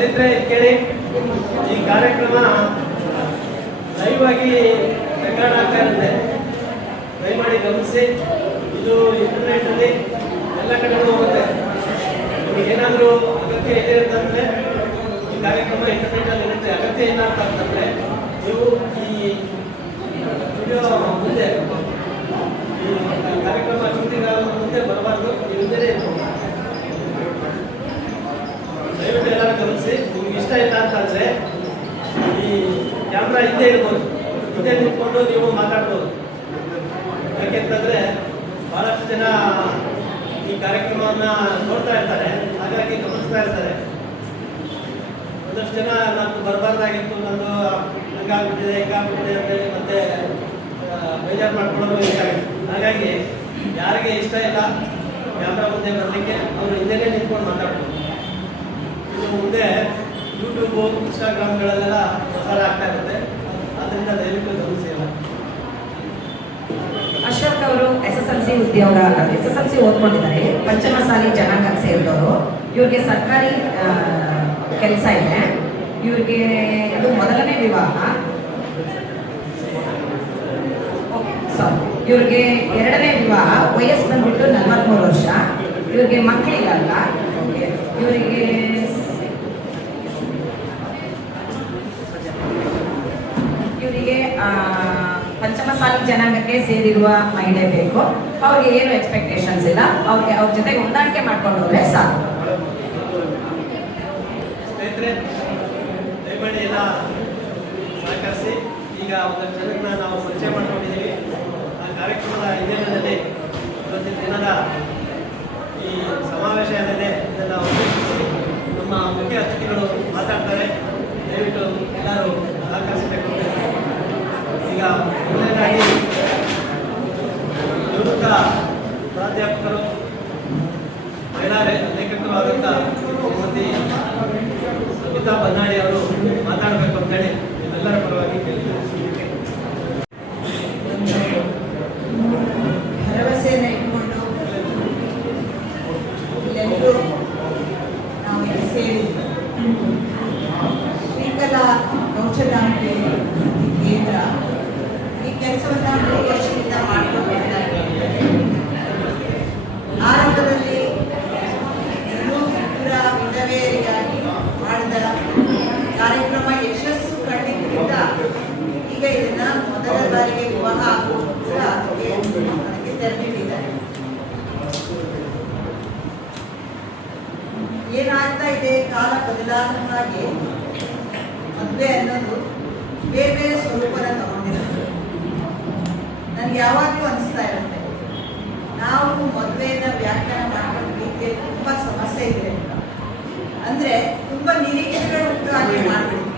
ಸ್ನೇಹಿತರೆ ಕೇಳಿ, ಈ ಕಾರ್ಯಕ್ರಮ ಲೈವ್ ಆಗಿ ರೆಕಾರ್ಡ್ ಆಗ್ತಾ ಇರುತ್ತೆ. ದಯಮಾಡಿ ಗಮನಿಸಿ. ಇದು ಇಂಟರ್ನೆಟಲ್ಲಿ ಎಲ್ಲ ಕಡೆಗೂ ಹೋಗುತ್ತೆ. ನಿಮಗೆ ಏನಾದರೂ ಅಗತ್ಯ ಇದೆ ಅಂತಂದರೆ ಈ ಕಾರ್ಯಕ್ರಮ ಇಂಟರ್ನೆಟಲ್ಲಿ ಇರುತ್ತೆ. ಅಗತ್ಯ ಏನಾಗ್ತಾ ಅಂತಂದರೆ ನೀವು ಈ ಸ್ಟುಡಿಯೋ ಮುಂದೆ ಈ ಕಾರ್ಯಕ್ರಮ ಶೂಟಿಂಗ್ ಮುಂದೆ ಬರಬಾರ್ದು. ಈ ಮುಂದೆ ದಯವಿಟ್ಟು ಎಲ್ಲರೂ ಗಮನಿಸಿ. ನಿಮ್ಗೆ ಇಷ್ಟ ಇಲ್ಲ ಅಂತಂದರೆ ಈ ಕ್ಯಾಮ್ರಾ ಹಿಂದೆ ಇರ್ಬೋದು, ಹಿಂದೆ ನಿಂತ್ಕೊಂಡು ನೀವು ಮಾತಾಡ್ಬೋದು. ಯಾಕೆಂತಂದರೆ ಭಾಳಷ್ಟು ಜನ ಈ ಕಾರ್ಯಕ್ರಮವನ್ನು ನೋಡ್ತಾ ಇರ್ತಾರೆ, ಹಾಗಾಗಿ ಗಮನಿಸ್ತಾ ಇರ್ತಾರೆ. ಒಂದಷ್ಟು ಜನ ನಾನು ಬರಬಾರ್ದಾಗಿತ್ತು, ನಂದು ಹಂಗಾಗ್ಬಿಟ್ಟಿದೆ ಹಿಂಗಾಗ್ಬಿಟ್ಟಿದೆ ಅಂತೇಳಿ ಮತ್ತೆ ಬೇಜಾರು ಮಾಡ್ಕೊಳ್ಳೋದು ಇರ್ತಾರೆ. ಹಾಗಾಗಿ ಯಾರಿಗೆ ಇಷ್ಟ ಇಲ್ಲ ಕ್ಯಾಮ್ರಾ ಮುಂದೆ ಬರಲಿಕ್ಕೆ ಅವರು ಹಿಂದೆನೇ ನಿಂತ್ಕೊಂಡು ಮಾತಾಡ್ಬೋದು. ಇದು ಮುಂದೆ ಯೂಟ್ಯೂಬು ಇನ್ಸ್ಟಾಗ್ರಾಮ್ಗಳಲ್ಲೆಲ್ಲ ಪ್ರಸಾರ ಆಗ್ತಾ ಇರುತ್ತೆ. ಅದರಿಂದ ದಯವಿಟ್ಟು ಗಮನಿಸಿ. ಅಶೋಕ್ ಅವರು SSLC ಓದ್ಕೊಂಡಿದ್ದಾರೆ. ಪಂಚಮಸಾಲಿ ಜನಾಂಗಕ್ಕೆ ಸೇರಿದವರು. ಇವ್ರಿಗೆ ಸರ್ಕಾರಿ ಕೆಲಸ ಇದೆ. ಇವ್ರಿಗೆ ಇದು ಮೊದಲನೇ ವಿವಾಹ. ಇವ್ರಿಗೆ ಎರಡನೇ ವಿವಾಹ. ವಯಸ್ಸು ಬಂದ್ಬಿಟ್ಟು 43 ವರ್ಷ. ಇವ್ರಿಗೆ ಮಕ್ಕಳಿಗಲ್ಲ. ಇವರಿಗೆ ಪಂಚಮಸಾಲಿ ಜನಾಂಗಕ್ಕೆ ಸೇರಿರುವ ಮಹಿಳೆ ಬೇಕು. ಅವ್ರಿಗೆ ಏನು ಎಕ್ಸ್ಪೆಕ್ಟೇಷನ್ಸ್ ಇಲ್ಲ. ಅವ್ರಿಗೆ ಅವ್ರ ಜೊತೆಗೆ ಹೊಂದಾಣಿಕೆ ಮಾಡ್ಕೊಂಡು ಹೋದ್ರೆ ಸಾಕು. ಸ್ನೇಹಿತರೆ, ದಯಮಾಡಿ ಎಲ್ಲ ಸಹಕರಿಸಿ. ಈಗ ಒಂದಷ್ಟು ಜನರನ್ನ ನಾವು ಪರಿಚಯ ಮಾಡ್ಕೊಂಡಿದ್ದೀವಿ. ಆ ಕಾರ್ಯಕ್ರಮದ ಹಿನ್ನೆಲೆಯಲ್ಲಿ ಇವತ್ತಿನ ದಿನದ ಈ ಸಮಾವೇಶದಲ್ಲಿ ಇದನ್ನು ಉದ್ದೇಶಿಸಿ ನಮ್ಮ ಮುಖ್ಯ ಅತಿಥಿಗಳು ಮಾತಾಡ್ತಾರೆ. ದಯವಿಟ್ಟು ಎಲ್ಲರೂ ಸಹಕರಿಸಬೇಕು. ಈಗ ಮೊದಲನೇದಾಗಿ ನಿವೃತ್ತ ಪ್ರಾಧ್ಯಾಪಕರು, ಮಹಿಳಾ ಲೇಖಕರು ಆದಂಥ ಶ್ರೀಮತಿ ಸವಿತಾ ಬನ್ನಾಡಿ ಅವರು ಮಾತಾಡಬೇಕು ಅಂತೇಳಿ ನಿಮ್ಮೆಲ್ಲರ ಪರವಾಗಿ ಕೇಳಿದ್ದಾರೆ. ಭರವಸೆಯನ್ನು ಇಟ್ಕೊಂಡು ಇಲ್ಲೆಲ್ಲರೂ ನಾವು ಇಲ್ಲಿ ಸೇರಿದ್ವಿ. ಶ್ರೀಕಲಾ ಕೌಶಲ್ಯಾಭಿವೃದ್ಧಿ ಕೇಂದ್ರ ಈ ಕೆಲಸವನ್ನು 3 ವರ್ಷದಿಂದ ಮಾಡಿಕೊಂಡು ಬರ್ತಾ ಇದ್ದಾರೆ. ಆರಂಭದಲ್ಲಿ ಪುರ ವಿಧವೆಯರಿಗಾಗಿ ಮಾಡಿದ ಕಾರ್ಯಕ್ರಮ ಯಶಸ್ಸು ಕಂಡಿದ್ದರಿಂದ ಈಗ ಇದನ್ನ ಮೊದಲ ಬಾರಿಗೆ ವಿವಾಹ ಕೂಡ ಅದಕ್ಕೆ ತೆರೆದಿಟ್ಟಿದ್ದಾರೆ. ಏನಾಗ್ತಾ ಇದೆ, ಕಾಲ ಬದಲಾವಣೆಯಾಗಿ ಮದುವೆ ಅನ್ನೋದು ಬೇರೆ ಬೇರೆ ಸ್ವರೂಪನ ತಗೊಂಡಿರುತ್ತೆ. ನನಗೆ ಯಾವಾಗಲೂ ಅನಿಸ್ತಾ ಇರುತ್ತೆ, ನಾವು ಮದುವೆಯನ್ನು ವ್ಯಾಖ್ಯಾನ ಮಾಡ್ಕೊಂಡು ರೀತಿಯಲ್ಲಿ ತುಂಬ ಸಮಸ್ಯೆ ಇದೆ. ಅಂದರೆ ತುಂಬ ನಿರೀಕ್ಷೆಗಳು ಉಂಟು ಹಾಗೆ ಮಾಡಬೇಕು.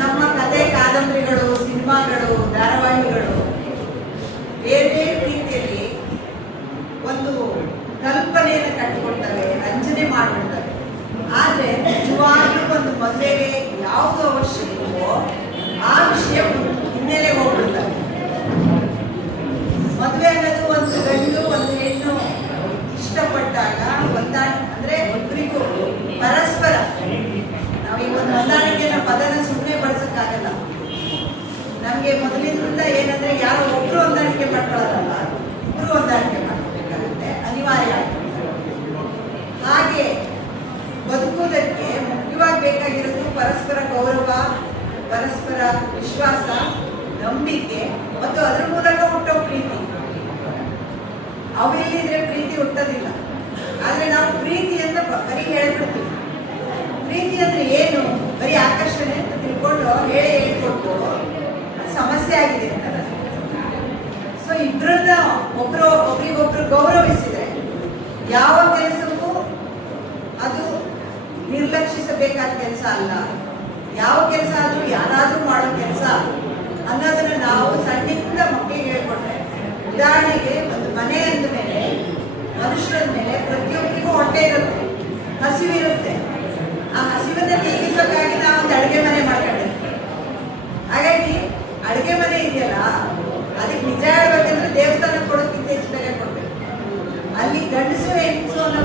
ನಮ್ಮ ಕಥೆ ಕಾದಂಬರಿಗಳು, ಸಿನಿಮಾಗಳು, ಧಾರಾವಾಹಿಗಳು ಬೇರೆ ಬೇರೆ ರೀತಿಯಲ್ಲಿ ಒಂದು ಕಲ್ಪನೆಯನ್ನು ಕಟ್ಟಿಕೊಳ್ತವೆ, ರಂಜನೆ ಮಾಡಿಬಿಡ್ತವೆ. ಆದರೆ ನಿಜವಾಗ್ಲೂ ಒಂದು ಮದುವೆಗೆ ಯಾವುದು ಅವಶ್ಯಕವೋ ಆ ವಿಷಯ ಹಿನ್ನೆಲೆ ಹೋಗ್ಬಿಡ್ತವೆ. ಮದುವೆ ಅನ್ನೋದು ಒಂದು ಗಂಡು ಒಂದು ಹೆಣ್ಣು ಇಷ್ಟಪಟ್ಟಾಗ ಅಂದರೆ ಒಬ್ಬರಿಗೂ ಪರಸ್ಪರ ನಾವೀಗ ಒಂದು ಹೊಂದಾಣಿಕೆಯ ಪದನ ಸುಮ್ಮನೆ ಬಳಸೋಕ್ಕಾಗಲ್ಲ. ನಮಗೆ ಮೊದಲಿನಿಂದ ಏನಂದ್ರೆ ಯಾರೋ ಒಬ್ರು ಹೊಂದಾಣಿಕೆ ಮಾಡ್ಕೊಳ್ಳೋದಲ್ಲ, ಇಬ್ರು ಹೊಂದಾಣಿಕೆ ಮಾಡ್ಕೋಬೇಕಾಗುತ್ತೆ, ಅನಿವಾರ್ಯ ಆಗುತ್ತೆ. ಹಾಗೆ ಬದುಕುವುದಕ್ಕೆ ಮುಖ್ಯವಾಗಿ ಬೇಕಾಗಿರೋದು ಪರಸ್ಪರ ಗೌರವ, ಪರಸ್ಪರ ವಿಶ್ವಾಸ, ನಂಬಿಕೆ ಮತ್ತು ಅದರ ಮೂಲಕ ಹುಟ್ಟೋ ಪ್ರೀತಿ. ಅವಿಲ್ಲಿದ್ರೆ ಪ್ರೀತಿ ಹುಟ್ಟೋದಿಲ್ಲ. ಆದರೆ ನಾವು ಪ್ರೀತಿಯಿಂದ ಬರೀ ಹೇಳ್ಬಿಡ್ತೀವಿ. ಪ್ರೀತಿ ಅಂದ್ರೆ ಏನು, ಬರೀ ಆಕರ್ಷಣೆ ಅಂತ ತಿಳ್ಕೊಂಡು ಹೇಳ್ಕೊಟ್ಟು ಸಮಸ್ಯೆ ಆಗಿದೆ ಅಂತಾರೆ. ಸೊ ಇಬ್ಬರನ್ನ ಒಬ್ರಿಗೊಬ್ರು ಗೌರವಿಸಿದ್ರೆ ಯಾವ ಕೆಲಸಕ್ಕೂ ಅದು ನಿರ್ಲಕ್ಷಿಸಬೇಕಾದ ಕೆಲಸ ಅಲ್ಲ. ಯಾವ ಕೆಲಸ ಆದರೂ ಯಾರಾದರೂ ಮಾಡೋ ಕೆಲಸ ಅನ್ನೋದನ್ನ ನಾವು ಸಣ್ಣಿಂದ ಮಕ್ಕಳಿಗೆ ಹೇಳ್ಕೊಟ್ರೆ, ಉದಾಹರಣೆಗೆ ಒಂದು ಮನೆ ಅಂದ ಮೇಲೆ ಮನುಷ್ಯರ ಮೇಲೆ ಪ್ರತಿಯೊಬ್ಬರಿಗೂ ಹೊಟ್ಟೆ ಇರುತ್ತೆ, ಹಸಿವಿರುತ್ತೆ. ಆ ಹಸಿವನ್ನ ನೀಗಿಸೋಕ್ಕಾಗಿ ನಾವು ಒಂದು ಅಡುಗೆ ಮನೆ ಮಾಡ್ಕೊಂಡಿರ್ತೀವಿ. ಹಾಗಾಗಿ ಅಡುಗೆ ಮನೆ ಇದೆಯಲ್ಲ, ಅದಕ್ಕೆ ನಿಜ ಹೇಳ್ಬೇಕಂದ್ರೆ ದೇವಸ್ಥಾನಕ್ಕೆ ಕೊಡೋಕ್ಕಿಂತ ಹೆಚ್ಚು ಬೆಲೆ ಕೊಡ್ಬೇಕು. ಅಲ್ಲಿ ಗಂಡಸು ಹೆಂಗಸು ಅನ್ನೋ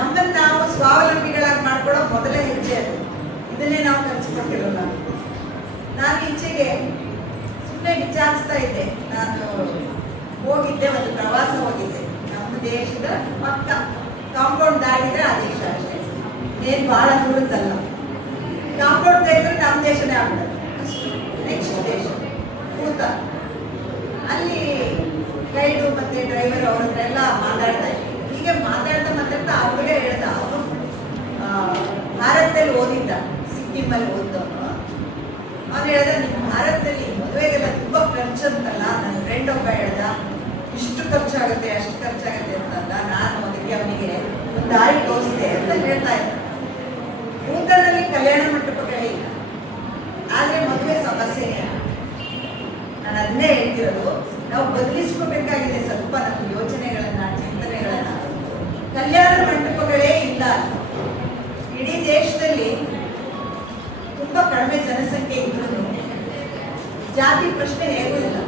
ನಮ್ಮನ್ನು ನಾವು ಸ್ವಾವಲಂಬಿಗಳಾಗಿ ಮಾಡ್ಕೊಳ್ಳೋ ಮೊದಲೇ ಹೆಜ್ಜೆ ಅದು. ಇದನ್ನೇ ನಾವು ಕಲಿಸ್ಕೊಟ್ಟಿರೋಲ್ಲ. ನಾನು ಈಚೆಗೆ ಸುಮ್ಮನೆ ವಿಚಾರಿಸ್ತಾ ಇದ್ದೆ. ನಾನು ಹೋಗಿದ್ದೆ, ಒಂದು ಪ್ರವಾಸ ಹೋಗಿದ್ದೆ. ನಮ್ಮ ದೇಶದ ಪಕ್ಕ ಕಾಂಪೌಂಡ್ ದಾಟಿದ್ರೆ ಆ ದೇಶ ಅಷ್ಟೇ, ಏನು ಭಾಳ ದೂರದ್ದಲ್ಲ. ಕಾಂಪೌಂಡ್ ತೆಗೆದ್ರೆ ನಮ್ಮ ದೇಶನೇ ಆಗ್ತದೆ. ನೆಕ್ಸ್ಟ್ ದೇಶ ಭೂತಾನ್. ಅಲ್ಲಿ ಗೈಡು ಮತ್ತೆ ಡ್ರೈವರ್ ಅವರನ್ನೆಲ್ಲ ಮಾತಾಡ್ತಾ ಇದ್ವಿ. ಹೀಗೆ ಮಾತಾಡ್ತಾ ಅವ್ರಿಗೆ ಹೇಳ್ದ, ಅವನು ಭಾರತದಲ್ಲಿ ಓದಿದ್ದ, ಸಿಕ್ಕಿಮಲ್ಲಿ ಓದ್ದವನು. ಅವನು ಹೇಳ್ದ, ನಿಮ್ಮ ಭಾರತದಲ್ಲಿ ಮದುವೆಗೆಲ್ಲ ತುಂಬ ಖರ್ಚು ಅಂತಲ್ಲ. ನನ್ನ ಫ್ರೆಂಡ್ ಒಬ್ಬ ಹೇಳ್ದ, ಇಷ್ಟು ಖರ್ಚಾಗುತ್ತೆ ಅಷ್ಟು ಖರ್ಚಾಗುತ್ತೆ ಅಂತಂದ. ನಾನು ಅದಕ್ಕೆ ಅವನಿಗೆ ಒಂದು ದಾರಿ ತೋರಿಸಿದೆ ಅಂತ ಹೇಳ್ತಾ ಇದ್ದ. ಭೂತಾನಲ್ಲಿ ಕಲ್ಯಾಣ ಮಂಟಪಗಳೇ ಇಲ್ಲ, ಆದರೆ ಮದುವೆ ಸಮಸ್ಯೆನೇ. ನಾನು ಅದನ್ನೇ ಹೇಳ್ತಿರೋದು, ನಾವು ಬದಲಿಸ್ಕೋಬೇಕಾಗಿದೆ ಸ್ವಲ್ಪ ನಮ್ಮ ಯೋಚನೆಗಳನ್ನ, ಚಿಂತನೆಗಳನ್ನ. ಕಲ್ಯಾಣ ಮಂಟಪಗಳೇ ಇಲ್ಲ. ಇಡೀ ದೇಶದಲ್ಲಿ ತುಂಬಾ ಕಡಿಮೆ ಜನಸಂಖ್ಯೆ ಇದ್ರು ಜಾತಿ ಪ್ರಶ್ನೆ ಹೇಗೂ ಇಲ್ಲ.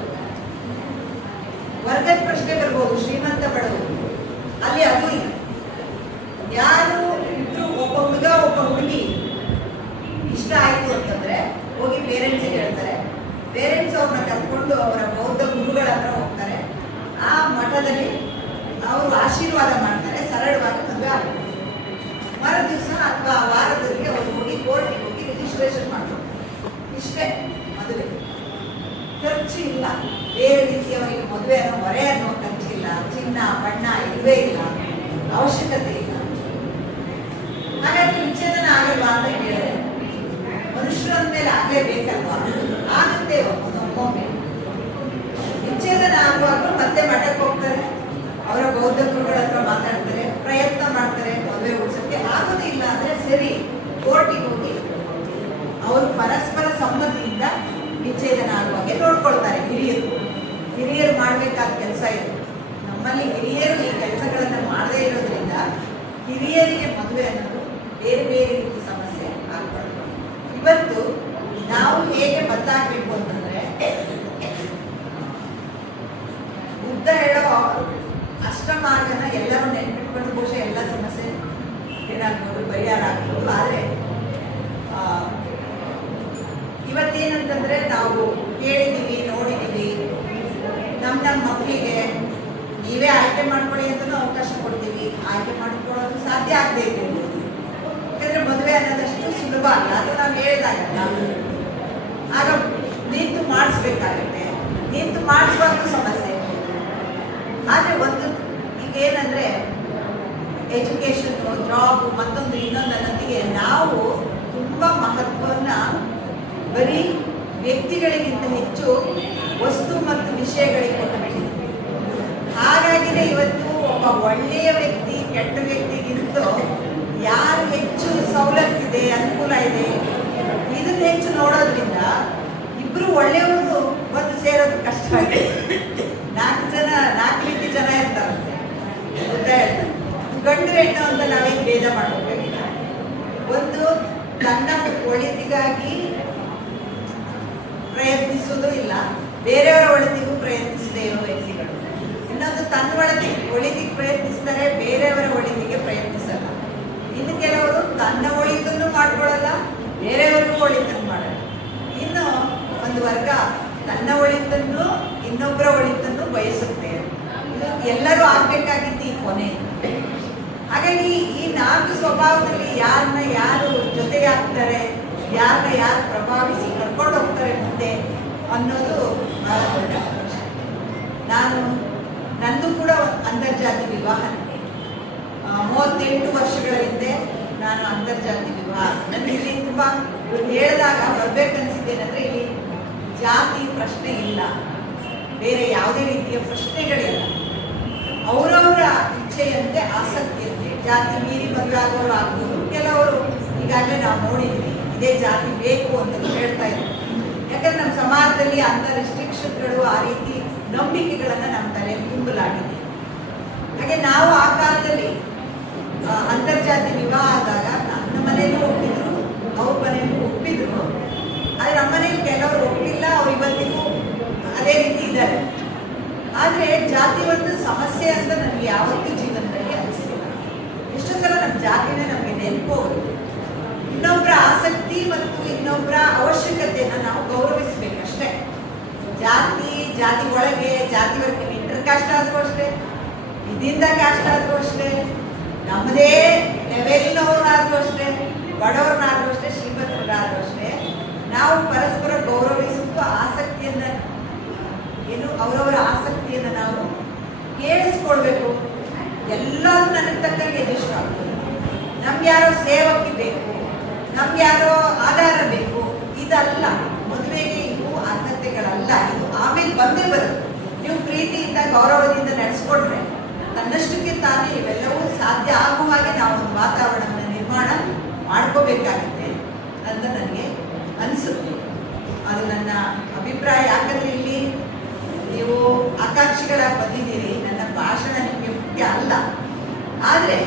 ವರ್ಗದ ಪ್ರಶ್ನೆ ಬರ್ಬೋದು, ಶ್ರೀಮಂತ ಬಡವರು, ಅಲ್ಲಿ ಅದು ಇಲ್ಲ. ಯಾರು ಇದ್ರು, ಒಬ್ಬ ಹುಡುಗ ಒಬ್ಬ ಹುಡುಗಿ ಇಷ್ಟ ಆಯ್ತು ಅಂತಂದ್ರೆ ಹೋಗಿ ಪೇರೆಂಟ್ಸಿಗೆ ಹೇಳ್ತಾರೆ. ಪೇರೆಂಟ್ಸ್ ಅವ್ರನ್ನ ಕರ್ಕೊಂಡು ಅವರ ಬೌದ್ಧ ಗುರುಗಳ ಹತ್ರ ಹೋಗ್ತಾರೆ. ಆ ಮಠದಲ್ಲಿ ಅವರು ಆಶೀರ್ವಾದ ಮಾಡ್ತಾರೆ, ಸರಳವಾಗಿ ಮದುವೆ ಆಗ್ತಾರೆ. ಮರು ದಿವಸ ಅಥವಾ ವಾರದಲ್ಲಿ ಅವರು ಹೋಗಿ ಕೋರ್ಟಿಗೆ ಹೋಗಿ ರಿಜಿಸ್ಟ್ರೇಷನ್ ಮಾಡ್ತಾರೆ. ಇಷ್ಟೇ ಮದುವೆ. ಖರ್ಚು ಇಲ್ಲ, ಬೇರೆ ರೀತಿಯವರಿಗೆ ಮದುವೆ ಅನ್ನೋ ಹೊರೆ ಅನ್ನೋ ಖರ್ಚಿಲ್ಲ, ಚಿನ್ನ ಬಣ್ಣ ಇಲ್ಲವೇ ಇಲ್ಲ, ಅವಶ್ಯಕತೆ ಇಲ್ಲ. ಹಾಗಾಗಿ ವಿಚ್ಛೇದನ ಆಗಲ್ವಾ ಅಂತ ಹೇಳಿದ್ರೆ, ಮನುಷ್ಯರ ಮೇಲೆ ಆಗಲೇಬೇಕಲ್ವಾ? ಆಗುತ್ತೆ ಒಮ್ಮೊಮ್ಮೆ. ವಿಚ್ಛೇದನ ಆಗುವಾಗ ಮತ್ತೆ ಮಠಕ್ಕೆ ಹೋಗ್ತಾರೆ, ಅವರ ಬೌದ್ಧ ಗುರುಗಳ ಹತ್ರ ಮಾತಾಡ್ತಾರೆ, ಪ್ರಯತ್ನ ಮಾಡ್ತಾರೆ ಮದುವೆ ಉಳಿಸೋಕ್ಕೆ. ಆಗೋದಿಲ್ಲ ಅಂದ್ರೆ ಸರಿ, ಕೋರ್ಟಿಗೆ ಹೋಗಿ ಅವರು ಪರಸ್ಪರ ಸಮ್ಮತಿಯಿಂದ ವಿಚ್ಛೇದನ ಆಗುವಾಗೆ ನೋಡ್ಕೊಳ್ತಾರೆ ಹಿರಿಯರು ಮಾಡಬೇಕಾದ ಕೆಲಸ ಇದು. ನಮ್ಮಲ್ಲಿ ಹಿರಿಯರು ಈ ಕೆಲಸಗಳನ್ನು ಮಾಡದೇ ಇರೋದ್ರಿಂದ ಹಿರಿಯರಿಗೆ ಮದುವೆ ಅನ್ನೋದು ಬೇರೆ ಬೇರೆ ರೀತಿ ಸಮಸ್ಯೆ ಆಗ್ಬಾರ್ದು. ಇವತ್ತು ನಾವು ಹೇಗೆ ಬದಲಾಗಬೇಕು ಅಂತಂದ್ರೆ, ಬುದ್ಧ ಹೇಳೋ ಅಷ್ಟಮಾರ್ಗನ ಎಲ್ಲರೂ ನೆನ್ಪಿಟ್ಕೊಂಡು ಬಹುಶಃ ಎಲ್ಲ ಸಮಸ್ಯೆ ಏನಾಗ್ಬೋದು, ಪರಿಹಾರ ಆಗ್ಬೋದು. ಆದರೆ ಇವತ್ತೇನಂತಂದ್ರೆ, ನಾವು ಕೇಳಿದ್ದೀವಿ, ನೋಡಿದ್ದೀವಿ, ನಮ್ಮ ಮಕ್ಕಳಿಗೆ ನೀವೇ ಆಯ್ಕೆ ಮಾಡ್ಕೊಳ್ಳಿ ಅಂತಲೂ ಅವಕಾಶ ಕೊಡ್ತೀವಿ. ಆಯ್ಕೆ ಮಾಡ್ಕೊಳ್ಳೋದು ಸಾಧ್ಯ ಆಗದೆ ಇರ್ಬೋದು. ಯಾಕಂದ್ರೆ ಮದುವೆ ಅನ್ನೋದಷ್ಟು ಸುಲಭ ಅಲ್ಲ, ಅದು ನಾವು ಹೇಳ್ದಾಗಲ್ಲ. ಆಗ ನಿಂತು ಮಾಡಿಸ್ಬೇಕಾಗುತ್ತೆ, ನಿಂತು ಮಾಡಿಸುವಾಗೂ ಸಮಸ್ಯೆ. ಆದರೆ ಒಂದು ಈಗ ಏನಂದ್ರೆ, ಎಜುಕೇಶನ್, ಜಾಬ್, ಮತ್ತೊಂದು ಇನ್ನೊಂದು ಅನ್ನೋದಿಗೆ ನಾವು ತುಂಬ ಮಹತ್ವವನ್ನು ಬರೀ ವ್ಯಕ್ತಿಗಳಿಗಿಂತ ಹೆಚ್ಚು ವಸ್ತು ಮತ್ತು ವಿಷಯಗಳಿಗೆ ಕೊಟ್ಟುಬಿಟ್ಟಿದ್ದೀವಿ. ಹಾಗಾಗಿನೇ ಇವತ್ತು ಒಬ್ಬ ಒಳ್ಳೆಯ ವ್ಯಕ್ತಿ ಕೆಟ್ಟ ವ್ಯಕ್ತಿಗಿಂತ ಯಾರು ಹೆಚ್ಚು ಸವಲತ್ತಿದೆ, ಅನುಕೂಲ ಇದೆ, ಇದನ್ನ ಹೆಚ್ಚು ನೋಡೋದ್ರಿಂದ ಇಬ್ರು ಒಳ್ಳೆಯವರು ಒಂದು ಸೇರೋದು ಕಷ್ಟ ಆಗಿದೆ. 4 ರೀತಿ ಜನ ಇರ್ತಾರಂತೆ, ಗೊತ್ತಾ ಹೇಳ್ತಾರೆ. ಗಂಡು ಹೆಣ್ಣು ಅಂತ ನಾವೇನು ಭೇದ ಮಾಡಬೇಕಾಗಿಲ್ಲ. ಒಂದು ತನ್ನ ಒಳಿತಿಗಾಗಿ ಪ್ರಯತ್ನಿಸುವುದೂ ಇಲ್ಲ, ಬೇರೆಯವರ ಒಳಿತಿಗೂ ಪ್ರಯತ್ನಿಸದೇ ಇರೋ ವ್ಯಕ್ತಿಗಳು. ಇನ್ನೊಂದು ತನ್ನ ಒಳಿತಿಗೆ ಪ್ರಯತ್ನಿಸ್ತಾರೆ, ಬೇರೆಯವರ ಒಳಿತಿಗೆ ಪ್ರಯತ್ನಿಸಲ್ಲ. ಇನ್ನು ಕೆಲವರು ತನ್ನ ಒಳಿತನ್ನು ಮಾಡ್ಕೊಳ್ಳಲ್ಲ, ಬೇರೆಯವರಿಗೂ ಒಳಿತನ್ನು ಮಾಡಲ್ಲ. ಇನ್ನು ಒಂದು ವರ್ಗ ತನ್ನ ಒಳಿತನ್ನು ಇನ್ನೊಬ್ಬರ ಒಳಿತನ್ನು ಬಯಸುತ್ತೆ. ಇದು ಎಲ್ಲರೂ ಆಗ್ಬೇಕಾಗಿದ್ದು ಈ ಕೊನೆ. ಹಾಗಾಗಿ ಈ 4 ಸ್ವಭಾವದಲ್ಲಿ ಯಾರನ್ನ ಯಾರು ಜೊತೆಗೆ ಆಗ್ತಾರೆ, ಯಾರನ್ನ ಯಾರು ಪ್ರಭಾವಿಸಿ ಕರ್ಕೊಂಡು ಹೋಗ್ತಾರೆ ಮುಂದೆ ಅನ್ನೋದು ಬಹಳ ದೊಡ್ಡ ಅಂಶ. ನಂದು ಕೂಡ ಅಂತರ್ಜಾತಿ ವಿವಾಹ. 38 ವರ್ಷಗಳ ಹಿಂದೆ ನಾನು ಅಂತರ್ಜಾತಿ ವಿವಾಹ. ನನಗೆ ಇಲ್ಲಿ ತುಂಬ ಹೇಳಿದಾಗ ಬರ್ಬೇಕನ್ಸಿದ್ದೇನೆಂದ್ರೆ, ಇಲ್ಲಿ ಜಾತಿ ಪ್ರಶ್ನೆ ಇಲ್ಲ, ಬೇರೆ ಯಾವುದೇ ರೀತಿಯ ಪ್ರಶ್ನೆಗಳಿಲ್ಲ. ಅವರವರ ಇಚ್ಛೆಯಂತೆ, ಆಸಕ್ತಿಯಂತೆ ಜಾತಿ ಮೀರಿ ಮದುವೆ ಆಗೋರು ಆಗ್ಬೋದು. ಕೆಲವರು ಈಗಾಗಲೇ ನಾವು ನೋಡಿದ್ವಿ, ಇದೇ ಜಾತಿ ಬೇಕು ಅಂತ ಹೇಳ್ತಾ ಇದ್ರು. ಯಾಕಂದ್ರೆ ನಮ್ಮ ಸಮಾಜದಲ್ಲಿ ಅಂಥ ರೆಸ್ಟ್ರಿಕ್ಷನ್ಗಳು, ಆ ರೀತಿ ನಂಬಿಕೆಗಳನ್ನು ನಮ್ಮ ತಲೆ ತುಂಬಲಾಗಿದೆ. ಹಾಗೆ ನಾವು ಆ ಕಾಲದಲ್ಲಿ ಅಂತರ್ಜಾತಿ ವಿವಾಹ ಆದಾಗ ನಮ್ಮ ಮನೆಯಲ್ಲೂ ಒಪ್ಪಿದ್ರು, ಅವ್ರ ಮನೆಯಲ್ಲೂ ಒಪ್ಪಿದ್ರು. ಆದರೆ ನಮ್ಮ ಮನೇಲಿ ಕೆಲವರು ಒಪ್ಪಿಲ್ಲ, ಅವ್ರು ಇವತ್ತಿಗೂ ಅದೇ ರೀತಿ ಇದ್ದಾರೆ. ಆದರೆ ಜಾತಿ ಒಂದು ಸಮಸ್ಯೆ ಅಂತ ನನಗೆ ಯಾವತ್ತೂ ಜೀವನದಲ್ಲಿ ಅನಿಸ್ತಿಲ್ಲ. ಎಷ್ಟೋ ಸಲ ಜಾತಿನೇ ನಮಗೆ ನೆನಪು ಹೋಗುತ್ತೆ. ಇನ್ನೊಬ್ಬರ ಆಸಕ್ತಿ ಮತ್ತು ಇನ್ನೊಬ್ಬರ ಅವಶ್ಯಕತೆಯನ್ನು ನಾವು ಗೌರವಿಸಬೇಕಷ್ಟೇ. ಜಾತಿ ಒಳಗೆ ಜಾತಿ ವರ್ಗ ಇಂಟರ್ ಕಾಸ್ಟ್ ಆದರೂ ಅಷ್ಟೇ, ಇದರಿಂದ ಕಾಸ್ಟ್ ಆದರೂ ಅಷ್ಟೇ, ನಮ್ಮದೇ ಲೆವೆಲ್ನವ್ರನ್ನಾದ್ರೂ ಅಷ್ಟೇ, ಬಡವ್ರನ್ನಾದ್ರೂ ಅಷ್ಟೇ, ಶ್ರೀಮಂತರಾದ್ರೂ ಅಷ್ಟೇ, ನಾವು ಪರಸ್ಪರ ಗೌರವಿಸುವ ಆಸಕ್ತಿಯನ್ನು ಅವರವರ ಆಸಕ್ತಿಯನ್ನು ನಾವು ಕೇಳಿಸ್ಕೊಳ್ಬೇಕು. ಎಲ್ಲರೂ ನನಗೆ ತಕ್ಕಂಗೆ ಇಷ್ಟ ಆಗ್ತದೆ. ನಮ್ಗೆ ಯಾರೋ ಸೇವಕಿ ಬೇಕು, ನಮ್ಗೆ ಯಾರೋ ಆಧಾರ ಬೇಕು, ಇದಲ್ಲ ಮದುವೆಗೆ. ಇವು ಆದ್ಯತೆಗಳಲ್ಲ, ಇದು ಆಮೇಲೆ ಬಂದೇ ಬರುತ್ತೆ. ನೀವು ಪ್ರೀತಿಯಿಂದ ಗೌರವದಿಂದ ನಡೆಸ್ಕೊಟ್ರೆ ತನ್ನಷ್ಟಕ್ಕೆ ತಾನೇ ಇವೆಲ್ಲವೂ ಸಾಧ್ಯ ಆಗುವ ಹಾಗೆ ನಾವು ಒಂದು ವಾತಾವರಣವನ್ನು ನಿರ್ಮಾಣ ಮಾಡ್ಕೋಬೇಕಾಗುತ್ತೆ ಅಂತ ನನಗೆ ಅನಿಸುತ್ತೆ. ಅದು ನನ್ನ ಅಭಿಪ್ರಾಯ. ಯಾಕಂದ್ರೆ ಇಲ್ಲಿ ನೀವು ಆಕಾಂಕ್ಷಿಗಳಾಗಿ ಬಂದಿದ್ದೀರಿ, ನನ್ನ ಭಾಷಣ ನಿಮಗೆ ಮುಖ್ಯ ಅಲ್ಲ. ಆದರೆ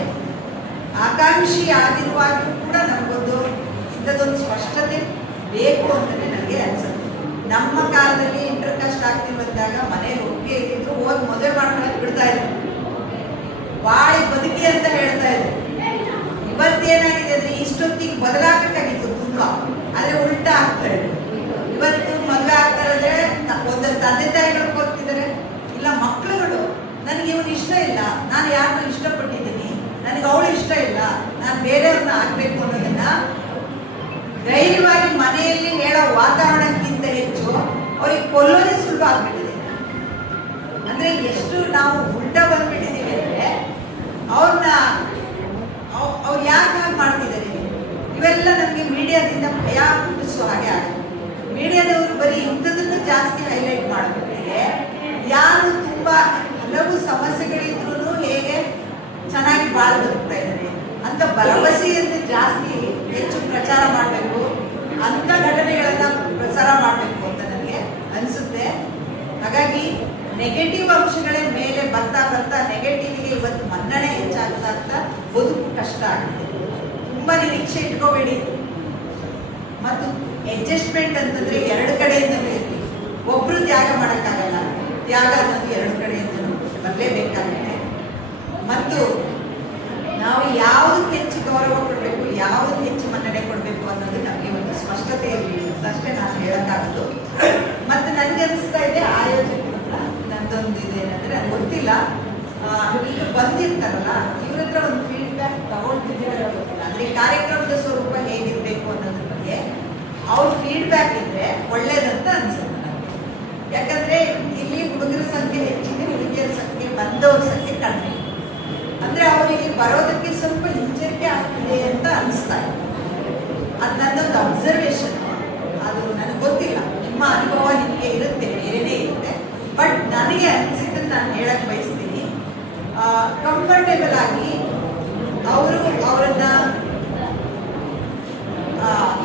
ಆಕಾಂಕ್ಷಿ ಆಗಿರುವಾಗಲೂ ಕೂಡ ನಮಗೊಂದು ಇಂಥದ್ದೊಂದು ಸ್ಪಷ್ಟತೆ ಬೇಕು ಅಂತಲೇ ನನಗೆ ಅನಿಸುತ್ತೆ. ನಮ್ಮ ಕಾಲದಲ್ಲಿ ಇಂಟರ್ ಕಾಸ್ಟ್ ಆಗ್ತಿರುವಂತಾಗ ಮನೇಲಿ ಒಪ್ಪಿಗೆ ಇದ್ದಿದ್ರು ಹೋಗಿ ಮದುವೆ ಮಾಡ್ಕೊಳ್ಳೋಕೆ ಬಿಡ್ತಾ ಇದ್ರು, ಬಾಳಿ ಬದುಕಿ ಅಂತ ಹೇಳ್ತಾ ಇದ್ರು. ಇವತ್ತೇನಾಗಿದೆ ಅಂದರೆ ಇಷ್ಟೊತ್ತಿಗೆ ಬದಲಾಗಬೇಕಾಗಿತ್ತು ತುಂಬ, ಆದರೆ ಉಲ್ಟಾ ಆಗ್ತಾ ಇದೆ. ಇವತ್ತು ಮದುವೆ ಆಗ್ತಾರಂದ್ರೆ ಒಂದು ತಂದೆ ತಾಯಿಗಳು ಹೋಗ್ತಿದ್ದಾರೆ, ಇಲ್ಲ ಮಕ್ಕಳುಗಳು ನನಗೆ ಇವನು ಇಷ್ಟ ಇಲ್ಲ, ನಾನು ಯಾರನ್ನು ಇಷ್ಟಪಟ್ಟಿದ್ದೀನಿ, ನನಗೆ ಅವಳು ಇಷ್ಟ ಇಲ್ಲ, ನಾನು ಬೇರೆಯವ್ರನ್ನ ಆಗಬೇಕು ಅನ್ನೋದನ್ನ ಧೈರ್ಯವಾಗಿ ಮನೆಯಲ್ಲಿ ಹೇಳೋ ವಾತಾವರಣಕ್ಕಿಂತ ಹೆಚ್ಚು ಅವ್ರಿಗೆ ಕೊಲ್ಲೋದೇ ಸುಲಭ ಆಗ್ಬಿಟ್ಟಿದೆ. ಅಂದ್ರೆ ಎಷ್ಟು ನಾವು ಉಲ್ಟಾ ಬಂದ್ಬಿಟ್ಟಿದ್ದೀವಿ ಅಂದರೆ ಅವ್ರನ್ನ ಅವ್ರು ಯಾಕೆ ಹಾಗೆ ಮಾಡ್ತಿದ್ದಾರೆ. ಇವೆಲ್ಲ ನಮಗೆ ಮೀಡಿಯಾದಿಂದ ಭಯ ಹುಟ್ಟಿಸುವ ಹಾಗೆ ಆಗುತ್ತೆ. ಮೀಡಿಯಾದವರು ಬರೀ ಇಂಥದನ್ನು ಜಾಸ್ತಿ ಹೈಲೈಟ್ ಮಾಡಬೇಕಿದೆ. ಯಾರು ತುಂಬ ಹಲವು ಸಮಸ್ಯೆಗಳಿದ್ರೂ ಹೇಗೆ ಚೆನ್ನಾಗಿ ಬಾಳ ಬದುಕ್ತಾ ಇದ್ದಾರೆ ಅಂತ ಭರವಸೆಯನ್ನು ಜಾಸ್ತಿ ಹೆಚ್ಚು ಪ್ರಚಾರ ಮಾಡಬೇಕು, ಅಂಥ ಘಟನೆಗಳನ್ನು ಪ್ರಸಾರ ಮಾಡಬೇಕು ಅಂತ ನನಗೆ ಅನಿಸುತ್ತೆ. ಹಾಗಾಗಿ ನೆಗೆಟಿವ್ ಅಂಶಗಳ ಮೇಲೆ ಬರ್ತಾ ಬರ್ತಾ ನೆಗೆಟಿವ್ಗೆ ಇವತ್ತು ಮನ್ನಣೆ ಹೆಚ್ಚಾಗ್ತಾ ಬದುಕು ಕಷ್ಟ ಆಗಿದೆ. ತುಂಬ ನಿರೀಕ್ಷೆ ಇಟ್ಕೋಬೇಡಿ. ಮತ್ತು ಅಡ್ಜಸ್ಟ್ಮೆಂಟ್ ಅಂತಂದ್ರೆ ಎರಡು ಕಡೆಯಿಂದಲೂ ಇರ್ತೀವಿ. ಒಬ್ರು ತ್ಯಾಗ ಮಾಡೋಕ್ಕಾಗಲ್ಲ, ತ್ಯಾಗ ಅನ್ನೋದು ಎರಡು ಕಡೆಯಿಂದಲೂ ಬರಲೇಬೇಕಾಗುತ್ತೆ. ಮತ್ತು ನಾವು ಯಾವುದಕ್ಕೆ ಹೆಚ್ಚು ಗೌರವ ಕೊಡಬೇಕು, ಯಾವುದು ಹೆಚ್ಚು ಮನ್ನಣೆ ಕೊಡಬೇಕು ಅನ್ನೋದು ನಮಗೆ ಒಂದು ಸ್ಪಷ್ಟತೆ ಇರಲಿ ಅಂತಷ್ಟೇ ನಾನು ಹೇಳೋಕ್ಕಾಗೋದು. ಮತ್ತು ನನಗೆ ಅನಿಸ್ತಾ ಇದೆ ಆಯೋಜಕರ ಹತ್ರ ನಂದೊಂದು ಇದು ಏನಂದರೆ, ನನಗೆ ಗೊತ್ತಿಲ್ಲ, ಈಗ ಬಂದಿರ್ತಾರಲ್ಲ ಇವ್ರ ಹತ್ರ ಒಂದು ಫೀಡ್ಬ್ಯಾಕ್ ತಗೊಳ್ತಿದ್ದೀರ ಗೊತ್ತಿಲ್ಲ. ಅಂದರೆ ಕಾರ್ಯಕ್ರಮದ ಸ್ವರೂಪ ಹೇಗಿರಬೇಕು ಅನ್ನೋದ್ರ ಬಗ್ಗೆ ಅವ್ರ ಫೀಡ್ಬ್ಯಾಕ್ ಇದ್ರೆ ಒಳ್ಳೇದಂತ ಅನ್ಸುತ್ತೆ ನನಗೆ. ಯಾಕಂದರೆ ಇಲ್ಲಿ ಹುಡುಗರ ಸಂಖ್ಯೆ ಹೆಚ್ಚಿದೆ, ಹುಡುಗಿಯರ ಸಂಖ್ಯೆ ಬಂದವ್ರ ಸಂಖ್ಯೆ ಕಡಿಮೆ. ಅಂದರೆ ಅವರಿಗೆ ಬರೋದಕ್ಕೆ ಸ್ವಲ್ಪ ಹಿಂಜರಿಕೆ ಆಗ್ತಿದೆ ಅಂತ ಅನಿಸ್ತಾ ಇದೆ. ಅದು ನನ್ನೊಂದು ಅಬ್ಸರ್ವೇಷನ್. ಅದು ನನಗೆ ಗೊತ್ತಿಲ್ಲ, ನಿಮ್ಮ ಅನುಭವ ನಿಮಗೆ ಇರುತ್ತೆ, ಬೇರೆನೇ ಇರುತ್ತೆ. ಬಟ್ ನನಗೆ ಅನಿಸಿದ್ದನ್ನು ನಾನು ಹೇಳಕ್ಕೆ ಬಯಸ್ತೀನಿ. ಕಂಫರ್ಟೇಬಲ್ ಆಗಿ ಅವರನ್ನ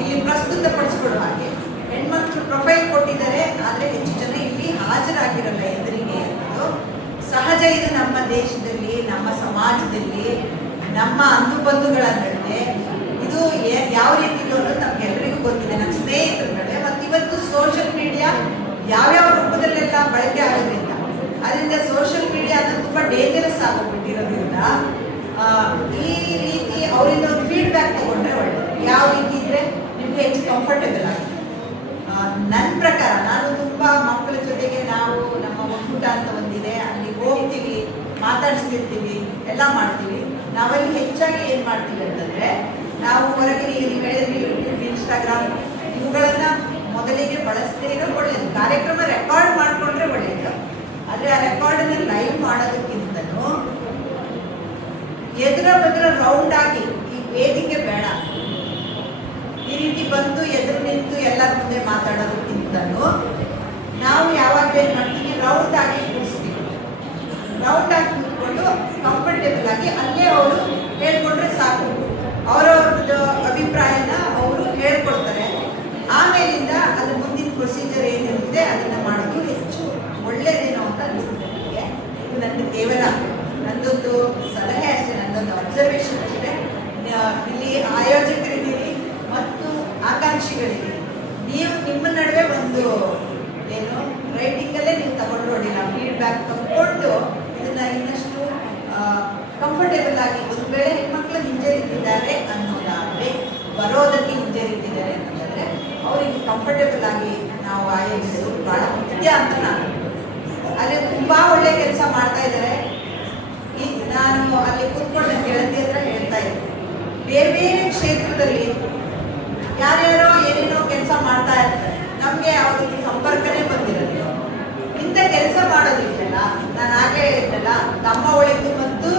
ಇಲ್ಲಿ ಪ್ರಸ್ತುತಪಡಿಸ್ಕೊಡೋ ಹಾಗೆ ಹೆಣ್ಮಕ್ಳು ಪ್ರೊಫೈಲ್ ಕೊಟ್ಟಿದ್ದಾರೆ, ಆದರೆ ಹೆಚ್ಚು ಜನ ಇಲ್ಲಿ ಹಾಜರಾಗಿರಲ್ಲ ಎದುರಿಗೆ ಅನ್ನೋದು ಸಹಜ. ಇದು ನಮ್ಮ ದೇಶದಲ್ಲಿ, ನಮ್ಮ ಸಮಾಜದಲ್ಲಿ, ನಮ್ಮ ಅಂದು ಬಂಧುಗಳ ನಡುವೆ ಇದು ಯಾವ ರೀತಿ ಅನ್ನೋದು ನಮ್ಗೆಲ್ಲರಿಗೂ ಗೊತ್ತಿದೆ, ನಮ್ಮ ಸ್ನೇಹಿತರ ನಡುವೆ. ಮತ್ತು ಇವತ್ತು ಸೋಷಿಯಲ್ ಮೀಡಿಯಾ ಯಾವ್ಯಾವ ರೂಪದಲ್ಲೆಲ್ಲ ಬಳಕೆ ಆಗೋದ್ರಿಂದ, ಅದರಿಂದ ಸೋಷಿಯಲ್ ಮೀಡಿಯಾ ಅನ್ನೋದು ತುಂಬ ಡೇಂಜರಸ್ ಆಗೋಗ್ಬಿಟ್ಟಿರೋದ್ರಿಂದ ಈ ರೀತಿ ಅವರಿಂದ ಒಂದು ಫೀಡ್ಬ್ಯಾಕ್ ತಗೊಂಡ್ರೆ ಒಳ್ಳೆಯದು. ಯಾವ ರೀತಿ ಇದ್ರೆ ನಿಮ್ಗೆ ಹೆಚ್ಚು ಕಂಫರ್ಟೇಬಲ್ ಆಗಿದೆ. ನನ್ನ ಪ್ರಕಾರ ನಾನು ತುಂಬ ಮಕ್ಕಳ ಜೊತೆಗೆ ನಾವು ನಮ್ಮ ಒಕ್ಕೂಟ ಅಂತ ಒಂದಿದೆ, ಅಲ್ಲಿ ಹೋಗ್ತೀವಿ, ಮಾತಾಡಿಸ್ತಿರ್ತೀವಿ, ಎಲ್ಲ ಮಾಡ್ತೀವಿ. ನಾವಲ್ಲಿ ಹೆಚ್ಚಾಗಿ ಏನು ಮಾಡ್ತೀವಿ ಅಂತಂದರೆ, ನಾವು ಹೊರಗೆ ನೀವು ಹೇಳಿದ್ರಿ ಯೂಟ್ಯೂಬ್, ಇನ್ಸ್ಟಾಗ್ರಾಮ್ ಇವುಗಳನ್ನು ಮೊದಲಿಗೆ ಬಳಸದೇ ಇರೋದು ಒಳ್ಳೆಯದು. ಕಾರ್ಯಕ್ರಮ ರೆಕಾರ್ಡ್ ಮಾಡಿಕೊಂಡ್ರೆ ಒಳ್ಳೆಯದು. ಆದರೆ ಆ ರೆಕಾರ್ಡನ್ನು ಲೈವ್ ಮಾಡೋದಕ್ಕಿಂತಲೂ ಎದುರ ಬದುರ ರೌಂಡ್ ಆಗಿ ಈ ವೇದಿಕೆ ಬೇಡ, ಈ ರೀತಿ ಬಂದು ಎದುರು ನಿಂತು ಎಲ್ಲರ ಮುಂದೆ ಮಾತಾಡೋದಕ್ಕಿಂತಲೂ ನಾವು ಯಾವಾಗಲೂ ಏನು ಮಾಡ್ತೀವಿ, ರೌಂಡ್ ಆಗಿ ಕೂರಿಸ್ತೀವಿ. ರೌಂಡ್ ಆಗಿ ಕೂತ್ಕೊಂಡು ಕಂಫರ್ಟೇಬಲ್ ಆಗಿ ಅಲ್ಲೇ ಅವರು ಹೇಳ್ಕೊಂಡ್ರೆ ಸಾಕು. ಅವರವ್ರದ್ದು ಅಭಿಪ್ರಾಯನ ಅವರು ಹೇಳ್ಕೊಡ್ತಾರೆ. ಆಮೇಲಿಂದ ಅದು ಮುಂದಿನ ಪ್ರೊಸೀಜರ್ ಏನಿರುತ್ತೆ ಅದನ್ನು ಮಾಡೋದು ಹೆಚ್ಚು ಒಳ್ಳೆಯದೇನೋ ಅಂತ ಅನಿಸುತ್ತೆ ನನಗೆ. ಇದು ನನ್ನ ಕೇವಲ ನಂದೊಂದು ಸಲಹೆ ಅಷ್ಟೇ, ನಂದೊಂದು ಅಬ್ಸರ್ವೇಷನ್ ಅಷ್ಟೇ. ಇಲ್ಲಿ ಆಯೋಜಕರಿದ್ದೀರಿ ಮತ್ತು ಆಕಾಂಕ್ಷಿಗಳಿದ್ದೀರಿ. ನೀವು ನಿಮ್ಮ ನಡುವೆ ಒಂದು ಏನು ರೈಟಿಂಗಲ್ಲೇ ನೀವು ತಗೊಂಡು ನೋಡಿಲ್ಲ, ಫೀಡ್ಬ್ಯಾಕ್ ತಗೊಂಡು ಇದನ್ನು ಇನ್ನಷ್ಟು ಕಂಫರ್ಟೇಬಲ್ ಆಗಿ, ಒಂದು ವೇಳೆ ಹೆಣ್ಮಕ್ಳು ಹಿಂಜರಿತ ಬೇರೆ ಬೇರೆ ಕ್ಷೇತ್ರದಲ್ಲಿ ಯಾರ್ಯಾರೋ ಏನೇನೋ ಕೆಲಸ ಮಾಡ್ತಾ ಇರ್ತಾರೆ, ನಮಗೆ ಅವ್ರಿಗೆ ಸಂಪರ್ಕನೇ ಬಂದಿರೋದಿಲ್ಲ. ಇಂಥ ಕೆಲಸ ಮಾಡೋದಿಲ್ಲ. ನಾನು ಆಗಲೇ ಹೇಳಿದ್ದಲ್ಲ, ನಮ್ಮ ಒಳಿತು ಮತ್ತು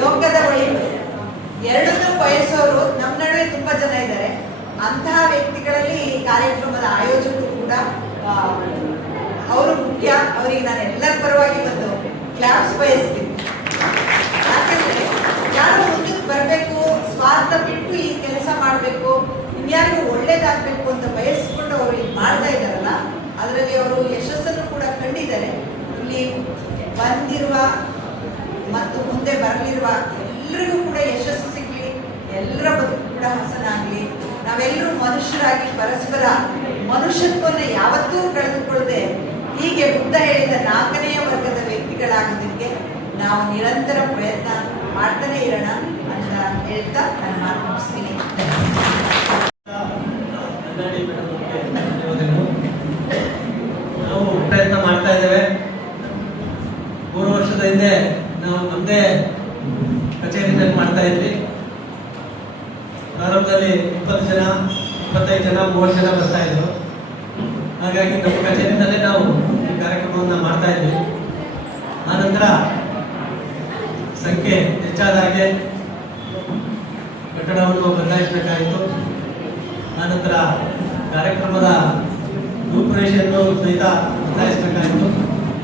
ಲೋಕದ ಒಳಿತು ಎರಡನ್ನೂ ಬಯಸೋರು ನಮ್ಮ ನಡುವೆ ತುಂಬಾ ಜನ ಇದ್ದಾರೆ. ಅಂತಹ ವ್ಯಕ್ತಿಗಳಲ್ಲಿ ಈ ಕಾರ್ಯಕ್ರಮದ ಆಯೋಜಕರು ಕೂಡ ಅವರು ಮುಖ್ಯ. ಅವರಿಗೆ ನಾನು ಎಲ್ಲರ ಪರವಾಗಿ ಒಂದು ಕ್ಲಾಸ್ ಬಯಸ್ತೀನಿ. ಯಾಕಂದ್ರೆ ಯಾರು ಮುಂದಕ್ಕೆ ಬರಬೇಕು, ಸ್ವಾರ್ಥ ಬಿಟ್ಟು ಈ ಕೆಲಸ ಮಾಡಬೇಕು, ಇನ್ಯಾರಿಗೂ ಒಳ್ಳೇದಾಗಬೇಕು ಅಂತ ಬಯಸ್ಕೊಂಡು ಅವರು ಇದು ಮಾಡ್ತಾ ಇದ್ದಾರಲ್ಲ, ಅದರಲ್ಲಿ ಅವರು ಯಶಸ್ಸನ್ನು ಕೂಡ ಕಂಡಿದ್ದಾರೆ. ಇಲ್ಲಿ ಬಂದಿರುವ ಮತ್ತು ಮುಂದೆ ಬರಲಿರುವ ಎಲ್ಲರಿಗೂ ಕೂಡ ಯಶಸ್ಸು ಸಿಗಲಿ, ಎಲ್ಲರ ಬದುಕು ಕೂಡ ಹಸನಾಗಲಿ. ನಾವೆಲ್ಲರೂ ಮನುಷ್ಯರಾಗಿ ಪರಸ್ಪರ ಮನುಷ್ಯತ್ವವನ್ನು ಯಾವತ್ತೂ ಕಳೆದುಕೊಳ್ಳದೆ ಹೀಗೆ ಬುದ್ಧ ಹೇಳಿದ 4ನೇ ವರ್ಗದ ವ್ಯಕ್ತಿಗಳಾಗೋದಕ್ಕೆ ನಾವು ನಿರಂತರ ಪ್ರಯತ್ನ ಮಾಡ್ತಾನೆ ಇರೋಣ ಅಂತ ಹೇಳ್ತಾ ನಾನು ಮಾತು ಮುಗಿಸ್ತೀನಿ. ನಾವು ಪ್ರಯತ್ನ ಮಾಡ್ತಾ ಇದ್ದೇವೆ. 3 ವರ್ಷದ ಹಿಂದೆ ನಾವು ನಮ್ಮದೇ ಕಚೇರಿನಲ್ಲಿ ಮಾಡ್ತಾ ಇದ್ವಿ. ಪ್ರಾರಂಭದಲ್ಲಿ 20 ಜನ, 25 ಜನ, 30 ಜನ ಬರ್ತಾ ಇದ್ರು. ಹಾಗಾಗಿ ನಮ್ಮ ಕಚೇರಿನಲ್ಲೇ ನಾವು ಈ ಕಾರ್ಯಕ್ರಮವನ್ನು ಮಾಡ್ತಾ ಇದ್ವಿ. ಆನಂತರ ಸಂಖ್ಯೆ ಹೆಚ್ಚಾದ ಹಾಗೆ ಕಟ್ಟಡವನ್ನು ಬದಲಾಯಿಸಬೇಕಾಯಿತು. ಆನಂತರ ಕಾರ್ಯಕ್ರಮದ ರೂಪುರೇಷೆಯನ್ನು ಸಹಿತ ಬದಲಾಯಿಸಬೇಕಾಯಿತು.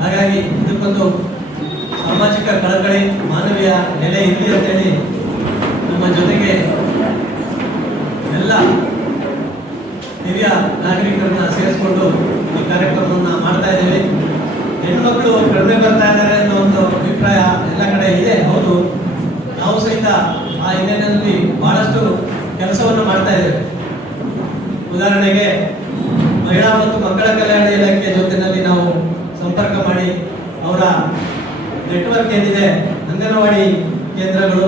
ಹಾಗಾಗಿ ಇದಕ್ಕೊಂದು ಸಾಮಾಜಿಕ ಕಳಕಳಿ, ಮಾನವೀಯ ನೆಲೆ ಇರಲಿ ಅಂತೇಳಿ ನಮ್ಮ ಜೊತೆಗೆ ಎಲ್ಲ ಹಿರಿಯ ನಾಗರಿಕರನ್ನ ಸೇರಿಸಿಕೊಂಡು ಈ ಕಾರ್ಯಕ್ರಮವನ್ನು ಮಾಡ್ತಾ ಇದ್ದೇವೆ. ಹೆಣ್ಮಕ್ಳು ಕಡಿಮೆ ಬರ್ತಾ ಇದ್ದಾರೆ ಅನ್ನೋ ಒಂದು ಅಭಿಪ್ರಾಯ ಎಲ್ಲ ಕಡೆ ಇದೆ. ಹೌದು, ನಾವು ಸಹಿತ ಆ ಹಿನ್ನೆಲೆಯಲ್ಲಿ ಬಹಳಷ್ಟು ಕೆಲಸವನ್ನು ಮಾಡ್ತಾ ಇದ್ದೇವೆ. ಉದಾಹರಣೆಗೆ ಮಹಿಳಾ ಮತ್ತು ಮಕ್ಕಳ ಕಲ್ಯಾಣ ಇಲಾಖೆ ಜೊತೆಯಲ್ಲಿ ನಾವು ಸಂಪರ್ಕ ಮಾಡಿ ಅವರ ನೆಟ್ವರ್ಕ್ ಏನಿದೆ, ಅಂಗನವಾಡಿ ಕೇಂದ್ರಗಳು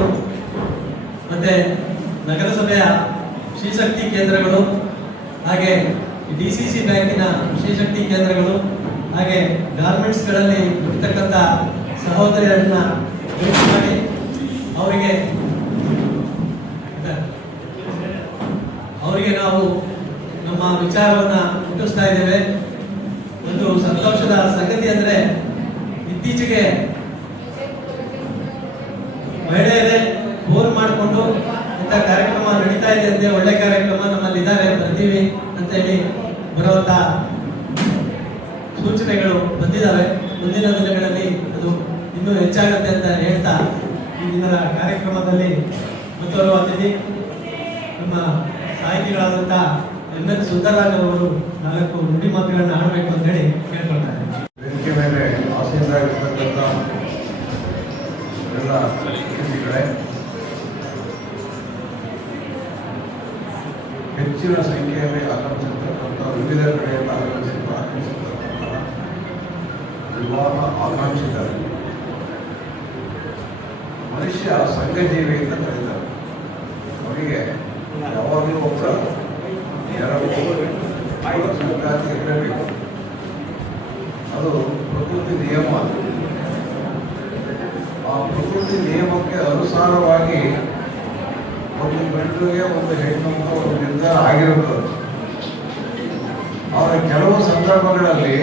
ಮತ್ತೆ ನಗರಸಭೆಯ ಶ್ರೀಶಕ್ತಿ ಕೇಂದ್ರಗಳು, ಹಾಗೆ DCC ಬ್ಯಾಂಕಿನ ಶ್ರೀಶಕ್ತಿ ಕೇಂದ್ರಗಳು, ಹಾಗೆ ಗಾರ್ಮೆಂಟ್ಸ್ಗಳಲ್ಲಿ ಇರ್ತಕ್ಕಂಥ ಸಹೋದರಿಯರನ್ನ ಭೇಟಿ ಮಾಡಿ ಅವರಿಗೆ ನಾವು ನಮ್ಮ ವಿಚಾರವನ್ನ ಮುಟ್ಟಿಸ್ತಾ ಇದ್ದೇವೆ. ಒಂದು ಸಂತೋಷದ ಸಂಗತಿ ಅಂದ್ರೆ ಇತ್ತೀಚೆಗೆ ಮಹಿಳೆಯರೇ ಫೋನ್ ಮಾಡಿಕೊಂಡು ಇಂಥ ಕಾರ್ಯಕ್ರಮ ನಡೀತಾ ಇದೆ ಅಂತೆ, ಒಳ್ಳೆ ಕಾರ್ಯಕ್ರಮ ನಮ್ಮಲ್ಲಿ ಇದ್ದಾರೆ, ಬರ್ತೀವಿ ಅಂತ ಹೇಳಿ ಬರುವಂತ ಸೂಚನೆಗಳು ಬಂದಿದ್ದಾವೆ. ಮುಂದಿನ ದಿನಗಳಲ್ಲಿ ಅದು ಇನ್ನೂ ಹೆಚ್ಚಾಗುತ್ತೆ ಅಂತ ಹೇಳ್ತಾ ಈ ದಿನದ ಕಾರ್ಯಕ್ರಮದಲ್ಲಿ ಮತ್ತೋರ್ವ ಅತಿಥಿ ನಮ್ಮ ಸಾಹಿತಿಗಳಾದಂಥ MN ಸುಂದರರಾಜ್ ಅವರು 4 ನುಡಿ ಮಾತುಗಳನ್ನ ಆಡಬೇಕು ಅಂತ ಹೇಳಿ ಕೇಳ್ಕೊಳ್ತಾರೆ. ವೇದಿಕೆ ಮೇಲೆ ಆಸೀನರಾಗಿರ್ತಕ್ಕಂಥ ಎಲ್ಲ ಅತಿಥಿಗಳೇ, ಹೆಚ್ಚಿನ ಸಂಖ್ಯೆಯಲ್ಲಿ ಆಗಮಿಸಿರ್ತಕ್ಕಂಥ ವಿವಿಧ ಕಡೆಯಿಂದ ಆಗಮಿಸಿರ್ತಕ್ಕಂಥ ವಿವಾಹ ಆಕಾಂಕ್ಷಿಗಳು ಮನುಷ್ಯ ಸಂಘಜೀವಿ ಅಂತ ಕರೀತಾರೆ. ಅವರಿಗೆ ಯಾವಾಗಲೂ ಒಬ್ಬರ ಸಂಗಾತಿ ಇರಬೇಕು. ಅದು ಪ್ರಕೃತಿ ನಿಯಮ. ಆ ಪ್ರಕೃತಿ ನಿಯಮಕ್ಕೆ ಅನುಸಾರವಾಗಿ ಒಂದು ಗಂಡಿಗೆ ಒಂದು ಹೆಣ್ಣು ಅಂತ ಒಂದು ನಿರ್ಧಾರ ಆಗಿರುತ್ತದೆ. ಆದರೆ ಕೆಲವು ಸಂದರ್ಭಗಳಲ್ಲಿ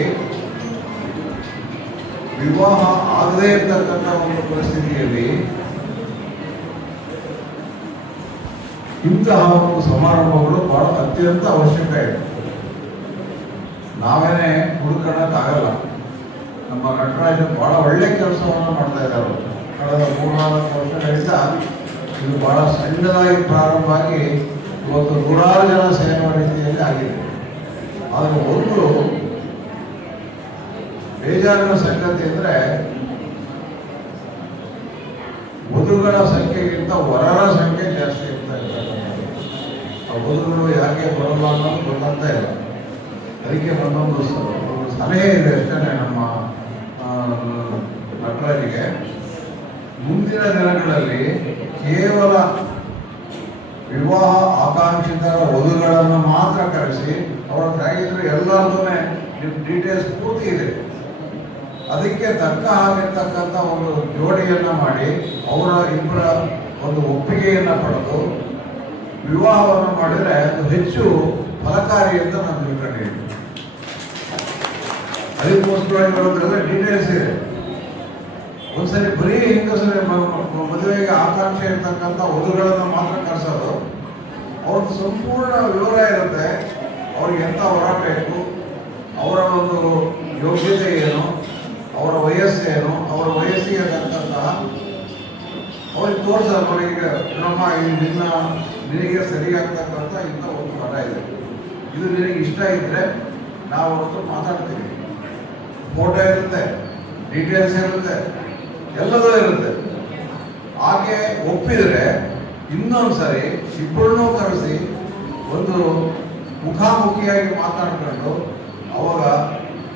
ವಿವಾಹ ಆಗದೇ ಇರತಕ್ಕಂಥ ಒಂದು ಪರಿಸ್ಥಿತಿಯಲ್ಲಿ ಇಂತಹ ಒಂದು ಸಮಾರಂಭಗಳು ಬಹಳ ಅತ್ಯಂತ ಅವಶ್ಯಕ ಇದೆ. ನಾವೇನೇ ಹುಡುಕಕ್ಕಾಗಲ್ಲ. ನಮ್ಮ ನಟರಾಜ ಬಹಳ ಒಳ್ಳೆ ಕೆಲಸವನ್ನು ಮಾಡ್ತಾ ಇದ್ದಾರೆ. ಕಳೆದ 3-4 ವರ್ಷಗಳಿಂದ ಇದು ಬಹಳ ಸಣ್ಣದಾಗಿ ಪ್ರಾರಂಭ ಆಗಿ ಇವತ್ತು 100 ಜನ ಸೇರುವ ರೀತಿಯಲ್ಲಿ ಆಗಿದೆ. ಆದರೆ ಒಂದು ಬೇಜಾರಿನ ಸಂಗತಿ ಅಂದರೆ ವಧುಗಳ ಸಂಖ್ಯೆಗಿಂತ ವರರ ಸಂಖ್ಯೆ ಜಾಸ್ತಿ ಇರ್ತಾ ಇರ್ತಕ್ಕಂಥದ್ದು. ಆ ವಧುಗಳು ಯಾಕೆ ಬರಲ್ಲ ಅನ್ನೋದು ಗೊತ್ತಾಗ್ತಾ ಇಲ್ಲ. ಅದಕ್ಕೆ ಒಂದೊಂದು ಸಲಹೆ ಇದೆ ಅಷ್ಟೇ ನಮ್ಮ ನಟರಾಜಿಗೆ. ಮುಂದಿನ ದಿನಗಳಲ್ಲಿ ಕೇವಲ ವಿವಾಹ ಆಕಾಂಕ್ಷಿತರ ವಧುಗಳನ್ನು ಮಾತ್ರ ಕರೆಸಿ ಅವರ ಹೇಗಿದ್ರೆ ಎಲ್ಲರನ್ನೂ ನಿಮ್ಮ ಡೀಟೇಲ್ಸ್ ಪೂರ್ತಿ ಇದೆ, ಅದಕ್ಕೆ ತಕ್ಕ ಹಾಗಿರ್ತಕ್ಕಂಥ ಒಂದು ಜೋಡಿಯನ್ನು ಮಾಡಿ ಅವರ ಇಬ್ಬರ ಒಂದು ಒಪ್ಪಿಗೆಯನ್ನು ಪಡೆದು ವಿವಾಹವನ್ನು ಮಾಡಿದರೆ ಅದು ಹೆಚ್ಚು ಫಲಕಾರಿ ಅಂತ ನಾನು ತಿಳ್ಕೊಂಡಿದ್ದೀನಿ. ಅದಕ್ಕೋಸ್ಕರವಾಗಿ ಬರೋದ್ರಿಂದ ಡೀಟೇಲ್ಸ್ ಇದೆ. ಒಂದ್ಸರಿ ಬರೀ ಹೆಂಗಸರು ಮದುವೆಗೆ ಆಕಾಂಕ್ಷೆ ಇರ್ತಕ್ಕಂಥ ವಧುಗಳನ್ನು ಮಾತ್ರ ಕರೆಸೋದು, ಅವ್ರದ್ದು ಸಂಪೂರ್ಣ ವಿವರ ಇರುತ್ತೆ. ಅವ್ರಿಗೆ ಎಂಥ ವರ ಬೇಕು, ಅವರ ಒಂದು ಯೋಗ್ಯತೆ ಏನು, ಅವರ ವಯಸ್ಸೇನು, ಅವರ ವಯಸ್ಸಿಗೆ ತಕ್ಕಂತಹ ಅವ್ರಿಗೆ ತೋರಿಸೋದು. ಅವರಿಗೆ ನಮ್ಮ ನಿನಗೆ ಸರಿಯಾಗ್ತಕ್ಕಂಥ ಇಂಥ ಒಂದು ವರ ಇದೆ, ಇದು ನಿನಗೆ ಇಷ್ಟ ಇದ್ದರೆ ನಾವು ಅವತ್ತು ಮಾತಾಡ್ತೀವಿ. ಫೋಟೋ ಇರುತ್ತೆ, ಡೀಟೇಲ್ಸ್ ಇರುತ್ತೆ, ಎಲ್ಲದೂ ಇರುತ್ತೆ. ಆಕೆ ಒಪ್ಪಿದರೆ ಇನ್ನೊಂದು ಸರಿ ಇಬ್ಬರನ್ನೂ ಕರೆಸಿ ಒಂದು ಮುಖಾಮುಖಿಯಾಗಿ ಮಾತಾಡ್ಕೊಂಡು ಅವಾಗ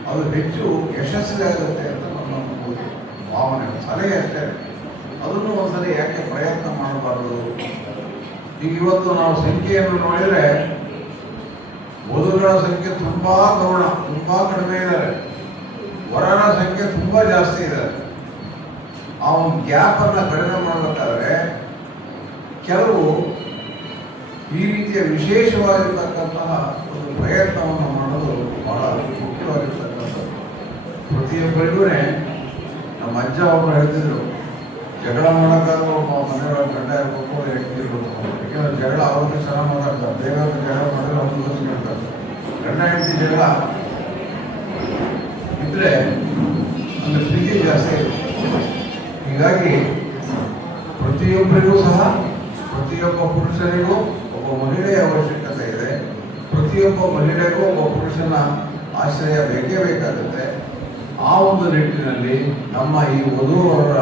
ಅದು ಹೆಚ್ಚು ಯಶಸ್ವಿ ಆಗುತ್ತೆ ಅಂತ ನಮ್ಮ ಒಂದು ಭಾವನೆ, ಸಲಹೆ ಅಷ್ಟೇ. ಅದನ್ನು ಒಂದ್ಸರಿ ಯಾಕೆ ಪ್ರಯತ್ನ ಮಾಡಬಾರ್ದು? ಈಗ ಇವತ್ತು ನಾವು ಸಂಖ್ಯೆಯನ್ನು ನೋಡಿದರೆ ವಧುಗಳ ಸಂಖ್ಯೆ ತುಂಬಾ ಗೌಣ, ತುಂಬಾ ಕಡಿಮೆ ಇದ್ದಾರೆ. ವರರ ಸಂಖ್ಯೆ ತುಂಬಾ ಜಾಸ್ತಿ ಇದೆ. ಆ ಒಂದು ಗ್ಯಾಪ್ ಅನ್ನ ಕಡಿಮೆ ಮಾಡಬೇಕಾದ್ರೆ ಕೆಲವು ಈ ರೀತಿಯ ವಿಶೇಷವಾಗಿರ್ತಕ್ಕಂತಹ ಒಂದು ಪ್ರಯತ್ನವನ್ನು ಮಾಡೋದು ಬಹಳ ಮುಖ್ಯವಾಗಿರ್ತಕ್ಕಂಥದ್ದು. ಪ್ರತಿಯೊಬ್ಬರಿಗೂ ನಮ್ಮ ಅಜ್ಜ ಒಬ್ಬರು ಹೇಳ್ತಿದ್ರು, ಜಗಳ ಮಾಡೋಕ್ಕಾದ್ರೂ ಒಬ್ಬ ಮನೆಯೊಳಗೆ ಗಂಡ ಇರ್ಬೇಕು, ಹೆಂಡತಿ ಇರ್ಬೇಕು. ಯಾಕೆಂದ್ರೆ ಜಗಳ ಅವ್ರಿಗೆ ಚೆನ್ನಾಗಿ ಮಾತಾಡ್ತಾರೆ, ಬೇಗ ಜಗಳ ಮಾಡಿದ್ರೆ ಅವ್ರು ದೋಸ್ಕೊಳ್ತಾರೆ. ಗಂಡ ಹೆಂಡತಿ ಜಗಳ ಇದ್ರೆ ಅಂದ್ರೆ ಪ್ರೀತಿ ಜಾಸ್ತಿ ಇದೆ. ಹೀಗಾಗಿ ಪ್ರತಿಯೊಬ್ಬರಿಗೂ ಸಹ, ಪ್ರತಿಯೊಬ್ಬ ಪುರುಷನಿಗೂ ಒಬ್ಬ ಮಹಿಳೆಯ ಅವಶ್ಯಕತೆ ಇದೆ. ಪ್ರತಿಯೊಬ್ಬ ಮಹಿಳೆಗೂ ಒಬ್ಬ ಪುರುಷನ ಆಶ್ರಯ ಬೇಕೇ ಬೇಕಾಗುತ್ತೆ. ಆ ಒಂದು ನಿಟ್ಟಿನಲ್ಲಿ ನಮ್ಮ ಈ ವಧುವರರ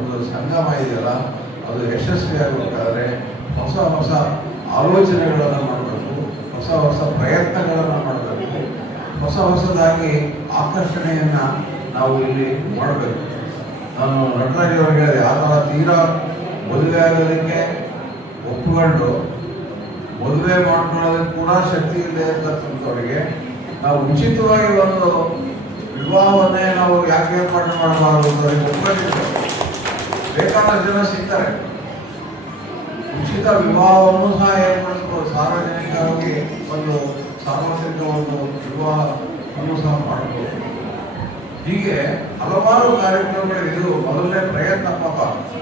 ಒಂದು ಸಂಗಮ ಇದೆಯಲ್ಲ, ಅದು ಯಶಸ್ವಿಯಾಗಬೇಕಾದ್ರೆ ಹೊಸ ಹೊಸ ಆಲೋಚನೆಗಳನ್ನು ಮಾಡಬೇಕು, ಹೊಸ ಹೊಸ ಪ್ರಯತ್ನಗಳನ್ನು ಮಾಡಬೇಕು, ಹೊಸ ಹೊಸದಾಗಿ ಆಕರ್ಷಣೆಯನ್ನು ನಾವು ಇಲ್ಲಿ ಮಾಡಬೇಕು. ನಾನು ನಟರಾಜ್ ಅವರಿಗೆ ಹೇಳಿದೆ, ಆ ಥರ ತೀರಾ ಮದುವೆ ಆಗೋದಕ್ಕೆ ಒಪ್ಪಿಕೊಂಡು ಮದುವೆ ಮಾಡ್ಕೊಳ್ಳೋದಕ್ಕೆ ಕೂಡ ಶಕ್ತಿ ಇದೆ ಅಂತಕ್ಕಂಥವ್ರಿಗೆ ನಾವು ಉಚಿತವಾಗಿ ಒಂದು ವಿವಾಹವನ್ನೇ ನಾವು ಯಾಕೆ ಏರ್ಪಾಡು ಮಾಡಬಾರದು ಅಂತ ಒಪ್ಪಿಕೊಂಡಿದ್ದೇವೆ. ಬೇಕಾದಷ್ಟು ಜನ ಸಿಗ್ತಾರೆ. ಉಚಿತ ವಿವಾಹವನ್ನು ಸಹ ಏರ್ಪಡಿಸ್ಬೋದು. ಸಾರ್ವಜನಿಕವಾಗಿ ಒಂದು ಸಾರ್ವತ್ರಿಕ ಒಂದು ವಿವಾಹವನ್ನು ಸಹ ಮಾಡಬಹುದು. ಹೀಗೆ ಹಲವಾರು ಕಾರ್ಯಕ್ರಮಗಳು. ಇದು ಮೊದಲನೇ ಪ್ರಯತ್ನ. ಪಾಪ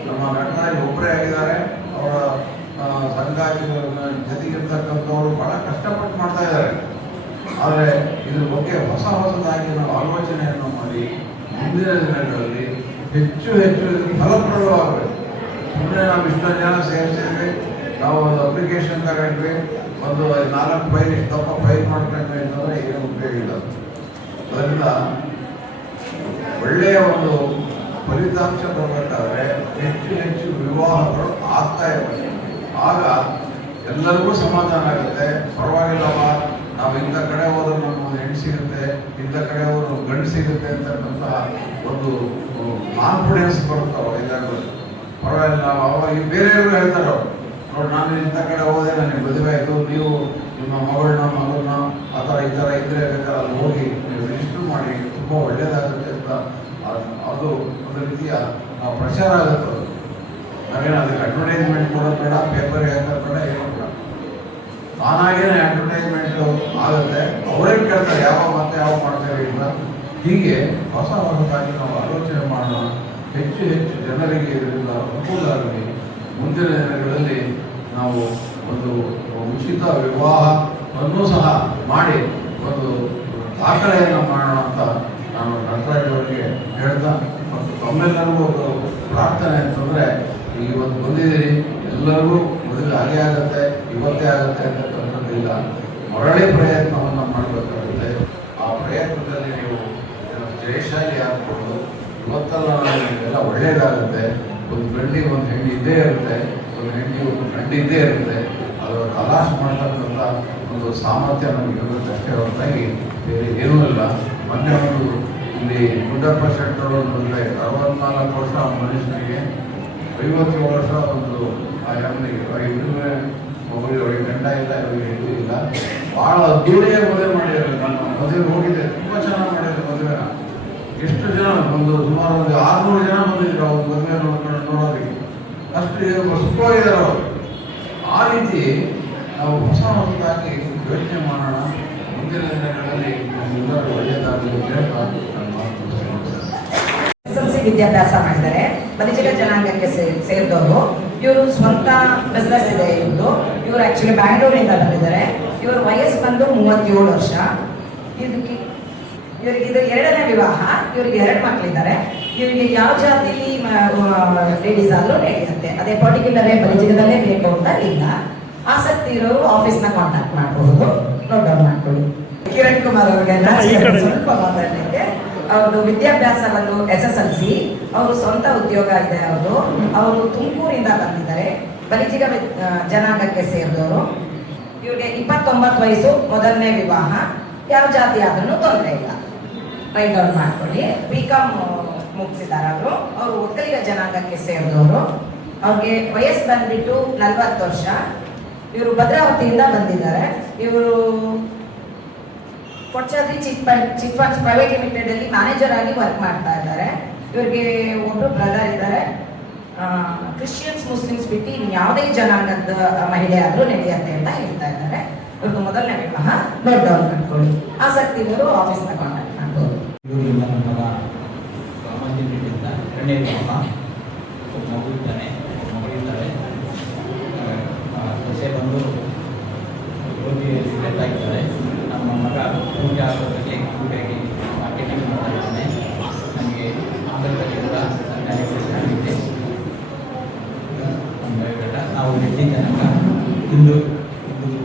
ನಮ್ಮ ನಟರಾಜ್ ಒಬ್ಬರೇ ಆಗಿದ್ದಾರೆ. ಅವರ ಸಂಗಾತಿಗಳ ಜೊತೆಗಿರ್ತಕ್ಕಂಥವರು ಬಹಳ ಕಷ್ಟಪಟ್ಟು ಮಾಡ್ತಾ ಇದ್ದಾರೆ. ಆದರೆ ಇದ್ರ ಬಗ್ಗೆ ಹೊಸ ಹೊಸದಾಗಿ ನಾವು ಆಲೋಚನೆಯನ್ನು ಮಾಡಿ ಮುಂದಿನ ದಿನಗಳಲ್ಲಿ ಹೆಚ್ಚು ಹೆಚ್ಚು ಫಲಪ್ರದವಾಗಬೇಕು. ಸುಮ್ಮನೆ ನಾವು ಇಷ್ಟೊಂದು ಜನ ಸೇರಿಸಿದ್ವಿ, ನಾವು ಒಂದು ಅಪ್ಲಿಕೇಶನ್ ತಗೊಂಡ್ವಿ, ಒಂದು 4 ಫೈಲ್ ಇಷ್ಟಪ್ಪ ಫೈಲ್ ಮಾಡ್ಕೊಂಡ್ವಿ ಅಂತಂದರೆ ಏನು ಉಪಯೋಗ ಇಲ್ಲ. ಅದರಿಂದ ಒಳ್ಳೆಯ ಒಂದು ಫಲಿತಾಂಶ ಬರಬೇಕಾದ್ರೆ ಹೆಚ್ಚು ಹೆಚ್ಚು ವಿವಾಹಗಳು ಆಗ್ತಾ ಇರಬೇಕು. ಆಗ ಎಲ್ಲರಿಗೂ ಸಮಾಧಾನ ಆಗುತ್ತೆ. ಪರವಾಗಿಲ್ಲವ, ನಾವು ಇಂಥ ಕಡೆ ಹೋದ್ರೆ ನಮ್ಗೆ ಹೆಣ್ಣು ಸಿಗುತ್ತೆ, ಇಂಥ ಕಡೆ ಹೋದ್ರೆ ಗಂಡು ಸಿಗುತ್ತೆ ಅಂತಕ್ಕಂತಹ ಒಂದು ಕಾನ್ಫಿಡೆನ್ಸ್ ಬರುತ್ತಾವ. ಇದಾಗಲಿ ಪರವಾಗಿಲ್ಲ, ನಾವು ಅವಾಗ ಬೇರೆಯವರು ಹೇಳ್ತಾರೆ, ನೋಡಿ ನಾನು ಇಂಥ ಕಡೆ ಹೋದೆ, ನನಗೆ ಮದುವೆ ಆಯಿತು, ನೀವು ನಿಮ್ಮ ಮಗಳನ್ನ ಮಗನ್ನ ಆ ಥರ ಈ ಥರ ಇದ್ರೆ ಬೇಕಾದ್ರೆ ಅಲ್ಲಿ ಹೋಗಿ ನೀವು ರಿಜಿಸ್ಟರ್ ಮಾಡಿ, ತುಂಬ ಒಳ್ಳೆಯದಾಗುತ್ತೆ ಅಂತ ಅದು ಒಂದು ರೀತಿಯ ಪ್ರಚಾರ ಆಗುತ್ತೆ. ನಾವೇನು ಅದಕ್ಕೆ ಅಡ್ವರ್ಟೈಸ್ಮೆಂಟ್ ಕೊಡೋದು ಬೇಡ, ಪೇಪರ್ಗೆ ಹಾಕೋದು ಬೇಡ, ಏನು ಬೇಡ. ತಾನಾಗೇನೆ ಅಡ್ವರ್ಟೈಸ್ಮೆಂಟು ಆಗುತ್ತೆ. ಅವರೇ ಕೇಳ್ತಾರೆ ಯಾವ ಮತ್ತೆ ಯಾವ ಮಾಡ್ತೇವೆ ಇಲ್ಲ. ಹೀಗೆ ಹೊಸ ಹೊಸದಾಗಿ ನಾವು ಆಲೋಚನೆ ಮಾಡೋಣ. ಹೆಚ್ಚು ಹೆಚ್ಚು ಜನರಿಗೆ ಇದರಿಂದ ಅನುಕೂಲ ಆಗಲಿ. ಮುಂದಿನ ದಿನಗಳಲ್ಲಿ ನಾವು ಒಂದು ಉಚಿತ ವಿವಾಹವನ್ನು ಸಹ ಮಾಡಿ ಒಂದು ದಾಖಲೆಯನ್ನು ಮಾಡೋಣ ಅಂತ ನಾನು ನಟರಾಜ್ ಅವರಿಗೆ ಹೇಳ್ತಾ, ಮತ್ತು ತಮ್ಮೆಲ್ಲರಿಗೂ ಒಂದು ಪ್ರಾರ್ಥನೆ ಅಂತಂದರೆ, ಇವತ್ತು ಬಂದಿದ್ದೀರಿ, ಎಲ್ಲರಿಗೂ ಮದುವೆ ಹಾಗೆ ಆಗುತ್ತೆ, ಇವತ್ತೇ ಆಗುತ್ತೆ ಅಂತಕ್ಕಂಥದ್ದಿಲ್ಲ. ಮರಳಿ ಪ್ರಯತ್ನವನ್ನು ಮಾಡಬೇಕಾಗುತ್ತೆ. ಆ ಪ್ರಯತ್ನದಲ್ಲಿ ನೀವು ಜಯಶಾಲಿ ಆಗ್ಬೋದು. ಇವತ್ತೆಲ್ಲ ಎಲ್ಲ ಒಳ್ಳೆಯದಾಗುತ್ತೆ. ಒಂದು ಗಂಡಿಗೆ ಒಂದು ಹೆಣ್ಣು ಇದ್ದೇ ಇರುತ್ತೆ, ಒಂದು ಹೆಣ್ಣಿಗೆ ಒಂದು ಗಂಡು ಇದ್ದೇ ಇರುತ್ತೆ. ಅದರ ತಲಾಶ್ ಮಾಡ್ತಕ್ಕಂಥ ಒಂದು ಸಾಮರ್ಥ್ಯ ನಮಗೆ ಇರುತ್ತೆ ಅಷ್ಟೇ ಹೊರತಾಗಿ ಬೇರೆ ಏನೂ ಇಲ್ಲ. ಮೊನ್ನೆ ಒಂದು ಇಲ್ಲಿ ಗುಡ್ಡಪ್ಪ ಶೆಟ್ಟರು ಅಂತಂದರೆ 64 ವರ್ಷ ಮನುಷ್ಯನಿಗೆ, 57 ವರ್ಷ ಒಂದು ಆ ಹೆಣ್ಣಿಗೆ, ಇಬ್ಬರೇ ಮಗುವಿಗೆ, ಅವರಿಗೆ ಗಂಡ ಇಲ್ಲ, ಅವರಿಗೆ ಹೆಣ್ಣು ಇಲ್ಲ. ಭಾಳ ಅದ್ದೂರಿಯಾಗಿ ಮದುವೆ ಮಾಡಿದ್ದಾರೆ. ನಾನು ಮದುವೆ ಹೋಗಿದ್ದೆ, ತುಂಬ ಚೆನ್ನಾಗಿ ಮಾಡಿದ್ದಾರೆ ಮದುವೆನ. ಎಷ್ಟು ಜನ, ಒಂದು ಸುಮಾರು ಒಂದು 600 ಜನ ಬಂದಿದ್ರು ಅವ್ರ ಮದುವೆ ನೋಡೋದಕ್ಕೆ. ಅಷ್ಟು ಸುಖವಾಗಿದ್ದಾರೆ ಅವರು. ಆ ರೀತಿ ನಾವು ಹೊಸದಾಗಿ ಯೋಚನೆ ಮಾಡೋಣ. ಮುಂದಿನ ದಿನಗಳಲ್ಲಿ ನಮ್ಮೆಲ್ಲರೂ ಒಳ್ಳೆಯದಾಗಲಿ ಅಂತ ನನ್ನ ಮಾತು ಮುಗಿಸ್ತೇನೆ. SSLC ವಿದ್ಯಾಭ್ಯಾಸ ಮಾಡಿದ್ದಾರೆ. ಬಲಿಜಿಗ ಜನಾಂಗಕ್ಕೆ ಸೇರಿದವರು. ಇವರು ಸ್ವಂತ ಬಿಸ್ನೆಸ್ ಇದೆ ಇವ್ರದ್ದು. ಇವರು ಆಕ್ಚುಲಿ ಬ್ಯಾಂಗ್ಳೂರಿಂದ ಬಂದಿದ್ದಾರೆ. ಇವ್ರ ವಯಸ್ಸು ಬಂದು 37 ವರ್ಷ. ಇವರಿಗೆ ಇದು 2ನೇ ವಿವಾಹ. ಇವರಿಗೆ 2 ಮಕ್ಕಳಿದ್ದಾರೆ. ಇವರಿಗೆ ಯಾವ ಜಾತಿ ಲೇಡೀಸ್ ಆದ್ರೂ ನಡೆಯುತ್ತೆ. ಅದೇ ಪರ್ಟಿಕ್ಯುಲರ್ ಬಲಿಜಿಗದಲ್ಲೇ ಬೇಕು ಅಂತ ಇಲ್ಲ. ಆಸಕ್ತಿ ಇರೋರು ಆಫೀಸ್ನ ಕಾಂಟ್ಯಾಕ್ಟ್ ಮಾಡಬಹುದು. ನೋಟ್ ಡೌನ್ ಮಾಡ್ಕೊಳ್ಳಿ. ಕಿರಣ್ ಕುಮಾರ್ ಅವರಿಗೆ ಸ್ವಲ್ಪ ಮಾತಾಡಲಿಕ್ಕೆ. ಅವ್ರದ್ದು ವಿದ್ಯಾಭ್ಯಾಸ ಬಂದು SSLC. ಅವರು ಸ್ವಂತ ಉದ್ಯೋಗ ಇದೆ ಅವ್ರದ್ದು. ಅವರು ತುಮಕೂರಿಂದ ಬಂದಿದ್ದಾರೆ. ಬಲಿಜಿಗ ಜನಾಂಗಕ್ಕೆ ಸೇರಿದವರು. ಇವ್ರಿಗೆ 29 ವಯಸ್ಸು, ಮೊದಲನೇ ವಿವಾಹ. ಯಾವ ಜಾತಿ ಆದ್ರೂ ತೊಂದರೆ ಇಲ್ಲ. ರೈಟ್ ಡೌನ್ ಮಾಡ್ಕೊಳ್ಳಿ. BCom ಮುಗಿಸಿದ್ದಾರೆ ಅವರು. ಅವರು ಒಕ್ಕಲಿಗ ಜನಾಂಗಕ್ಕೆ ಸೇರಿದವರು. ಅವ್ರಿಗೆ ವಯಸ್ಸು ಬಂದ್ಬಿಟ್ಟು 40 ವರ್ಷ. ಇವರು ಭದ್ರಾವತಿಯಿಂದ ಬಂದಿದ್ದಾರೆ. ಇವರು Kodachadri chit funds private limited ಅಲ್ಲಿ ಮ್ಯಾನೇಜರ್ ಆಗಿ ವರ್ಕ್ ಮಾಡ್ತಾ ಇದ್ದಾರೆ. ಇವರಿಗೆ ಒಬ್ಬರು ಬ್ರದರ್ ಇದ್ದಾರೆ. ಕ್ರಿಶ್ಚಿಯನ್ಸ್ ಮುಸ್ಲಿಮ್ಸ್ ಬಿಟ್ಟು ಯಾವುದೇ ಜನಾಂಗದ ಮಹಿಳೆ ಆದರೂ ನಡೆಯುತ್ತೆ ಅಂತ ಹೇಳ್ತಾ ಇದ್ದಾರೆ. ಇವ್ರದ್ದು ಮೊದಲನೇ ವಿವಾಹ. ನೋಟ್ ಡೌನ್ ಮಾಡ್ಕೊಳ್ಳಿ. ಆಸಕ್ತಿ ಇರೋರು ಆಫೀಸ್ನ ಕಾಂಟ್ಯಾಕ್ಟ್ ಮಾಡ್ಬೋದು. ಇವರಿಂದ ನನ್ನ ಮಗ ರಾಮಾಜಿನಿಂದ 2ನೇ ವಿವಾಹ. ಒಬ್ಬ ಮಗು ಇದ್ದಾನೆ, ಒಬ್ಬ ಮಗಳಿದ್ದಾರೆ. ಸೊಸೆ ಬಂದು ಇದ್ದಾರೆ. ನಮ್ಮ ಮಗ ಪೂಜಾ ಬಗ್ಗೆ ಪೂಜೆಗೆ ಮಾರ್ಕೆಟಿಂಗ್ ಮಾಡ್ತಾ ಇದ್ದಾನೆ. ನಮಗೆ ಆಂಧ್ರದಲ್ಲಿರುವ ಕಾರ್ಯಕ್ರಮವಿದೆ. ನಾವು ಹೆಚ್ಚಿನ ಜನಾಂಗ ಹಿಂದೂ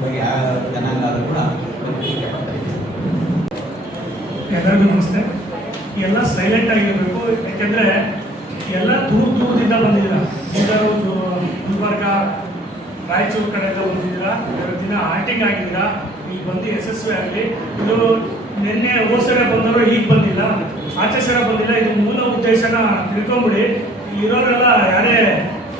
ಬಗ್ಗೆ ಯಾವ ಜನಾಂಗ ಆದರೂ ಕೂಡ ಪೂಜೆ ಮಾಡ್ತಾ ಇದ್ದೀವಿ. ಎಲ್ಲರಿಗೂ ನಮಸ್ತೆ. ಎಲ್ಲ ಸೈಲೆಂಟ್ ಆಗಿರಬೇಕು. ಯಾಕೆಂದರೆ ಎಲ್ಲ ದೂರದಿಂದ ಬಂದಿದ್ದೀರಾ. ಬೀದರು, ಗುಲ್ಬರ್ಗ, ರಾಯಚೂರು ಕಡೆಯಿಂದ ಬಂದಿದ್ದೀರಾ. 2 ದಿನ ಆಟಿಂಗ್ ಆಗಿದ್ದೀರಾ. ಈಗ ಬಂದು ಯಶಸ್ವಿ ಆಗಲಿ. ಇದು ನಿನ್ನೆ ಹೋಸರ ಬಂದವರು ಈಗ ಬಂದಿಲ್ಲ, ಆಚೆ ಸರ ಬಂದಿಲ್ಲ. ಇದು ಮೂಲ ಉದ್ದೇಶನ ತಿಳ್ಕೊಂಬಿಡಿ. ಇರೋರೆಲ್ಲ ಯಾರೇ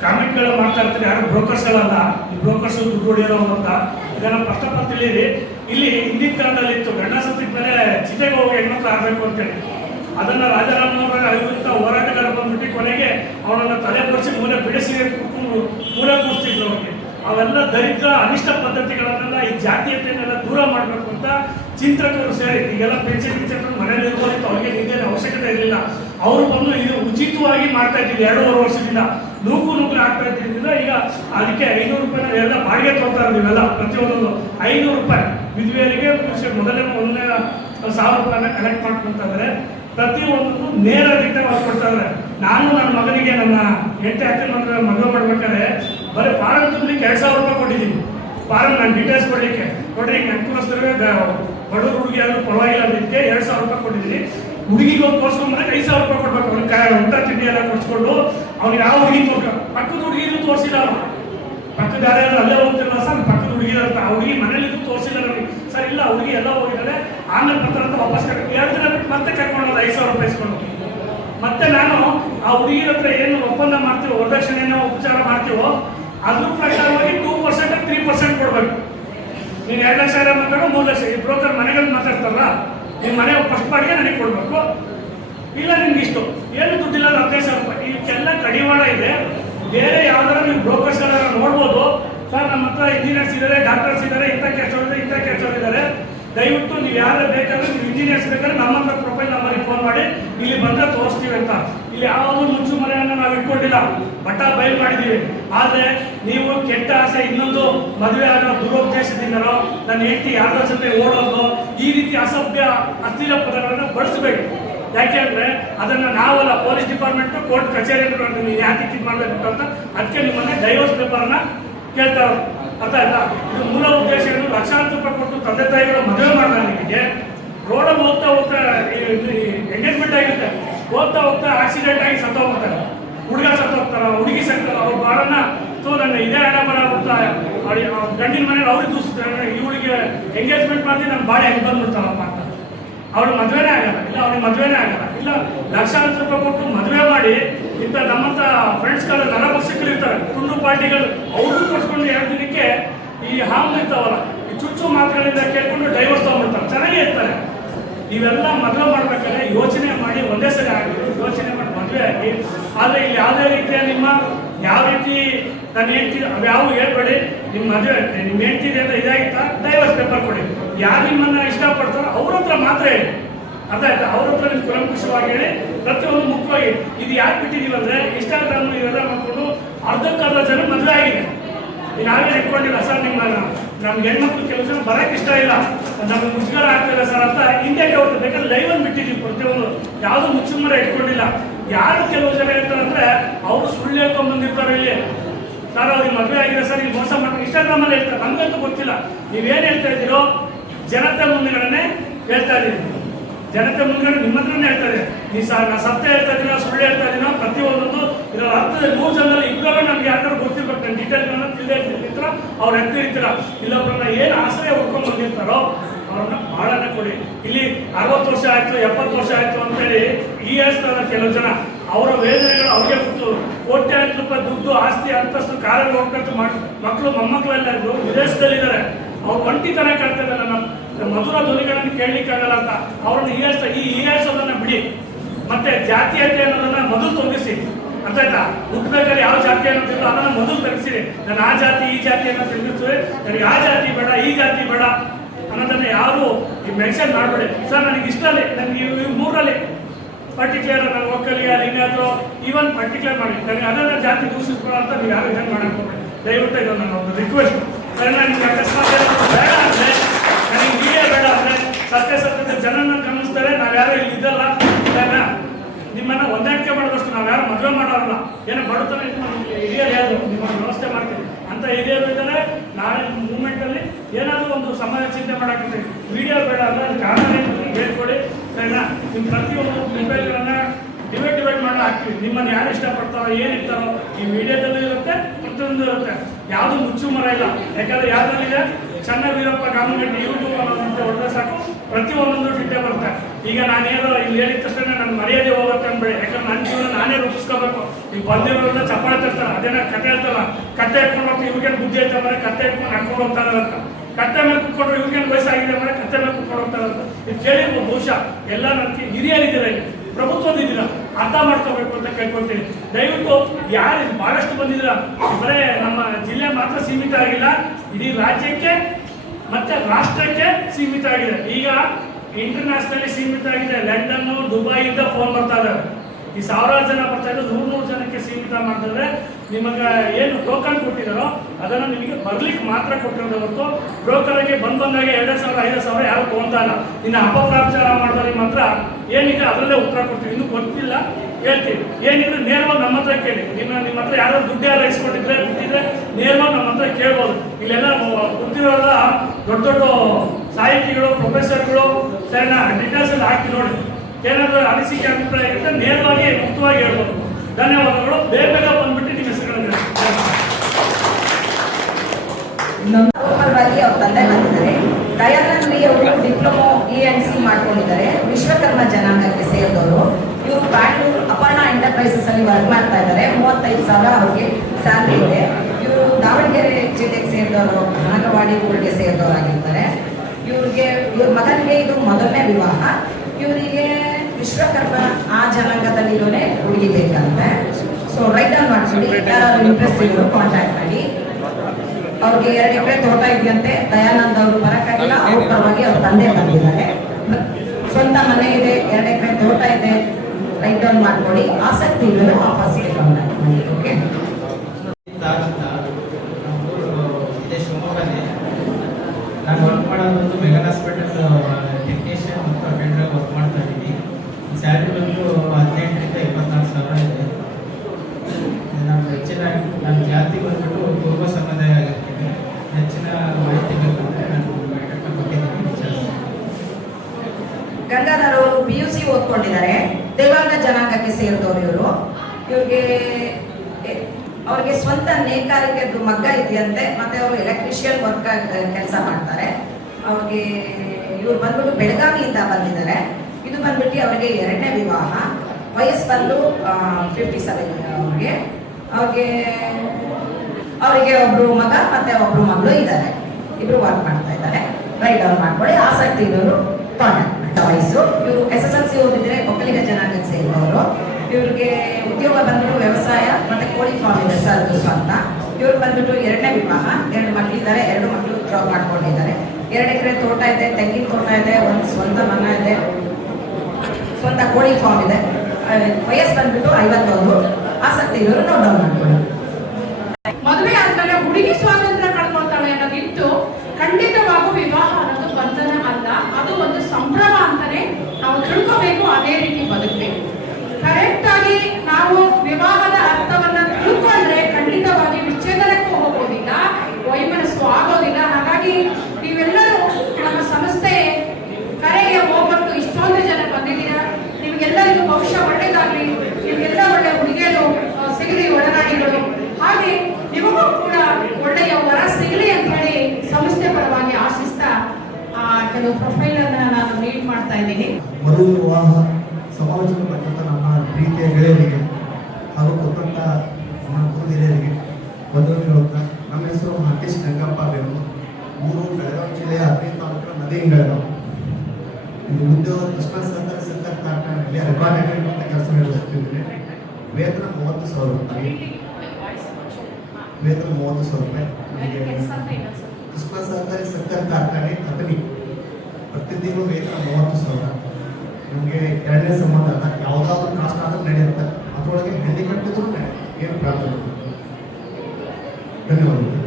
ಕಾಮೆಂಟ್ಗಳು ಮಾಡ್ತಾ ಇರ್ತಾರೆ, ಯಾರು ಬ್ರೋಕರ್ಸ್ಗಳಲ್ಲ. ಈ ಬ್ರೋಕರ್ಸು ದುಡ್ಡು ಹೊಡಿಯೋರು ಅಂತ ಇದನ್ನು ಫಸ್ಟ್ ಆಫ್ ಆಲ್ ತಿಳಿಯಿರಿ. ಇಲ್ಲಿ ಹಿಂದಿನ ಕಾಲದಲ್ಲಿತ್ತು ಗಂಡ ಸತ್ತಿದ ಮೇಲೆ ಚಿತೆಗೆ ಹೋಗಿ ಹೆಣ್ಮಕ್ಳು ಆಗಬೇಕು ಅಂತೇಳಿ. ಅದನ್ನು ರಾಜಾರಾಮನವರ ಅವಿರುದ್ಧ ಹೋರಾಟಗಾರ ಬಂದ್ಬಿಟ್ಟು ಕೊನೆಗೆ ಅವನನ್ನು ತಲೆ ಬಡಿಸಿ ಬಿಡಿಸಿ ಮೂಲೆ ಕೂರಿಸ್ತಿದ್ರು ಅವ್ರಿಗೆ. ಅವೆಲ್ಲ ದರಿದ್ರ ಅನಿಷ್ಟ ಪದ್ಧತಿಗಳನ್ನೆಲ್ಲ, ಈ ಜಾತೀಯತೆಯನ್ನೆಲ್ಲ ದೂರ ಮಾಡಬೇಕು ಅಂತ ಚಿಂತಕರು ಸೇರಿ ಈಗೆಲ್ಲ ಪೆನ್ಷನ್ ಮನೇಲಿ ಇರ್ಬೋದಿತ್ತು. ಅವ್ರಿಗೆ ನಿಂದೇನು ಅವಶ್ಯಕತೆ ಇರಲಿಲ್ಲ. ಅವರು ಬಂದು ಇದು ಉಚಿತವಾಗಿ ಮಾಡ್ತಾ ಇದ್ದೀವಿ. 2.5 ವರ್ಷದಿಂದ ನೂಕು ಆಗ್ತಾ ಇದ್ದಿದ್ದಿಲ್ಲ. ಈಗ ಅದಕ್ಕೆ 500 ರೂಪಾಯಿನ ಎಲ್ಲ ಬಾಡಿಗೆ ತೊಗೊತಾ ಇದ್ದೀವೆಲ್ಲ. ಪ್ರತಿಯೊಂದು 500 ರೂಪಾಯಿ ವಿಧವೆಯರಿಗೆ ಮೊದಲನೇ 1,000 ರೂಪಾಯಿನ ಕಲೆಕ್ಟ್ ಮಾಡ್ಕೊಳ್ತಾ ಇದ್ದಾರೆ. ಪ್ರತಿಯೊಂದು ನೇರ ದಿಟ್ಟವಾಗಿ ಕೊಡ್ತಾ ಇದ್ದಾರೆ. ನಾನು ನನ್ನ ಮಗನಿಗೆ ನನ್ನ 8 ಅಕ್ಕನ ಮದುವೆ ಮಾಡ್ಬೇಕಾದ್ರೆ ಬರೀ ಫಾರಂ ತುಂಬಲಿಕ್ಕೆ 2,000 ರೂಪಾಯಿ ಕೊಟ್ಟಿದ್ದೀನಿ. ಫಾರಂ ನಾನು ಡೀಟೇಲ್ಸ್ ಕೊಡಲಿಕ್ಕೆ ಕೊಟ್ಟರೆ ಈಗ ಅನುಕೂಲಸ್ಥರಿಗೆ ಬಡವರು ಹುಡುಗಿ ಆದರೂ ಪರವಾಗಿಲ್ಲ ಅದಕ್ಕೆ 2,000 ರೂಪಾಯಿ ಕೊಟ್ಟಿದ್ದೀನಿ. ಹುಡುಗಿಗೆ ಒಂದು ತೋರಿಸ್ಕೊಂಡ್ರೆ 5,000 ರೂಪಾಯಿ ಕೊಡ್ಬೇಕು. ಅವ್ನಿಗೆ ಊಟ ತಿಂಡಿ ಎಲ್ಲ ಕೊಡಿಸ್ಕೊಂಡು ಅವ್ನಿಗೆ ಯಾವ ಹುಡುಗಿ ಪಕ್ಕದ ಹುಡುಗಿನೂ ತೋರಿಸಿಲ್ಲ. ಅವರು ಪಕ್ಕದ ಯಾರ್ಯಾರು ಅಲ್ಲೇ ಹೋಗ್ತಿರಲ್ಲ ಸರ್, ಪಕ್ಕದ ಹುಡುಗಿ ಅಂತ ಆ ಹುಡುಗಿ ಮನೇಲಿದ್ದು ತೋರಿಸಿಲ್ಲ ನಮಗೆ. ಸರ್ ಇಲ್ಲ, ಹುಡುಗಿ ಎಲ್ಲ ಹೋಗಿದ್ದಾರೆ, ಆಮೇಲೆ ಬರ್ತಾರೆ ಅಂತ ವಾಪಸ್ 2 ದಿನ ಬಿಟ್ಟು ಮತ್ತೆ ಕರ್ಕೊಂಡು 5,000 ರೂಪಾಯಿ ಇಸ್ಕೊಂಡು ಮತ್ತೆ ನಾನು ಆ ಹುಡುಗಿರ ಹತ್ರ ಏನು ಒಪ್ಪಂದ ಮಾಡ್ತೀವೋ, ವರದಕ್ಷಿಣೆಯನ್ನು ಉಪಚಾರ ಮಾಡ್ತೀವೋ ಅದ್ರ ಪ್ರಕಾರವಾಗಿ 2% 3% ಕೊಡ್ಬೇಕು. ನೀನು 2 ಲಕ್ಷ ಮಾತಾಡೋ 3 ಲಕ್ಷ. ಈ ಬ್ರೋಕರ್ ಮನೆಗಳು ಮಾತಾಡ್ತಾರಲ್ಲ, ನಿಮ್ಮ ಮನೆ ಫಸ್ಟ್ ಬಾಡಿಗೆ ನನಗೆ ಕೊಡ್ಬೇಕು. ಇಲ್ಲ ನಿಮ್ಗೆ ಇಷ್ಟು ಏನು ದುಡ್ಡಿಲ್ಲ 15,000 ರೂಪಾಯಿ. ಇವಕ್ಕೆಲ್ಲ ಕಡಿವಾಣ ಇದೆ. ಬೇರೆ ಯಾವ್ದಾರ ನೀವು ಬ್ರೋಕರ್ಸ್ಗಳ ನೋಡ್ಬೋದು ಸರ್. ನಮ್ಮ ಹತ್ರ ಇಂಜಿನಿಯರ್ಸ್ ಇದ್ದಾರೆ, ಡಾಕ್ಟರ್ಸ್ ಇದ್ದಾರೆ, ಇಂಥ ಕೆಲಸಗಳಿದ್ದಾರೆ. ದಯವಿಟ್ಟು ನೀವು ಯಾರು ಬೇಕಾದ್ರೆ ನೀವು ಇಂಜಿನಿಯರ್ಸ್ ಬೇಕಾದ್ರೆ ನಮ್ಮ ಹತ್ರ ಪ್ರೊಫೈಲ್ ನಂಬರಿಗೆ ಫೋನ್ ಮಾಡಿ ಇಲ್ಲಿ ಬಂದರೆ ತೋರಿಸ್ತೀವಿ ಅಂತ. ಇಲ್ಲಿ ಯಾವುದೂ ಮುಚ್ಚು ಮನೆಯನ್ನು ನಾವು ಇಟ್ಕೊಂಡಿಲ್ಲ, ಬಟ್ಟ ಬಯಲು ಮಾಡಿದ್ದೀವಿ. ಆದರೆ ನೀವು ಕೆಟ್ಟ ಆಸೆ, ಇನ್ನೊಂದು ಮದುವೆ ಆಗೋ ದುರುದ್ದೇಶದಿಂದನೋ ನನ್ನ ಹೆಂಡತಿ ಯಾರ ಜೊತೆ ಓಡೋದು, ಈ ರೀತಿ ಅಸಭ್ಯ ಅಸ್ಥಿರ ಪದಗಳನ್ನು ಬಳಸಬೇಕು. ಯಾಕೆಂದ್ರೆ ಅದನ್ನು ನಾವಲ್ಲ, ಪೊಲೀಸ್ ಡಿಪಾರ್ಟ್ಮೆಂಟು, ಕೋರ್ಟ್ ಕಚೇರಿ ನೀವು ಯಾಕೆ ಇದು ಮಾಡಬೇಕು ಅಂತ ಅದಕ್ಕೆ ನಿಮ್ಮನ್ನೇ ಡೈವರ್ಸ್ ಪೇಪರ್ನ ಕೇಳ್ತಾರೆ. ಅರ್ಥ ಆಯ್ತಾ? ಇದು ಮೂಲ ಉದ್ದೇಶ ಏನು? ಲಕ್ಷಾಂತರ ರೂಪಾಯಿ ಕೊಟ್ಟು ತಂದೆ ತಾಯಿಗಳು ಮದುವೆ ಮಾಡೋದಕ್ಕೆ ರೋಡಲ್ಲಿ ಹೋಗ್ತಾ ಎಂಗೇಜ್ಮೆಂಟ್ ಆಗಿರುತ್ತೆ. ಹೋಗ್ತಾ ಆಕ್ಸಿಡೆಂಟ್ ಆಗಿ ಸತ್ತೋಗ್ತಾರೆ. ಹುಡುಗ ಸತ್ತೋಗ್ತಾರೆ, ಹುಡುಗಿ ಸತ್ತ. ಅವ್ರ ಬಾಳನ್ನ ನನ್ನ ಇದೇ ಹಣ ಬರ ಗಂಡಿನ ಮನೇಲಿ ಅವ್ರಿಗೆ ದೂಸ್ತಾರೆ. ಇವಳಿಗೆ ಎಂಗೇಜ್ಮೆಂಟ್ ಮಾಡಿ ನನ್ನ ಬಾಡಿ ಹೆಂಗೆ ಬಂದ್ಬಿಡ್ತಾರಪ್ಪ ಅಂತ. ಅವ್ರ ಮದುವೆನೇ ಆಗಲ್ಲ. ಇಲ್ಲ ಅವ್ರಿಗೆ ಮದುವೆನೇ ಆಗಲ್ಲ. ಇಲ್ಲ ಲಕ್ಷಾಂತರ ರೂಪಾಯಿ ಕೊಟ್ಟು ಮದುವೆ ಮಾಡಿ ಇಂಥ ನಮ್ಮಂಥ ಫ್ರೆಂಡ್ಸ್ಗಳು ನರಭಕ್ಷಕರು ಇರ್ತಾರೆ, ತುಂಡು ಪಾರ್ಟಿಗಳು, ಅವ್ರಿಗೂ ಕೊಡ್ಸ್ಕೊಂಡು 2 ದಿನಕ್ಕೆ ಈ ಹಾವು ಇರ್ತಾವಲ್ಲ, ಈ ಚುಚ್ಚು ಮಾತುಗಳಿಂದ ಕೇಳ್ಕೊಂಡು ಡೈವರ್ಸ್ ತಗೊಂಡ್ಬಿಡ್ತಾರೆ. ಚೆನ್ನಾಗೇ ಇರ್ತಾರೆ. ಇವೆಲ್ಲ ಮದುವೆ ಮಾಡ್ಬೇಕಾದ್ರೆ ಯೋಚನೆ ಮಾಡಿ ಒಂದೇ ಸರಿ ಆಗಿ ಯೋಚನೆ ಮಾಡಿ ಮದುವೆ ಆಗಿ. ಆದರೆ ಇಲ್ಲಿ ಯಾವುದೇ ರೀತಿಯ ನಿಮ್ಮ ಯಾವ ರೀತಿ ನನ್ನ ಹೆಂಡ್ತಿ ಅವ್ಯಾವು ಹೇಳ್ಬೇಡಿ. ನಿಮ್ಮ ಮದುವೆ ನಿಮ್ಮ ಹೆಂಡ್ತಿದೆ ಅಂತ ಇದಾಗಿತ್ತಾ ಡೈವರ್ಸ್ ಪೇಪರ್ ಕೊಡಿ. ಯಾರು ನಿಮ್ಮನ್ನ ಇಷ್ಟಪಡ್ತಾರೋ ಅವ್ರ ಹತ್ರ ಮಾತ್ರ ಹೇಳಿ, ಅರ್ಥ ಆಯ್ತಾ? ಅವ್ರ ಹತ್ರ ನಿಮ್ಗೆ ಕುಲಂಕುಷವಾಗಿ ಹೇಳಿ ಪ್ರತಿಯೊಂದು ಮುಖ್ಯವಾಗಿ. ಇದು ಯಾಕೆ ಬಿಟ್ಟಿದ್ದೀವಿ ಅಂದರೆ ಇನ್ಸ್ಟಾಗ್ರಾಮ್ ಇವೆಲ್ಲ ಮಾಡ್ಕೊಂಡು ಅರ್ಧಕ್ಕರ್ಧ ಜನ ಮದುವೆ ಆಗಿದೆ. ನಾವೇ ಇಟ್ಕೊಂಡಿಲ್ಲ ಸರ್, ನಮ್ಗೆ ಹೆಣ್ಮಕ್ಳು ಕೆಲವು ಜನ ಬರೋಕ್ಕೆ ಇಷ್ಟ ಇಲ್ಲ, ನಮ್ಗೆ ಮುಚ್ಚುಮರ ಆಗ್ತಿಲ್ಲ ಸರ್ ಅಂತ ಇಂಡಿಯಾಗೆ ಹೋಗ್ತದೆ. ಬೇಕಾದ್ರೆ ಲೈವ್ ಅನ್ನು ಬಿಟ್ಟಿದ್ದೀವಿ ಪ್ರತಿಯೊಂದು, ಯಾವುದು ಮುಚ್ಚುಮರ ಇಟ್ಕೊಂಡಿಲ್ಲ. ಯಾರು ಕೆಲವು ಜನ ಹೇಳ್ತಾರೆ ಅಂದರೆ ಅವರು ಸುಳ್ಳು ಹೇಳ್ಕೊಂಡು ಬಂದಿರ್ತಾರೆ. ಇಲ್ಲಿ ಸರ್ ಅವ್ರಿಗೆ ಮದುವೆ ಆಗಿದೆ ಸರ್, ಇಲ್ಲಿ ಮೋಸ ಮಾಡ್ತಾರೆ ಇನ್ಸ್ಟಾಗ್ರಾಮಲ್ಲಿ ಹೇಳ್ತಾರೆ. ನಮಗಂತೂ ಗೊತ್ತಿಲ್ಲ ನೀವೇನು ಹೇಳ್ತಾ ಇದ್ದೀರೋ, ಜನತೆ ಮುಂದೆಗಡೆ ಹೇಳ್ತಾ ಇದ್ದೀರಿ. ಜನತೆ ಮುಂದ್ಗಡೆ ನಿಮ್ಮ ಹತ್ರನೇ ಹೇಳ್ತಾರೆ. ನಾ ಸತ್ಯ ಹೇಳ್ತಾ ಇದೀನೋ ಸುಳ್ಳು ಹೇಳ್ತಾ ಇದೀನೋ ಪ್ರತಿಯೊಂದೊಂದು ಇದರ ಅರ್ಥದಲ್ಲಿ 3 ಜನದಲ್ಲಿ ಇಬ್ಬರು ನಮ್ಗೆ ಯಾರು ಗೊತ್ತಿರ್ಬೇಕು. ನಾನು ಡೀಟೇಲ್ಗಳನ್ನ ತಿಳಿದಿರ್ತೀರ, ಅವ್ರು ಎತ್ತಿರ್ತೀರ. ಇಲ್ಲೊಬ್ಬರನ್ನ ಏನು ಆಶ್ರಯ ಹುಡ್ಕೊಂಡು ಬಂದಿರ್ತಾರೋ ಅವ್ರನ್ನ ಬಾಳನ್ನ ಕೊಡಿ. ಇಲ್ಲಿ 60 ವರ್ಷ ಆಯ್ತು 70 ವರ್ಷ ಆಯ್ತು ಅಂತೇಳಿ ಈ ಹೇಳ್ತಾರೆ ಕೆಲವು ಜನ. ಅವರ ವೇದನೆಗಳು ಅವ್ರಿಗೆ ಗೊತ್ತು. ಕೋಟ್ಯಾಂತರ ರೂಪಾಯಿ ದುಡ್ಡು, ಆಸ್ತಿ, ಅಂತಸ್ತು, ಕಾರಲ್ಲಿ ಹೋಗ್ಬೇಕು ಮಕ್ಕಳು ಮೊಮ್ಮಕ್ಕಳೆಲ್ಲ ವಿದೇಶದಲ್ಲಿದ್ದಾರೆ. ಅವ್ರು ಒಂಟಿತನ ಕಾಣ್ತಾರೆ. ನನ್ನ ಮಧುರ ಧ್ವನಿಗಳನ್ನು ಕೇಳಲಿಕ್ಕಾಗಲ್ಲ ಅಂತ ಅವ್ರನ್ನ ಹೀಯಾಳ್ಸೋದನ್ನ ಬಿಡಿ. ಮತ್ತೆ ಜಾತೀಯತೆ ಅನ್ನೋದನ್ನ ಮೊದಲು ತೊಲಗಿಸಿ. ಅರ್ಥ ಆಯ್ತಾ? ಹುಟ್ಟಬೇಕಾದ್ರೆ ಯಾವ ಜಾತಿ ಅನ್ನೋದಿಲ್ಲ ಅದನ್ನ ಮೊದಲು ತರಿಸಿರಿ. ನಾನು ಆ ಜಾತಿ ಈ ಜಾತಿ ಅನ್ನೋ ತಿಳಿದಿರ್ತೇವೆ. ನನಗೆ ಆ ಜಾತಿ ಬೇಡ ಈ ಜಾತಿ ಬೇಡ ಅನ್ನೋದನ್ನ ಯಾರು ಮೆನ್ಷನ್ ಮಾಡಬೇಡಿ. ಸರ್ ನನಗೆ ಇಷ್ಟಲ್ಲಿ ನನಗೆ ಇವು 3ರಲ್ಲಿ ಪರ್ಟಿಕ್ಯುಲರ್ ನನ್ನ ಒಕ್ಕಲಿಗ ಲಿಂಗಾಯತರು ಈವನ್ ಪರ್ಟಿಕ್ಯುಲರ್ ಮಾಡಿ ನನಗೆ ಅದನ್ನ ಜಾತಿ ದೂಷಿಸ್ಕೊಳ್ಳೋ ಅಂತ ನೀವು ಯಾರು ಇದನ್ನು ಮಾಡಕ್ಕೆ ಹೋಗ್ಬೇಡಿ. ದಯವಿಟ್ಟು ಇದು ನನ್ನ ಒಂದು ರಿಕ್ವೆಸ್ಟ್. ಸರ್ ನನಗೆ ಅಕಸ್ಮಾತ್ ಬೇಡ ಅಂದರೆ ನನಗೆ ಹೀಗೆ ಬೇಡ ಅಂದರೆ ಸತ್ಯದ ಜನನ ಗಮನಿಸ್ತಾರೆ. ನಾವ್ಯಾರು ಇಲ್ಲಿ ಇದ್ದಲ್ಲ, ನಿಮ್ಮನ್ನ ಹೊಂದಾಣಿಕೆ ಮಾಡೋದಷ್ಟು ನಾವ್ಯಾರು ಮದುವೆ ಮಾಡೋರಲ್ಲ. ಏನೋ ಬಡತನ ಹಿರಿಯರು ಯಾರು ನಿಮ್ಮನ್ನು ವ್ಯವಸ್ಥೆ ಮಾಡ್ತೀವಿ ಅಂತ ಹಿರಿಯರು ಇದ್ದಾರೆ. ನಾಳೆ ಮೂಮೆಂಟಲ್ಲಿ ಏನಾದರೂ ಒಂದು ಸಮಾಜ ಚಿಂತೆ ಮಾಡಾಕತ್ತೀವಿ. ವಿಡಿಯೋ ಬೇಡ ಅಂದರೆ ಅದಕ್ಕೆ ಆಧಾರ ಹೇಳ್ಕೊಡಿ. ಸರಿನಾ? ನಿಮ್ಮ ಪ್ರತಿಯೊಂದು ಮೊಬೈಲ್ಗಳನ್ನು ಡಿವೈಡ್ ಮಾಡಿ ಹಾಕ್ತೀವಿ. ನಿಮ್ಮನ್ನು ಯಾರು ಇಷ್ಟಪಡ್ತಾರೋ ಏನಿರ್ತಾರೋ ಈ ವಿಡಿಯೋದಲ್ಲೂ ಇರುತ್ತೆ, ಪ್ರತಿಯೊಂದು ಇರುತ್ತೆ. ಯಾವುದು ಮುಚ್ಚುಮರ ಇಲ್ಲ. ಯಾಕಂದರೆ ಯಾವುದಲ್ಲಿದೆ ಚನ್ನ ವೀರಪ್ಪ ಗಾಮನಗಟ್ಟಿ ಯೂಟ್ಯೂಬ್ ಅನ್ನೋದಂತೆ ಹೊಡೆದ್ರೆ ಸಾಕು ಪ್ರತಿಯೊಂದೊಂದು ಡಿಟೇ ಬರುತ್ತೆ. ಈಗ ನಾನೇನೋ ಇಲ್ಲಿ ಹೇಳಿದ ತಕ್ಷಣ ನನ್ನ ಮರ್ಯಾದೆ ಹೋಗುತ್ತೆ ಅನ್ಬೇಡಿ. ಯಾಕಂದ್ರೆ ನನ್ನ ಜೀವನ ನಾನೇ ರೂಪಿಸ್ಕೋಬೇಕು. ಈಗ ಬಂದಿರೋರನ್ನ ಚಪ್ಪಾಳೆ ತರ್ತಾರೆ, ಅದೇನ ಕತೆ ಹೇಳ್ತಾರ. ಕತ್ತೆ ಇಟ್ಕೊಂಡು ಹೋಗ್ತೀವಿ, ಇವ್ರಿಗೇನು ಬುದ್ಧಿ ಐತೆ ಅಂದರೆ ಕತ್ತೆ ಇಟ್ಕೊಂಡು ಹಾಕೊಂಡು ಹೋಗ್ತಾರೆ ಅಂತ. ಕತ್ತೆ ಮೇಲೆ ಕುತ್ಕೊಂಡ್ರು ಇವ್ರಿಗೇನು ವಯಸ್ಸಾಗಿದೆ ಅಂದರೆ ಕತ್ತೆ ಮೇಲೆ ಕುತ್ಕೊಂಡು ಹೋಗ್ತಾರೆ ಅಂತ. ಇದು ಕೇಳಿರ್ಬೋದು ಬಹುಶಃ. ಎಲ್ಲ ನನಗೆ ಹಿರಿಯರಿದ್ದೀರ, ಇಲ್ಲಿ ಪ್ರಭುತ್ವದಿದ್ದೀರ, ಅರ್ಥ ಮಾಡ್ಕೋಬೇಕು ಅಂತ ಕೇಳ್ಕೊಳ್ತೀನಿ. ದಯವಿಟ್ಟು ಯಾರು ಬಹಳಷ್ಟು ಬಂದಿದ್ದೀರ, ಬರೇ ನಮ್ಮ ಜಿಲ್ಲೆ ಮಾತ್ರ ಸೀಮಿತ ಆಗಿಲ್ಲ, ಇಡೀ ರಾಜ್ಯಕ್ಕೆ ಮತ್ತೆ ರಾಷ್ಟ್ರಕ್ಕೆ ಸೀಮಿತ ಆಗಿದೆ. ಈಗ ಇಂಟರ್ನ್ಯಾಷನಲಿ ಸೀಮಿತ ಆಗಿದೆ. ಲಂಡನ್, ದುಬೈಯಿಂದ ಫೋನ್ ಬರ್ತಾ ಇದ್ದಾರೆ. ಈ 1000 ಜನ ಬರ್ತಾ ಇದ್ದು 100 ಜನಕ್ಕೆ ಸೀಮಿತ ಮಾಡ್ತಿದ್ರೆ ನಿಮಗೆ ಏನು ಟೋಕನ್ ಕೊಟ್ಟಿದ್ದಾರೋ ಅದನ್ನು ನಿಮಗೆ ಬರ್ಲಿಕ್ಕೆ ಮಾತ್ರ ಕೊಟ್ಟಿರೋದು ಹೊರತು ಬ್ರೋಕರ್ಗೆ ಬಂದಾಗೆ 2,000 5,000 ಯಾರು ತೊಗೊಂತಾ ಇಲ್ಲ. ಇನ್ನು ಅಪಪ್ರಚಾರ ಮಾಡಿದವ್ರಿಗೆ ಮಾತ್ರ ಏನಿದೆ ಅದರಲ್ಲೇ ಉತ್ತರ ಕೊಡ್ತೀವಿ. ಇನ್ನೂ ಗೊತ್ತಿಲ್ಲ ಹೇಳ್ತೀವಿ. ಏನಿದ್ರೆ ನೇರವಾಗಿ ನಮ್ಮ ಹತ್ರ ಕೇಳಿ. ನಿಮ್ಮ ಹತ್ರ ಯಾರೋ ದುಡ್ಡು ಯಾರು ಇಸ್ಕೊಂಡಿದ್ರೆ ಬಿಟ್ಟಿದ್ರೆ ನೇರವಾಗಿ ನಮ್ಮ ಹತ್ರ ಕೇಳ್ಬೋದು. ಇಲ್ಲೆಲ್ಲ ಗೊತ್ತಿರೋಲ್ಲ ದೊಡ್ಡ ದೊಡ್ಡ ಸಾಹಿತಿಗಳು, ಪ್ರೊಫೆಸರ್ಗಳು ಸರಿನಾ ಡೀಟೇಲ್ಸ್ ಎಲ್ಲ ಹಾಕಿ ನೋಡಿ. ಏನಾದರೂ ಅನಿಸಿಕೆ ಅಭಿಪ್ರಾಯ ಇರುತ್ತೆ ನೇರವಾಗಿ ಮುಕ್ತವಾಗಿ ಹೇಳ್ಬೋದು. ಧನ್ಯವಾದಗಳು. ಬೇಗ ಬಂದ್ಬಿಟ್ಟು ನಿಮ್ಮ ಹೆಸರುಗಳನ್ನು ಪರವಾಗಿ ಅವ್ರ ತಂದೆ ಬಂದಿದ್ದಾರೆ. ದಯಾನಂದ್ ವಿ ಅವರು ಡಿಪ್ಲೊಮೊ ENC ಮಾಡ್ಕೊಂಡಿದ್ದಾರೆ. ವಿಶ್ವಕರ್ಮ ಜನಾಂಗಕ್ಕೆ ಸೇರಿದವರು. ಇವರು ಬ್ಯಾಂಗ್ಳೂರು ಅಪರ್ಣ ಎಂಟರ್ಪ್ರೈಸಸ್ ಅಲ್ಲಿ ವರ್ಕ್ ಮಾಡ್ತಾ ಇದ್ದಾರೆ. 35,000 ಅವ್ರಿಗೆ ಸ್ಯಾಲ್ರಿ ಇದೆ. ಇವರು ದಾವಣಗೆರೆ ಜಿಲ್ಲೆಗೆ ಸೇರಿದವರು, ಅಂಗನವಾಡಿ ಊರಿಗೆ ಸೇರಿದವರಾಗಿರ್ತಾರೆ. ಇವ್ರ ಮಗನಿಗೆ ಇದು ಮೊದಲನೇ ವಿವಾಹ. ಇವರಿಗೆ ವಿಶ್ವಕರ್ಮ ಆ ಜನಾಂಗದಲ್ಲಿರೋನೇ ಹುಡುಗಿ ಬೇಕಂತೆ. ಸೊ ರೈಟ್ ಡೌನ್ ಮಾಡಿಬಿಡಿ. ಯಾರು ಇಂಟ್ರೆಸ್ಟ್ ಇರೋರು ಕಾಂಟ್ಯಾಕ್ಟ್ ಮಾಡಿ. ಅವ್ರಿಗೆ 2 ಎಕರೆ ತೋಟ ಇದೆಯಂತೆ. ದಯಾನಂದ್ ಅವರು ಬರೋಕ್ಕಾಗಿಲ್ಲ, ಅವ್ರ ಪರವಾಗಿ ಅವ್ರ ತಂದೆ ಬಂದಿದ್ದಾರೆ. ಸ್ವಂತ ಮನೆ ಇದೆ, 2 ಎಕರೆ ತೋಟ ಇದೆ. ರೈಟ್ ಡೌನ್ ಮಾಡ್ಕೊಡಿ. ಆಸಕ್ತಿ ಇರೋರು ವಾಪಸ್ಗೆ ಕಾಂಟ್ಯಾಕ್ಟ್ ಮಾಡಿ. ಓಕೆ. ಇದೆ ಶಿವಮೊಗ್ಗನೇ. ನಾನು ವರ್ಕ್ ಮಾಡೋದು ಮೆಗನ್ ಹಾಸ್ಪಿಟಲ್ ಟೆಕ್ನಿಷಿಯನ್ ಮತ್ತು ಅಟೆಂಡರ್ ವರ್ಕ್ ಮಾಡ್ತಾ ಇದ್ದೀನಿ. ಸ್ಯಾಲ್ರಿ ಬಂದು 18,000 ರಿಂದ 24,000 ಇದೆ. ನಾನು ನನ್ನ ಜಾತಿ ಬಂದ್ಬಿಟ್ಟು ಪೂರ್ವ ಸಮುದಾಯ ಆಗಿರ್ತೀನಿ. ಹೆಚ್ಚಿನ ಮಾಹಿತಿ ಬೇಕಂದರೆ ನಾನು ಕೊಟ್ಟಿದ್ದೀನಿ. ಗಂಗಾಧರ್ ಅವರು PUC ಓದ್ಕೊಂಡಿದ್ದಾರೆ. ದೇವಾಂಗ ಜನಾಂಗಕ್ಕೆ ಸೇರಿದವರು ಇವರು. ಅವ್ರಿಗೆ ಸ್ವಂತ ನೇಕಾರಿಕೆದು ಮಗ್ಗ ಇದೆಯಂತೆ. ಮತ್ತೆ ಅವರು ಎಲೆಕ್ಟ್ರಿಷಿಯನ್ ವರ್ಕ್ ಕೆಲಸ ಮಾಡ್ತಾರೆ. ಅವ್ರಿಗೆ ಇವ್ರು ಬಂದ್ಬಿಟ್ಟು ಬೆಳಗಾವಿಯಿಂದ ಬಂದಿದ್ದಾರೆ. ಇದು ಬಂದ್ಬಿಟ್ಟು ಅವರಿಗೆ 2ನೇ ವಿವಾಹ. ವಯಸ್ಸು ಬಂದು 57 ಅವರಿಗೆ ಒಬ್ರು ಮಗ ಮತ್ತೆ ಒಬ್ರು ಮಗಳು ಇದ್ದಾರೆ. ಇಬ್ರು ವರ್ಕ್ ಮಾಡ್ತಾ ಇದ್ದಾರೆ. ರೈಟ್ ಡೌನ್ ಮಾಡ್ಕೊಳ್ಳಿ. ಆಸಕ್ತಿ ಇರೋರು ಕಾಂಟ್ಯಾಕ್ಟ್ ಮಾಡಿ. ವಯಸ್ಸು ಇವರು SSLC ಓದಿದ್ರೆ ಒಕ್ಕಲಿಗ ಜನಾಂಗಕ್ಕೆ ಸೇರಿದವರು. ಇವ್ರಿಗೆ ಉದ್ಯೋಗ ಬಂದ್ಬಿಟ್ಟು ವ್ಯವಸಾಯ ಮತ್ತೆ ಕೋಳಿ ಫಾರ್ಮ್ ಇದೆ ಸರ್, ಅದು ಸ್ವಂತ. ಇವ್ರು ಬಂದ್ಬಿಟ್ಟು 2ನೇ ವಿವಾಹ, 2 ಮಕ್ಕಳಿದ್ದಾರೆ, 2 ಮಕ್ಕಳು ಜಾಬ್ ಮಾಡ್ಕೊಂಡಿದ್ದಾರೆ. 2 ಎಕರೆ ತೋಟ ಇದೆ, ತೆಂಗಿನ ತೋಟ ಇದೆ, ಒಂದು ಸ್ವಂತ ಮನ ಇದೆ, ಸ್ವಂತ ಕೋಳಿ ಫಾರ್ಮ್ ಇದೆ. ವಯಸ್ಸು ಬಂದ್ಬಿಟ್ಟು 51. ಆಸಕ್ತಿ ಇರೋರು ನೋಟ್ ಡೌನ್ ಮಾಡ್ಕೊಳ್ಳಿ. ಮದುವೆ ಆದ್ಮೇಲೆ ಹುಡುಗಿ ಸ್ವಾತಂತ್ರ್ಯ ಕಳ್ಕೊಳ್ತಾಳೆ ಅನ್ನೋದಿತ್ತು. ಖಂಡಿತವಾಗೂ ವಿವಾಹ ಅನ್ನೋದು ಬಂಧನ ಅಲ್ಲ, ಅದು ಒಂದು ಸಂಭ್ರಮ ಅಂತಾನೆ ನಾವು ತಿಳ್ಕೋಬೇಕು, ಅದೇ ರೀತಿ ಬದುಕಬೇಕು. ಕರೆಕ್ಟ್ ಆಗಿ ನಾವು ವಿವಾಹದ ಅರ್ಥವನ್ನ ತಿಳ್ಕೊಂಡ್ರೆ ಖಂಡಿತವಾಗಿ ವಿಚ್ಛೇದನಕ್ಕೂ ಹೋಗೋದಿಲ್ಲ, ವೈಮನಸ್ಸು ಆಗೋದಿಲ್ಲ. ಹಾಗಾಗಿ ನೀವೆಲ್ಲರೂ ನಮ್ಮ ಸಂಸ್ಥೆ ಕರೆಗೆ ಹೋಗ್ಬಿಟ್ಟು ಇಷ್ಟೊಂದು ಜನ ಬಂದಿದ್ದೀರಾ. ನಿಮ್ಗೆಲ್ಲರಿಗೂ ಭವಿಷ್ಯ ಒಳ್ಳೇದಾಗ್ಲಿ, ನಿಮ್ಗೆಲ್ಲ ಒಳ್ಳೆ ಹುಡುಗಿಯರು ಸಿಗಲಿ, ಒಡನಾಡಿಗಳು. ಹಾಗೆ ನಿಮಗೂ ಕೂಡ ಒಳ್ಳೆಯ ವರ ಸಿಗಲಿ ಅಂತ ಹೇಳಿ ಸಂಸ್ಥೆ ಪರವಾಗಿ ಆಶಿಸ್ತಾ ಕೆಲವು ಪ್ರೊಫೈಲ್ ಅನ್ನ ನಾನು ರೀಡ್ ಮಾಡ್ತಾ ಇದ್ದೀನಿ. ಮರು ವಿವಾಹ ಸಮಾಲೋಚನೆ ಬಂದಂಥ ನಮ್ಮ ಪ್ರೀತಿಯ ಗೆಳೆಯರಿಗೆ ಹಾಗೂ ಕೊಟ್ಟಂಥ ನಮ್ಮ ಗುರು ಹಿರಿಯರಿಗೆ ಒಂದೊಂದು ಹೇಳುತ್ತಾ, ನಮ್ಮ ಹೆಸರು ಮಹೇಶ್ ಗಂಗಪ್ಪ ಬೇರು, ಊರು ಬೆಳಗಾವಿ ಜಿಲ್ಲೆಯ 15 ತಾಲೂಕಿನ ನದಿಯಿಂಗಳನು. ಇದು ಉದ್ಯೋಗ ಕೃಷ್ಣ ಸರ್ಕಾರಿ ಕಾರ್ಖಾನೆಯಲ್ಲಿ ರೆಕಾರ್ಡ್ ಅಟೆಂಡ್ ಅಂತ ಕೆಲಸ ನಿರ್ವಹಿಸುತ್ತಿದ್ದೇನೆ. ವೇತನ 30,000 ರೂಪಾಯಿ. ವೇತನ 30,000 ರೂಪಾಯಿ. ಕೃಷ್ಣ ಸರ್ಕಾರಿ ಕಾರ್ಖಾನೆ ಅಥಣಿ. ಪ್ರತಿ ತಿಂಗಳು ವೇತನ 30,000. ನಿಮಗೆ 2ನೇ ಸಂಬಂಧ ಅಲ್ಲ, ಯಾವುದಾದ್ರೂ ಕಾಸ್ಟ್ ಆದರೂ ನಡೆಯುತ್ತೆ, ಅದರೊಳಗೆ ಹ್ಯಾಂಡಿಕ್ಯಾಪ್ ಇದ್ರೂ ಏನು ಪ್ರಾಬ್ಲಮ್ ಇಲ್ಲ. ಧನ್ಯವಾದಗಳು.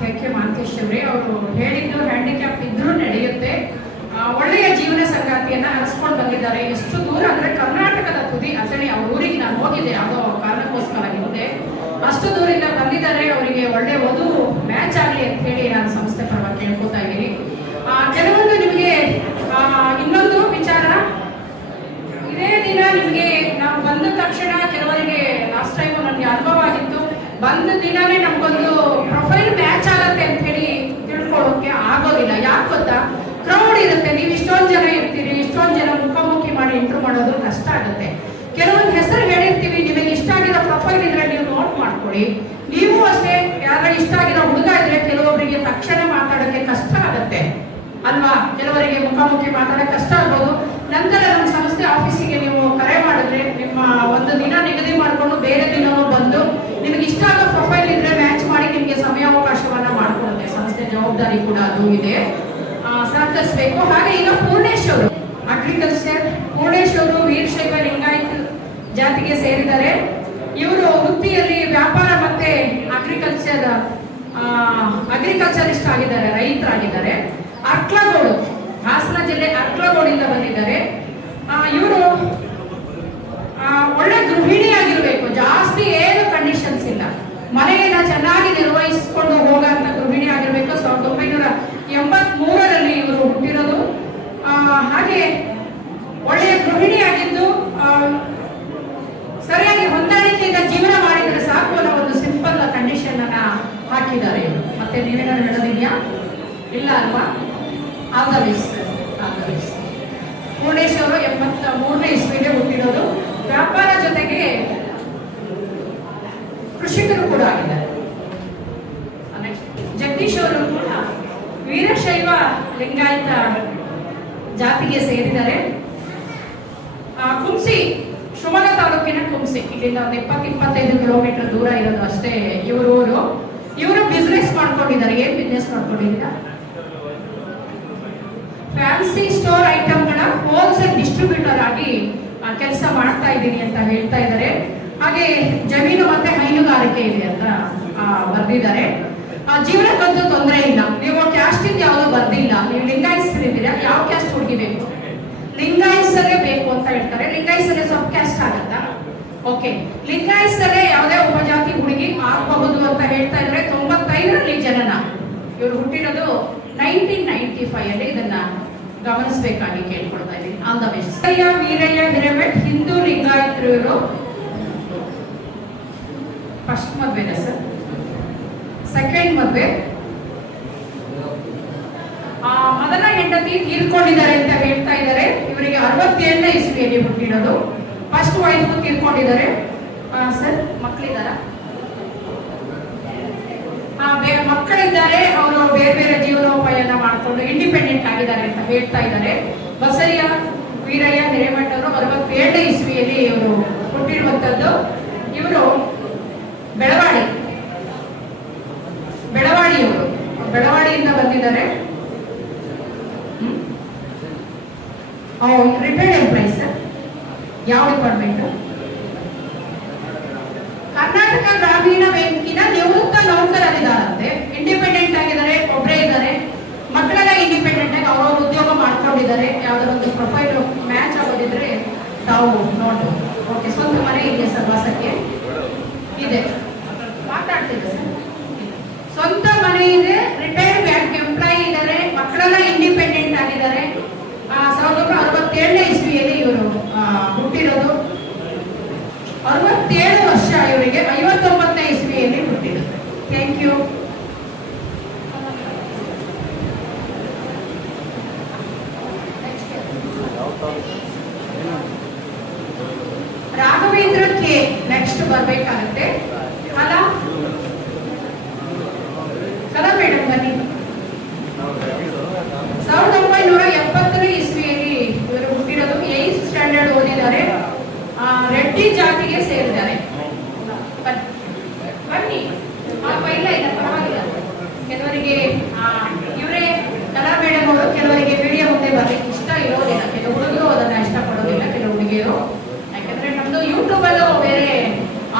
ಥ್ಯಾಂಕ್ ಯು ಮಾಂತೇಶ್ ಅವರೇ. ಅವರು ಹೇಳಿದ್ದು ಹ್ಯಾಂಡಿಕ್ಯಾಪ್ ಇದ್ರೂ ನಡೆಯುತ್ತೆ. ಒಳ್ಳೆಯ ಜೀವನ ಸಂಗಾತಿಯನ್ನ ಅರಸ್ಕೊಂಡು ಬಂದಿದ್ದಾರೆ. ಎಷ್ಟು ದೂರ ಅಂದ್ರೆ ಕರ್ನಾಟಕದ ತುದಿ ಅಥಣಿ. ಅವ್ರ ಊರಿಗೆ ನಾನು ಹೋಗಿದ್ದೆ ಯಾವುದೋ ಕಾರಣಕ್ಕೋಸ್ಕರ ಹಿಂದೆ. ಅಷ್ಟು ದೂರಿಂದ ಬಂದಿದ್ದಾರೆ. ಅವರಿಗೆ ಒಳ್ಳೆ ವಧು ಮ್ಯಾಚ್ ಆಗಲಿ ಅಂತ ಹೇಳಿ ನಾನು ಸಂಸ್ಥೆ ಪರವಾಗಿ ಕೇಳ್ಕೊತಾ ಇದ್ದೀನಿ. ಕೆಲವೊಂದು ನಿಮಗೆ ಇನ್ನೊಂದು ವಿಚಾರ, ಇದೇ ದಿನ ನಿಮಗೆ ನಾವು ಬಂದ ತಕ್ಷಣ ಕೆಲವರಿಗೆ ಲಾಸ್ಟ್ ಟೈಮ್ ನನಗೆ ಅನುಭವ ಆಗಿತ್ತು. ಬಂದ ದಿನನೇ ನಮ್ಗೊಂದು ಪ್ರೊಫೈಲ್ ಮ್ಯಾಚ್ ಆಗತ್ತೆ ಅಂತ ಹೇಳಿ ತಿಳ್ಕೊಳ್ಳೋಕೆ ಆಗೋದಿಲ್ಲ. ಯಾಕೆ ಗೊತ್ತಾ, ಕ್ರೌಡ್ ಇರುತ್ತೆ. ನೀವು ಇಷ್ಟೊಂದು ಜನ ಇರ್ತೀರಿ, ಇಷ್ಟೊಂದು ಜನ ಮುಖಾಮುಖಿ ಮಾಡಿ ಇಂಟ್ರೂ ಮಾಡೋದು ಕಷ್ಟ ಆಗುತ್ತೆ. ಕೆಲವೊಂದು ಹೆಸರು ಹೇಳಿರ್ತೀವಿ, ನಿಮಗೆ ಇಷ್ಟ ಆಗಿರೋ ಪ್ರೊಫೈಲ್ ಇದ್ರೆ ನೀವು ನೋಟ್ ಮಾಡ್ಕೊಳ್ಳಿ. ನೀವು ಅಷ್ಟೇ, ಯಾರ ಇಷ್ಟ ಆಗಿರೋ ಹುಡುಗ ಇದ್ರೆ ಕೆಲವೊಬ್ಬರಿಗೆ ತಕ್ಷಣ ಮಾತಾಡೋಕ್ಕೆ ಕಷ್ಟ ಆಗುತ್ತೆ ಅಲ್ವಾ? ಕೆಲವರಿಗೆ ಮುಖಾಮುಖಿ ಮಾತಾಡೋಕೆ ಕಷ್ಟ ಆಗ್ಬೋದು. ನಂತರ ನಮ್ಮ ಸಂಸ್ಥೆ ಆಫೀಸಿಗೆ ನೀವು ಕರೆ ಮಾಡಿದ್ರೆ ನಿಮ್ಮ ಒಂದು ದಿನ ನಿಗದಿ ಮಾಡಿಕೊಂಡು ಬೇರೆ ದಿನವೂ ಬಂದು ನಿಮಗೆ ಇಷ್ಟ ಆಗೋ ಪ್ರೊಫೈಲ್ ಇದ್ರೆ ಮ್ಯಾಚ್ ಮಾಡಿ ನಿಮಗೆ ಸಮಯಾವಕಾಶವನ್ನ ಮಾಡಿಕೊಡುತ್ತೆ ಸಂಸ್ಥೆ. ಜವಾಬ್ದಾರಿ ಕೂಡ ಅದು ಇದೆ, ಸಹಕರಿಸಬೇಕು. ಹಾಗೆ ಈಗ ಪೂರ್ಣೇಶ್ ಅವರು ಅಗ್ರಿಕಲ್ಚರ್, ಪೂರ್ಣೇಶ್ ಅವರು ವೀರಶೈವ ಲಿಂಗಾಯತ ಜಾತಿಗೆ ಸೇರಿದ್ದಾರೆ. ಇವರು ವೃತ್ತಿಯಲ್ಲಿ ವ್ಯಾಪಾರ ಮತ್ತೆ ಅಗ್ರಿಕಲ್ಚರಿಸ್ಟ್ ಆಗಿದ್ದಾರೆ, ರೈತರಾಗಿದ್ದಾರೆ. ಅರ್ಕ್ಲಗೋಡು, ಹಾಸನ ಜಿಲ್ಲೆ ಅರ್ಕ್ಲಗೋಡಿಂದ ಬಂದಿದ್ದಾರೆ. ಇವರು ಒಳ್ಳೆ ಗೃಹಿಣಿಯಾಗಿರ್ಬೇಕು, ಜಾಸ್ತಿ ಏನು ಕಂಡೀಷನ್ಸ್ ಇಲ್ಲ, ಮನೆಯನ್ನ ಚೆನ್ನಾಗಿ ನಿರ್ವಹಿಸಿಕೊಂಡು ಹೋಗಂತ ಗೃಹಿಣಿ ಆಗಿರ್ಬೇಕು. 1983ರಲ್ಲಿ ಇವರು ಹುಟ್ಟಿರೋದು. ಹಾಗೆ ಒಳ್ಳೆಯ ಗೃಹಿಣಿಯಾಗಿದ್ದು ಸರಿಯಾಗಿ ಹೊಂದಾಣಿಕೆಯಿಂದ ಜೀವನ ಮಾಡಿದ್ರೆ ಸಾಕು ಅನ್ನೋ ಒಂದು ಸಿಂಪಲ್ ಕಂಡೀಷನ್ ಅನ್ನ ಹಾಕಿದ್ದಾರೆ ಇವರು. ಮತ್ತೆ ನೀವೇನಾದ್ರು ಹೇಳೋದಿದ್ಯಾ? ಇಲ್ಲ ಅಲ್ವಾ? All the best. ಪೂರ್ಣೇಶ್ ಅವರು 83ನೇ ಇಸ್ವಿಗೆ ಹುಟ್ಟಿರೋದು. ವ್ಯಾಪಾರ ಜೊತೆಗೆ ಕೃಷಿಕರು ಕೂಡ ಆಗಿದ್ದಾರೆ. ಜಗದೀಶ್ ಅವರು ಕೂಡ ವೀರಶೈವ ಲಿಂಗಾಯತ ಜಾತಿಗೆ ಸೇರಿದ್ದಾರೆ. ಕುಂಸಿ, ಶಿವಮೊಗ್ಗ ತಾಲೂಕಿನ ಕುಂಸಿ, ಇಲ್ಲಿಂದ ಒಂದು 20-25 ಕಿಲೋಮೀಟರ್ ದೂರ ಇರೋದು ಅಷ್ಟೇ ಇವರು ಊರು. ಇವರು ಬಿಸ್ನೆಸ್ ಮಾಡ್ಕೊಂಡಿದ್ದಾರೆ. ಏನ್ ಬಿಸ್ನೆಸ್ ಮಾಡ್ಕೊಂಡಿದ್ದೀರಾ? ಫ್ಯಾನ್ಸಿ ಸ್ಟೋರ್ ಐಟಮ್ಗಳ ಹೋಲ್ಸೇಲ್ ಡಿಸ್ಟ್ರಿಬ್ಯೂಟರ್ ಆಗಿ ಕೆಲಸ ಮಾಡ್ತಾ ಇದ್ದೀನಿ ಅಂತ ಹೇಳ್ತಾ ಇದ್ದಾರೆ. ಹಾಗೆ ಜಮೀನು ಮತ್ತೆ ಹೈನುಗಾರಿಕೆ ಇದೆ ಅಂತ ಬರ್ದಿದ್ದಾರೆ. ಜೀವನಕ್ಕಂತೂ ತೊಂದರೆ ಇಲ್ಲ. ನೀವು ಕ್ಯಾಸ್ಟ್ ಇಂದ ಯಾವುದು ಬರ್ದಿಲ್ಲ. ನೀವು ಲಿಂಗಾಯತರಿದ್ದೀರಾ, ಯಾವ ಕ್ಯಾಸ್ಟ್ ಹುಡುಗಿ ಬೇಕು? ಲಿಂಗಾಯತರೇ ಬೇಕು ಅಂತ ಹೇಳ್ತಾರೆ. ಲಿಂಗಾಯತರೇ ಸಬ್ ಕ್ಯಾಸ್ಟ್ ಆಗತ್ತಾ? ಓಕೆ, ಲಿಂಗಾಯತರೇ ಯಾವುದೇ ಉಪಜಾತಿ ಹುಡುಗಿ ಆಗಬಹುದು ಅಂತ ಹೇಳ್ತಾ ಇದ್ರೆ. 95ರಲ್ಲಿ ಜನನ. ಇವರು ಹುಟ್ಟಿರೋದು 1995 ಅಲ್ಲಿ. ಇದನ್ನ ಗಮನಿಸಬೇಕಾಗಿ ಕೇಳ್ಕೊಳ್ತಾ ಇದ್ದೀನಿ. All the best. Veerayya Hiremath, Hindu ಲಿಂಗಾಯತರು. ಇವರು ಫಸ್ಟ್ ಮದ್ವೆನಾ ಸರ್? ಸೆಕೆಂಡ್ ಮದ್ವೆ. ಮೊದಲ ಹೆಂಡತಿ ತೀರ್ಕೊಂಡಿದ್ದಾರೆ ಅಂತ ಹೇಳ್ತಾ ಇದ್ದಾರೆ. ಇವರಿಗೆ 67ನೇ ಇಸ್ವಿಯಲ್ಲಿ ಹುಟ್ಟಿರೋದು. ಫಸ್ಟ್ ವೈಫ್ ತೀರ್ಕೊಂಡಿದ್ದಾರೆ. ಸರ್ ಮಕ್ಕಳಿದ್ದಾರ? ಮಕ್ಕಳಿದ್ದಾರೆ. ಅವರು ಬೇರೆ ಬೇರೆ ಜೀವನೋಪಾಯನ ಮಾಡಿಕೊಂಡು ಇಂಡಿಪೆಂಡೆಂಟ್ ಆಗಿದ್ದಾರೆ ಅಂತ ಹೇಳ್ತಾ ಇದ್ದಾರೆ. ಬಸಯ್ಯ ವೀರಯ್ಯ ಹಿರೇಮಠರು 67 ಇಸ್ವಿಯಲ್ಲಿ ಇವರು ಹುಟ್ಟಿರುವಂತದ್ದು. ಇವರು ಬೆಳವಾಡಿಯವರು, ಬೆಳವಾಡಿಯಿಂದ ಬಂದಿದ್ದಾರೆ. Retired employees. ಯಾವ ಡಿಪಾರ್ಟ್ಮೆಂಟ್? ಕರ್ನಾಟಕ ಗ್ರಾಮೀಣ ಬ್ಯಾಂಕಿನ ನಿವೃತ್ತ ನೌಕರರಿದ್ದಾರಂತೆ. ಇಂಡಿಪೆಂಡೆಂಟ್ ಆಗಿದ್ದಾರೆ, ಒಬ್ಬರೇ ಇದ್ದಾರೆ. ಮಕ್ಕಳೆಲ್ಲ ಇಂಡಿಪೆಂಡೆಂಟ್ ಆಗಿ ಅವ್ರವ್ರ ಉದ್ಯೋಗ ಮಾಡ್ಕೊಂಡಿದ್ದಾರೆ. ಯಾವ್ದಾದ್ರು ಒಂದು ಪ್ರೊಫೈಲ್ ಮ್ಯಾಚ್ ಆಗೋದಿದ್ರೆ ತಾವು ನೋಡ್ಬೋದು. ಓಕೆ, ಸ್ವಂತ ಮನೆ ಇದೆಯಾ ಸರ್? ವಾಸಕ್ಕೆ ಇದೆ, ಮಾತಾಡ್ತಿದ್ದೆ ಸರ್. ಸ್ವಂತ ಮನೆ ಇದೆ, ರಿಟೈರ್ಡ್ ಬ್ಯಾಂಕ್ ಎಂಪ್ಲಾಯಿ ಇದ್ದಾರೆ, ಮಕ್ಕಳೆಲ್ಲ ಇಂಡಿಪೆಂಡೆಂಟ್ ಆಗಿದ್ದಾರೆ. 1967 ಇಸ್ವಿಯಲ್ಲಿ ಇವರು ಹುಟ್ಟಿರೋದು. 67 ವರ್ಷ ಇವರಿಗೆ. 59ನೇ ಇಸ್ವಿಯಲ್ಲಿ ಹುಟ್ಟಿರೋದು. Thank you. Raghavendra K next ಬರ್ಬೇಕಾಗುತ್ತೆ. ಕಲಾ ಮೇಡಮ್ ಬನ್ನಿ. 1970 ಇಸ್ವಿಯಲ್ಲಿ ಇವರು ಹುಟ್ಟಿರೋದು. 8th standard ಓದಿದ್ದಾರೆ. ರೆಡ್ಡಿ ಜಾತಿಗೆ ಸೇರಿದ್ದಾರೆ. ಬನ್ನಿ, ಇಲ್ಲ ಇಲ್ಲ ಪರವಾಗಿಲ್ಲ. ಕೆಲವರಿಗೆ ಇವರೇ ಕಲಾ ಮೇಡಮ್ ಅವರು, ಕೆಲವರಿಗೆ ವಿಡಿಯೋ ಮುಂದೆ ಬರ್ಲಿಕ್ಕೆ ಇಷ್ಟ ಇರೋದಿಲ್ಲ. ಕೆಲವು ಹುಡುಗರು ಅದನ್ನ ಇಷ್ಟಪಡೋದಿಲ್ಲ, ಕೆಲವು ಹುಡುಗಿಯರು. ಯಾಕಂದ್ರೆ ನಮ್ದು ಯೂಟ್ಯೂಬ್ ಅಲ್ಲೂ ಬೇರೆ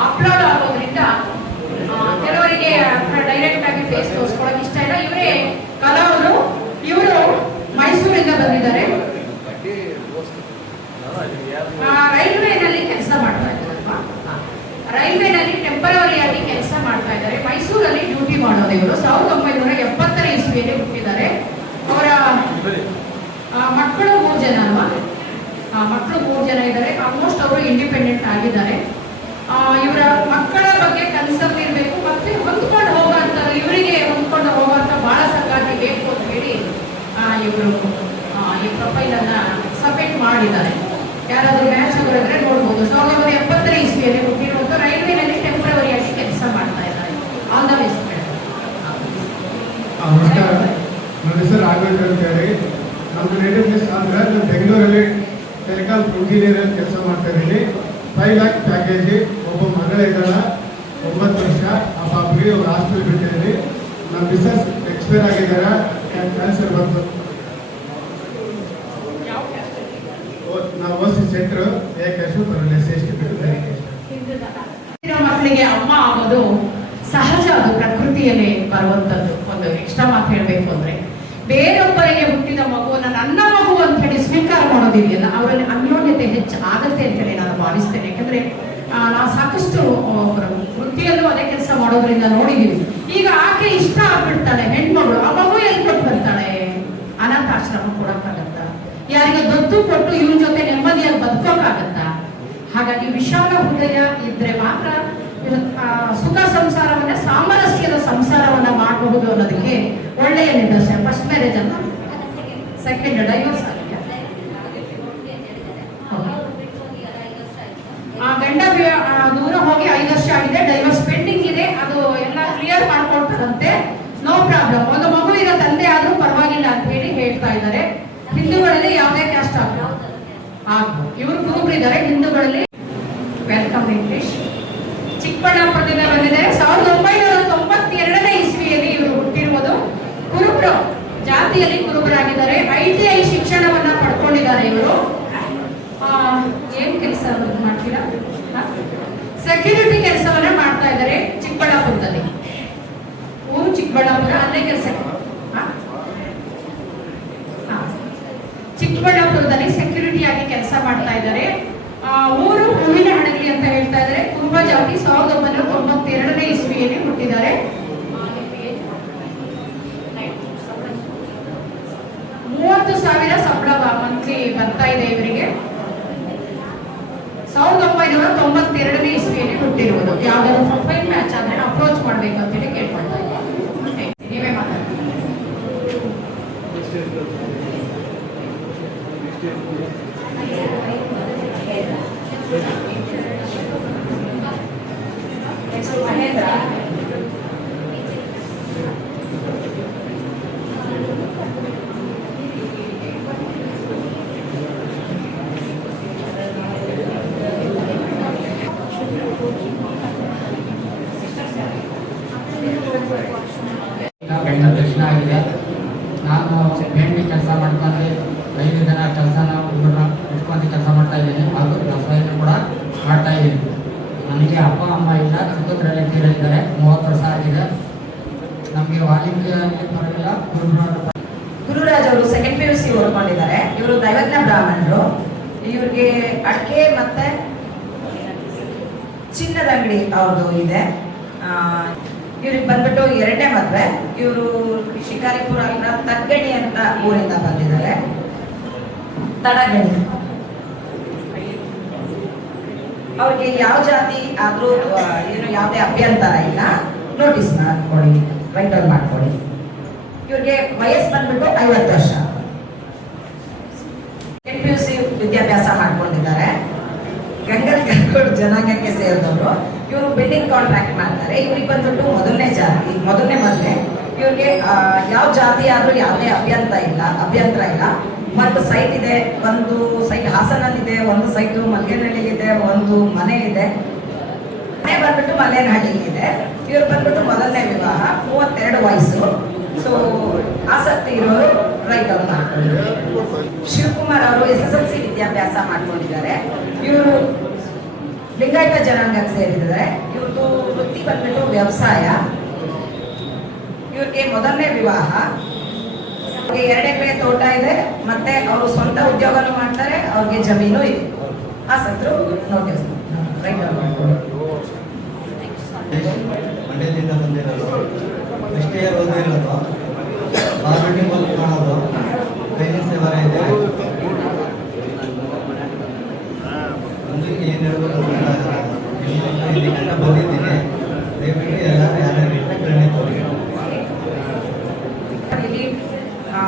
ಅಪ್ಲೋಡ್ ಆಗೋದ್ರಿಂದ ಕೆಲವರಿಗೆ ಡೈರೆಕ್ಟ್ ಆಗಿ ಫೇಸ್ ತೋರಿಸ್ಕೊಳಕ್ ಇಷ್ಟ ಇಲ್ಲ. ಇವರೇ ಕಲಾ ಅವರು. ಇವರು ಮೈಸೂರಿಂದ ಬಂದಿದ್ದಾರೆ. ರೈಲ್ವೆನಲ್ಲಿ ಕೆಲಸ ಮಾಡ್ತಾ ಇದ್ದಾರಲ್ವಾ? ರೈಲ್ವೆನಲ್ಲಿ ಟೆಂಪರರಿ ಆಗಿ ಕೆಲಸ ಮಾಡ್ತಾ ಇದ್ದಾರೆ. ಮೈಸೂರಲ್ಲಿ ಡ್ಯೂಟಿ ಮಾಡೋದು ಇವರು. 1970 ಇಸ್ವಿಯಲ್ಲಿ ಹುಟ್ಟಿದ್ದಾರೆ. ಅವರ ಮಕ್ಕಳು 3 ಜನ ಅಲ್ವಾ? ಮಕ್ಕಳು 3 ಜನ ಇದ್ದಾರೆ. ಆಲ್ಮೋಸ್ಟ್ ಅವರು ಇಂಡಿಪೆಂಡೆಂಟ್ ಆಗಿದ್ದಾರೆ. ಇವರ ಮಕ್ಕಳ ಬಗ್ಗೆ ಕನ್ಸರ್ನ್ ಇರಬೇಕು, ಮತ್ತೆ ಹೊಂದ್ಕೊಂಡು ಹೋಗುವಂತ, ಇವರಿಗೆ ಹೊಂದ್ಕೊಂಡು ಹೋಗುವಂತ ಬಹಳ ಸಂಗಾತಿ ಬೇಕು ಅಂತ ಹೇಳಿ ಇವರು ಈ ಪ್ರೊಫೈಲ್ ಅನ್ನ ಸಬ್ಮಿಟ್ ಮಾಡಿದ್ದಾರೆ. ಯಾರಾದ್ರೂ ಮ್ಯಾಚ್ ಬರೆದ್ರೆ ನೋಡ್ಬೋದು. 1970 ಇಸ್ವಿಯಲ್ಲಿ ಹುಟ್ಟಿರುವಂತ, ರೈಲ್ವೆನಲ್ಲಿ ಟೆಂಪರರಿ ಆಗಿ ಕೆಲಸ ಮಾಡ್ತಾ ಇದ್ದಾರೆ. All the best madam. ನಮಸ್ಕಾರ, ನನ್ನ ಹೆಸರು ರಾಘವೇಂದ್ರ ಅಂತ ಹೇಳಿ. ನಮ್ದು ನೇಟಿವ್ ಪ್ಲೇಸ್ ಆದ್ರೆ ನಾನು ಬೆಂಗಳೂರಲ್ಲಿ ಟೆಲಿಕಾಂ ಇಂಜಿನಿಯರ್ ಕೆಲಸ ಮಾಡ್ತಾ ಇದ್ದೀನಿ. 5 lakh ಪ್ಯಾಕೇಜ್. ಒಬ್ಬ ಮಗಳಿದ್ದಾಳ, 9 ವರ್ಷ. ಆ ಪಾಪಿಗೆ ಒಂದು ಹಾಸ್ಪಿಟಲ್ ಬಿಟ್ಟಿದ್ದೀನಿ. ನಮ್ಮ ಮಿಸಸ್ ಎಕ್ಸ್ಪೈರ್ ಆಗಿದ್ದಾರೆ, ಕ್ಯಾನ್ಸರ್ ಬಂತು. ನಾವು ಓಸಿ ಸೆಂಟ್ರ್ ಏಕಾಶು ಬರಲ್ಲ ಸೇಷ್ಟಿ ಮಕ್ಕಳಿಗೆ ಅಮ್ಮ ಆಗೋದು ಸಹಜ, ಅದು ಪ್ರಕೃತಿಯಲ್ಲಿ ಬರುವಂತದ್ದು. ಒಂದು ಎಕ್ಸ್ಟ್ರಾ ಮಾತು ಹೇಳ್ಬೇಕು ಅಂದ್ರೆ, ಬೇರೊಬ್ಬರಿಗೆ ಹುಟ್ಟಿದ ಮಗುವನ್ನ ನನ್ನ ಮಗು ಅಂತ ಹೇಳಿ ಸ್ವೀಕಾರ ಮಾಡೋದಿದೆಯಲ್ಲ, ಅವರಲ್ಲಿ ಅನ್ಯೋನ್ಯತೆ ಹೆಚ್ಚು ಆಗತ್ತೆ ಅಂತ ಹೇಳಿ ನಾನು ಭಾವಿಸ್ತೇನೆ. ಯಾಕಂದ್ರೆ ನಾವು ಸಾಕಷ್ಟು ವೃತ್ತಿಯಲ್ಲೂ ಅದೇ ಕೆಲಸ ಮಾಡೋದ್ರಿಂದ ನೋಡಿದೀವಿ. ಈಗ ಆಕೆ ಇಷ್ಟ ಆಗ್ಬಿಡ್ತಾಳೆ ಹೆಣ್ಮಗಳು, ಆ ಮಗು ಎಲ್ಲಿ ಕೊಟ್ಟು ಬರ್ತಾಳೆ? ಅನಾಥಾಶ್ರಮ ಕೊಡಕ್ಕಾಗತ್ತ? ಯಾರಿಗೆ ದತ್ತು ಕೊಟ್ಟು ಇವನ್ ಜೊತೆ ನೆಮ್ಮದಿಯಾಗಿ ಬದುಕೋಕ್ಕಾಗತ್ತ? ಹಾಗಾಗಿ ವಿಶಾಲ ಹೃದಯ ಇದ್ರೆ ಮಾತ್ರ ಸುಖ ಸಂಸಾರವನ್ನ, ಸಾಮರಸ್ಯದ ಸಂಸಾರವನ್ನ ಮಾಡಬಹುದು ಅನ್ನೋದಕ್ಕೆ ಒಳ್ಳೆಯ ನಿದರ್ಶನ. ಫಸ್ಟ್ ಮ್ಯಾರೇಜ್ ಅನ್ನ, ಸೆಕೆಂಡ್ ಡೈವರ್ಸ್ ಆಗಿದೆ. ಗಂಡ ದೂರ ಹೋಗಿ 5 ವರ್ಷ ಆಗಿದೆ, ಡೈವರ್ಸ್ ಪೆಂಡಿಂಗ್ ಇದೆ. ಅದು ಎಲ್ಲ ಕ್ಲಿಯರ್ ಮಾಡ್ಕೊಳ್ತಾರಂತೆ, ನೋ ಪ್ರಾಬ್ಲಮ್. ಒಂದು ಮಗು ಇರೋ ತಂದೆ ಆದ್ರೂ ಪರವಾಗಿಲ್ಲ ಅಂತ ಹೇಳಿ ಹೇಳ್ತಾ ಇದ್ದಾರೆ. ಹಿಂದೂಗಳಲ್ಲಿ ಯಾವುದೇ ಕ್ಯಾಸ್ಟ್ ಆಗ್ಬೋದು. ಇವರು ಕುರುಬರಿದ್ದಾರೆ ಹಿಂದೂಗಳಲ್ಲಿ. Welcome English. ಚಿಕ್ಕಬಳ್ಳಾಪುರದಿಂದ ಬಂದಿದ್ದಾರೆ. 1992 ಇಸ್ವಿಯಲ್ಲಿ ಇವರು ಹುಟ್ಟಿರುವುದು. ಕುರುಬರು ಜಾತಿಯಲ್ಲಿ ಕುರುಬರಾಗಿದ್ದಾರೆ. ITI ಶಿಕ್ಷಣವನ್ನ ಪಡ್ಕೊಂಡಿದ್ದಾರೆ ಇವರು. ಏನ್ ಕೆಲಸ ಮಾಡ್ತೀರಾ? ಸೆಕ್ಯೂರಿಟಿ ಕೆಲಸವನ್ನ ಮಾಡ್ತಾ ಇದ್ದಾರೆ ಚಿಕ್ಕಬಳ್ಳಾಪುರದಲ್ಲಿ. ಊರು ಚಿಕ್ಕಬಳ್ಳಾಪುರ, ಅಲ್ಲೇ ಕೆಲಸ. ಚಿಕ್ಕಬಳ್ಳಾಪುರದಲ್ಲಿ ಸೆಕ್ಯೂರಿಟಿ ಆಗಿ ಕೆಲಸ ಮಾಡ್ತಾ ಇದ್ದಾರೆ. ಊರು ಹೂವಿನ ಹಡಗಲಿ ಅಂತ ಹೇಳ್ತಾ ಇದ್ದಾರೆ. ಕುರುಬ ಜಾತಿ. 1992 ಇಸ್ವಿಯಲ್ಲಿ ಹುಟ್ಟಿದ್ದಾರೆ. 30,000 ಸಂಬಳ ಮಂತ್ಲಿ ಬರ್ತಾ ಇದೆ ಇವರಿಗೆ. 1992 ಇಸ್ವಿಯಲ್ಲಿ ಹುಟ್ಟಿರುವುದು. ಯಾವ್ದಾದ್ರು ಪ್ರೊಫೈಲ್ ಮ್ಯಾಚ್ ಆದ್ರೆ ಅಪ್ರೋಚ್ ಮಾಡ್ಬೇಕು ಅಂತ ಹೇಳಿ ಕೇಳ್ಕೊಳ್ತಾ ಇದ್ದಾರೆ. ನೀವೇ ಮಾತಾಡಿ. ಮಹೇಂದ್ರ. 5 ಜನ ಕೆಲಸನ ಹುಡುಗರನ್ನ ಇಟ್ಕೊಂಡು ಕೆಲಸ ಮಾಡ್ತಾ ಇದ್ದೀನಿ. ಹಾಗೂ ವ್ಯವಸಾಯನೂ ಕೂಡ ಮಾಡ್ತಾ ಇದ್ದೀನಿ. ನನಗೆ ಅಪ್ಪ ಅಮ್ಮ ಇಲ್ಲ, ಚಿಕ್ಕದ್ರಲ್ಲಿ ತೀರಿದ್ದಾರೆ. 30 ವರ್ಷ ಆಗಿದೆ. ನಮಗೆ ವಾಲ್ಮೀಕಿ ಪರವಾಗಿಲ್ಲ. ಗುರುರಾಜ್ ಅವರು ಸೆಕೆಂಡ್ PUC ಓದ್ಕೊಂಡಿದ್ದಾರೆ. ಇವರು ದೈವಜ್ಞ ಬ್ರಾಹ್ಮಣರು. ಇವ್ರಿಗೆ ಅಡಿಕೆ ಮತ್ತೆ ಚಿನ್ನದ ಅಂಗಡಿ ಅವ್ರದ್ದು ಇದೆ. ಇವ್ರಿಗೆ ಬಂದ್ಬಿಟ್ಟು 2ನೇ ಮದುವೆ. ಇವರು ಶಿಕಾರಿಪುರ ತಗ್ಗಣಿ ಅಂತ ಊರಿಂದ ಬಂದಿದ್ದಾರೆ. ತಡಗಣಿ. ಅವ್ರಿಗೆ ಯಾವ ಜಾತಿ ಆದ್ರೂ ಏನು ಯಾವುದೇ ಅಭ್ಯಂತರ ಇಲ್ಲ. ನೋಟಿಸ್ ಮಾಡ್ಕೊಡಿ, ರೈಟ್ ಡೌನ್ ಮಾಡ್ಕೊಡಿ. ಇವ್ರಿಗೆ ವಯಸ್ಸು ಬಂದ್ಬಿಟ್ಟು 50 ವರ್ಷ. PUC ವಿದ್ಯಾಭ್ಯಾಸ ಮಾಡ್ಕೊಂಡಿದ್ದಾರೆ. ಗಂಗಲ್ ಗರ್ಗೋಡ್ ಜನಾಂಗಕ್ಕೆ ಸೇರಿದವರು. ಇವರು ಬಿಲ್ಡಿಂಗ್ ಕಾಂಟ್ರಾಕ್ಟ್ ಮಾಡ್ತಾರೆ. ಇವ್ರಿಗೆ ಬಂದ್ಬಿಟ್ಟು ಮೊದಲನೇ ಮದುವೆ. ಇವ್ರಿಗೆ ಯಾವ ಜಾತಿ ಆದ್ರೂ ಯಾವುದೇ ಅಭ್ಯಂತರ ಇಲ್ಲ. ಒಂದು ಸೈಟ್ ಇದೆ, ಒಂದು ಸೈಟ್ ಹಾಸನಲ್ಲಿದೆ, ಒಂದು ಸೈಟು ಮಲ್ಲೇನಹಳ್ಳಿಲಿದೆ, ಒಂದು ಮನೆ ಇದೆ. ಮನೆ ಬಂದ್ಬಿಟ್ಟು ಮಲ್ಲೇನಹಳ್ಳಿಲಿದೆ. ಇವ್ರು ಬಂದ್ಬಿಟ್ಟು ಮೊದಲನೇ ವಿವಾಹ, 32 ವಯಸ್ಸು. ಸೊ ಆಸಕ್ತಿ ಇರೋರು ರೈಟ್ ಡೌನ್ ಮಾಡ್ತಾರೆ. ಶಿವಕುಮಾರ್ ಅವರು SSLC ವಿದ್ಯಾಭ್ಯಾಸ ಮಾಡ್ಕೊಂಡಿದ್ದಾರೆ. ಇವರು ಲಿಂಗಾಯತ ಜನಾಂಗಕ್ಕೆ ಸೇರಿದ್ದಾರೆ. ಇವ್ರದ್ದು ವೃತ್ತಿ ಬಂದ್ಬಿಟ್ಟು ವ್ಯವಸಾಯ. ಇವ್ರಿಗೆ ಮೊದಲನೇ ವಿವಾಹ. 2 ಎಕರೆ ತೋಟ ಇದೆ, ಮತ್ತೆ ಅವರು ಸ್ವಂತ ಉದ್ಯೋಗನೂ ಮಾಡ್ತಾರೆ. ಅವ್ರಿಗೆ ಜಮೀನು ಇದೆ. ಆಸಕ್ತರು ನೋಟಿಸ್ ರೈಟ್ ಡೌನ್ ಮಾಡ್ತಾರೆ. ಮಂಡ್ಯದಿಂದ ಬಂದಿರೋದು, ಫಸ್ಟ್ ಇಯರ್ ಓದಿರೋದು, ಮಾರ್ಕೆಟಿಂಗ್ ವರ್ಕ್ ಮಾಡೋದು, ಟ್ರೈನಿಂಗ್ ಸೇವರ ಇದೆ. ಒಂದು ಏನು ಹೇಳ್ಬೇಕು ಇಲ್ಲಿ ಗಂಟ ಬಂದಿದ್ದೀನಿ. ದಯವಿಟ್ಟು ಎಲ್ಲರೂ ಯಾರ್ಯಾರು ಕಣ್ಣೆ ತೋರಿ. ಇಲ್ಲಿ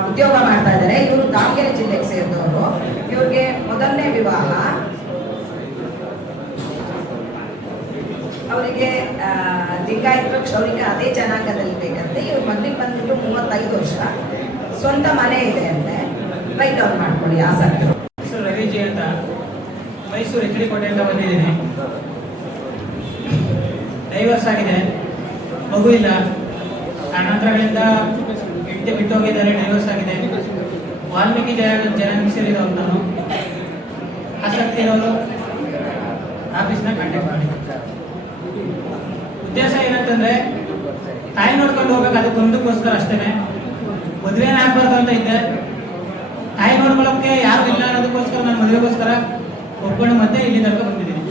ಉದ್ಯೋಗ ಮಾಡ್ತಾ ಇದ್ದಾರೆ. ಇವರು ದಾವಣಗೆರೆ ಜಿಲ್ಲೆಗೆ ಸೇರಿದವರು. ಇವ್ರಿಗೆ ಮೊದಲನೇ ವಿವಾಹ. ಅವರಿಗೆ ಲಿಂಗಾಯತರು ಕ್ಷೌರಿಕ ಅದೇ ಜನಾಂಗದಲ್ಲಿ ಬೇಕಂತೆ. ಇವ್ರ ಮಗನಿಗೆ ಬಂದ್ಬಿಟ್ಟು 35 ವರ್ಷ. ಸ್ವಂತ ಮನೆ ಇದೆ ಅಂತೆ. ರೈಟ್ ಡೌನ್ ಮಾಡ್ಕೊಳ್ಳಿ ಆಸಕ್ತರು. ಹೆಸರು ರವಿಜಿ ಅಂತ, ಮೈಸೂರು ಕೋಟೆಯಿಂದ ಬಂದಿದ್ದೀನಿ. ಡೈವರ್ಸ್ ಆಗಿದೆ, ಮಗು ಇಲ್ಲ. ಅನಂತರಗಳಿಂದ ಹೆಂಡತಿ ಬಿಟ್ಟೋಗಿದ್ದಾರೆ, ಡೈವರ್ಸ್ ಆಗಿದೆ. ವಾಲ್ಮೀಕಿ ಜನಾಂಗ ಸೇರಿದವರು ನಾನು. ಆಸಕ್ತಿ ಇರೋರು ಆಫೀಸ್ನ ಕಾಂಟ್ಯಾಕ್ಟ್ ಮಾಡಿ. ಉದ್ದೇಶ ಏನಂತಂದ್ರೆ ತಾಯಿ ನೋಡ್ಕೊಂಡು ಹೋಗ್ಬೇಕು, ಅದಕ್ಕೆ ಒಂದಕ್ಕೋಸ್ಕರ ಅಷ್ಟೇ. ಮದುವೆನ ಆಗ್ಬಾರ್ದು ಅಂತ ಇದ್ದೆ. ತಾಯಿ ನೋಡ್ಕೊಳ್ಳೋಕೆ ಯಾರು ಇಲ್ಲ ಅನ್ನೋದಕ್ಕೋಸ್ಕರ ನಾನು ಮದುವೆಗೋಸ್ಕರ ಒಪ್ಕೊಂಡು ಮತ್ತೆ ಇಲ್ಲಿ ತನಕ ಬಂದಿದ್ದೀನಿ.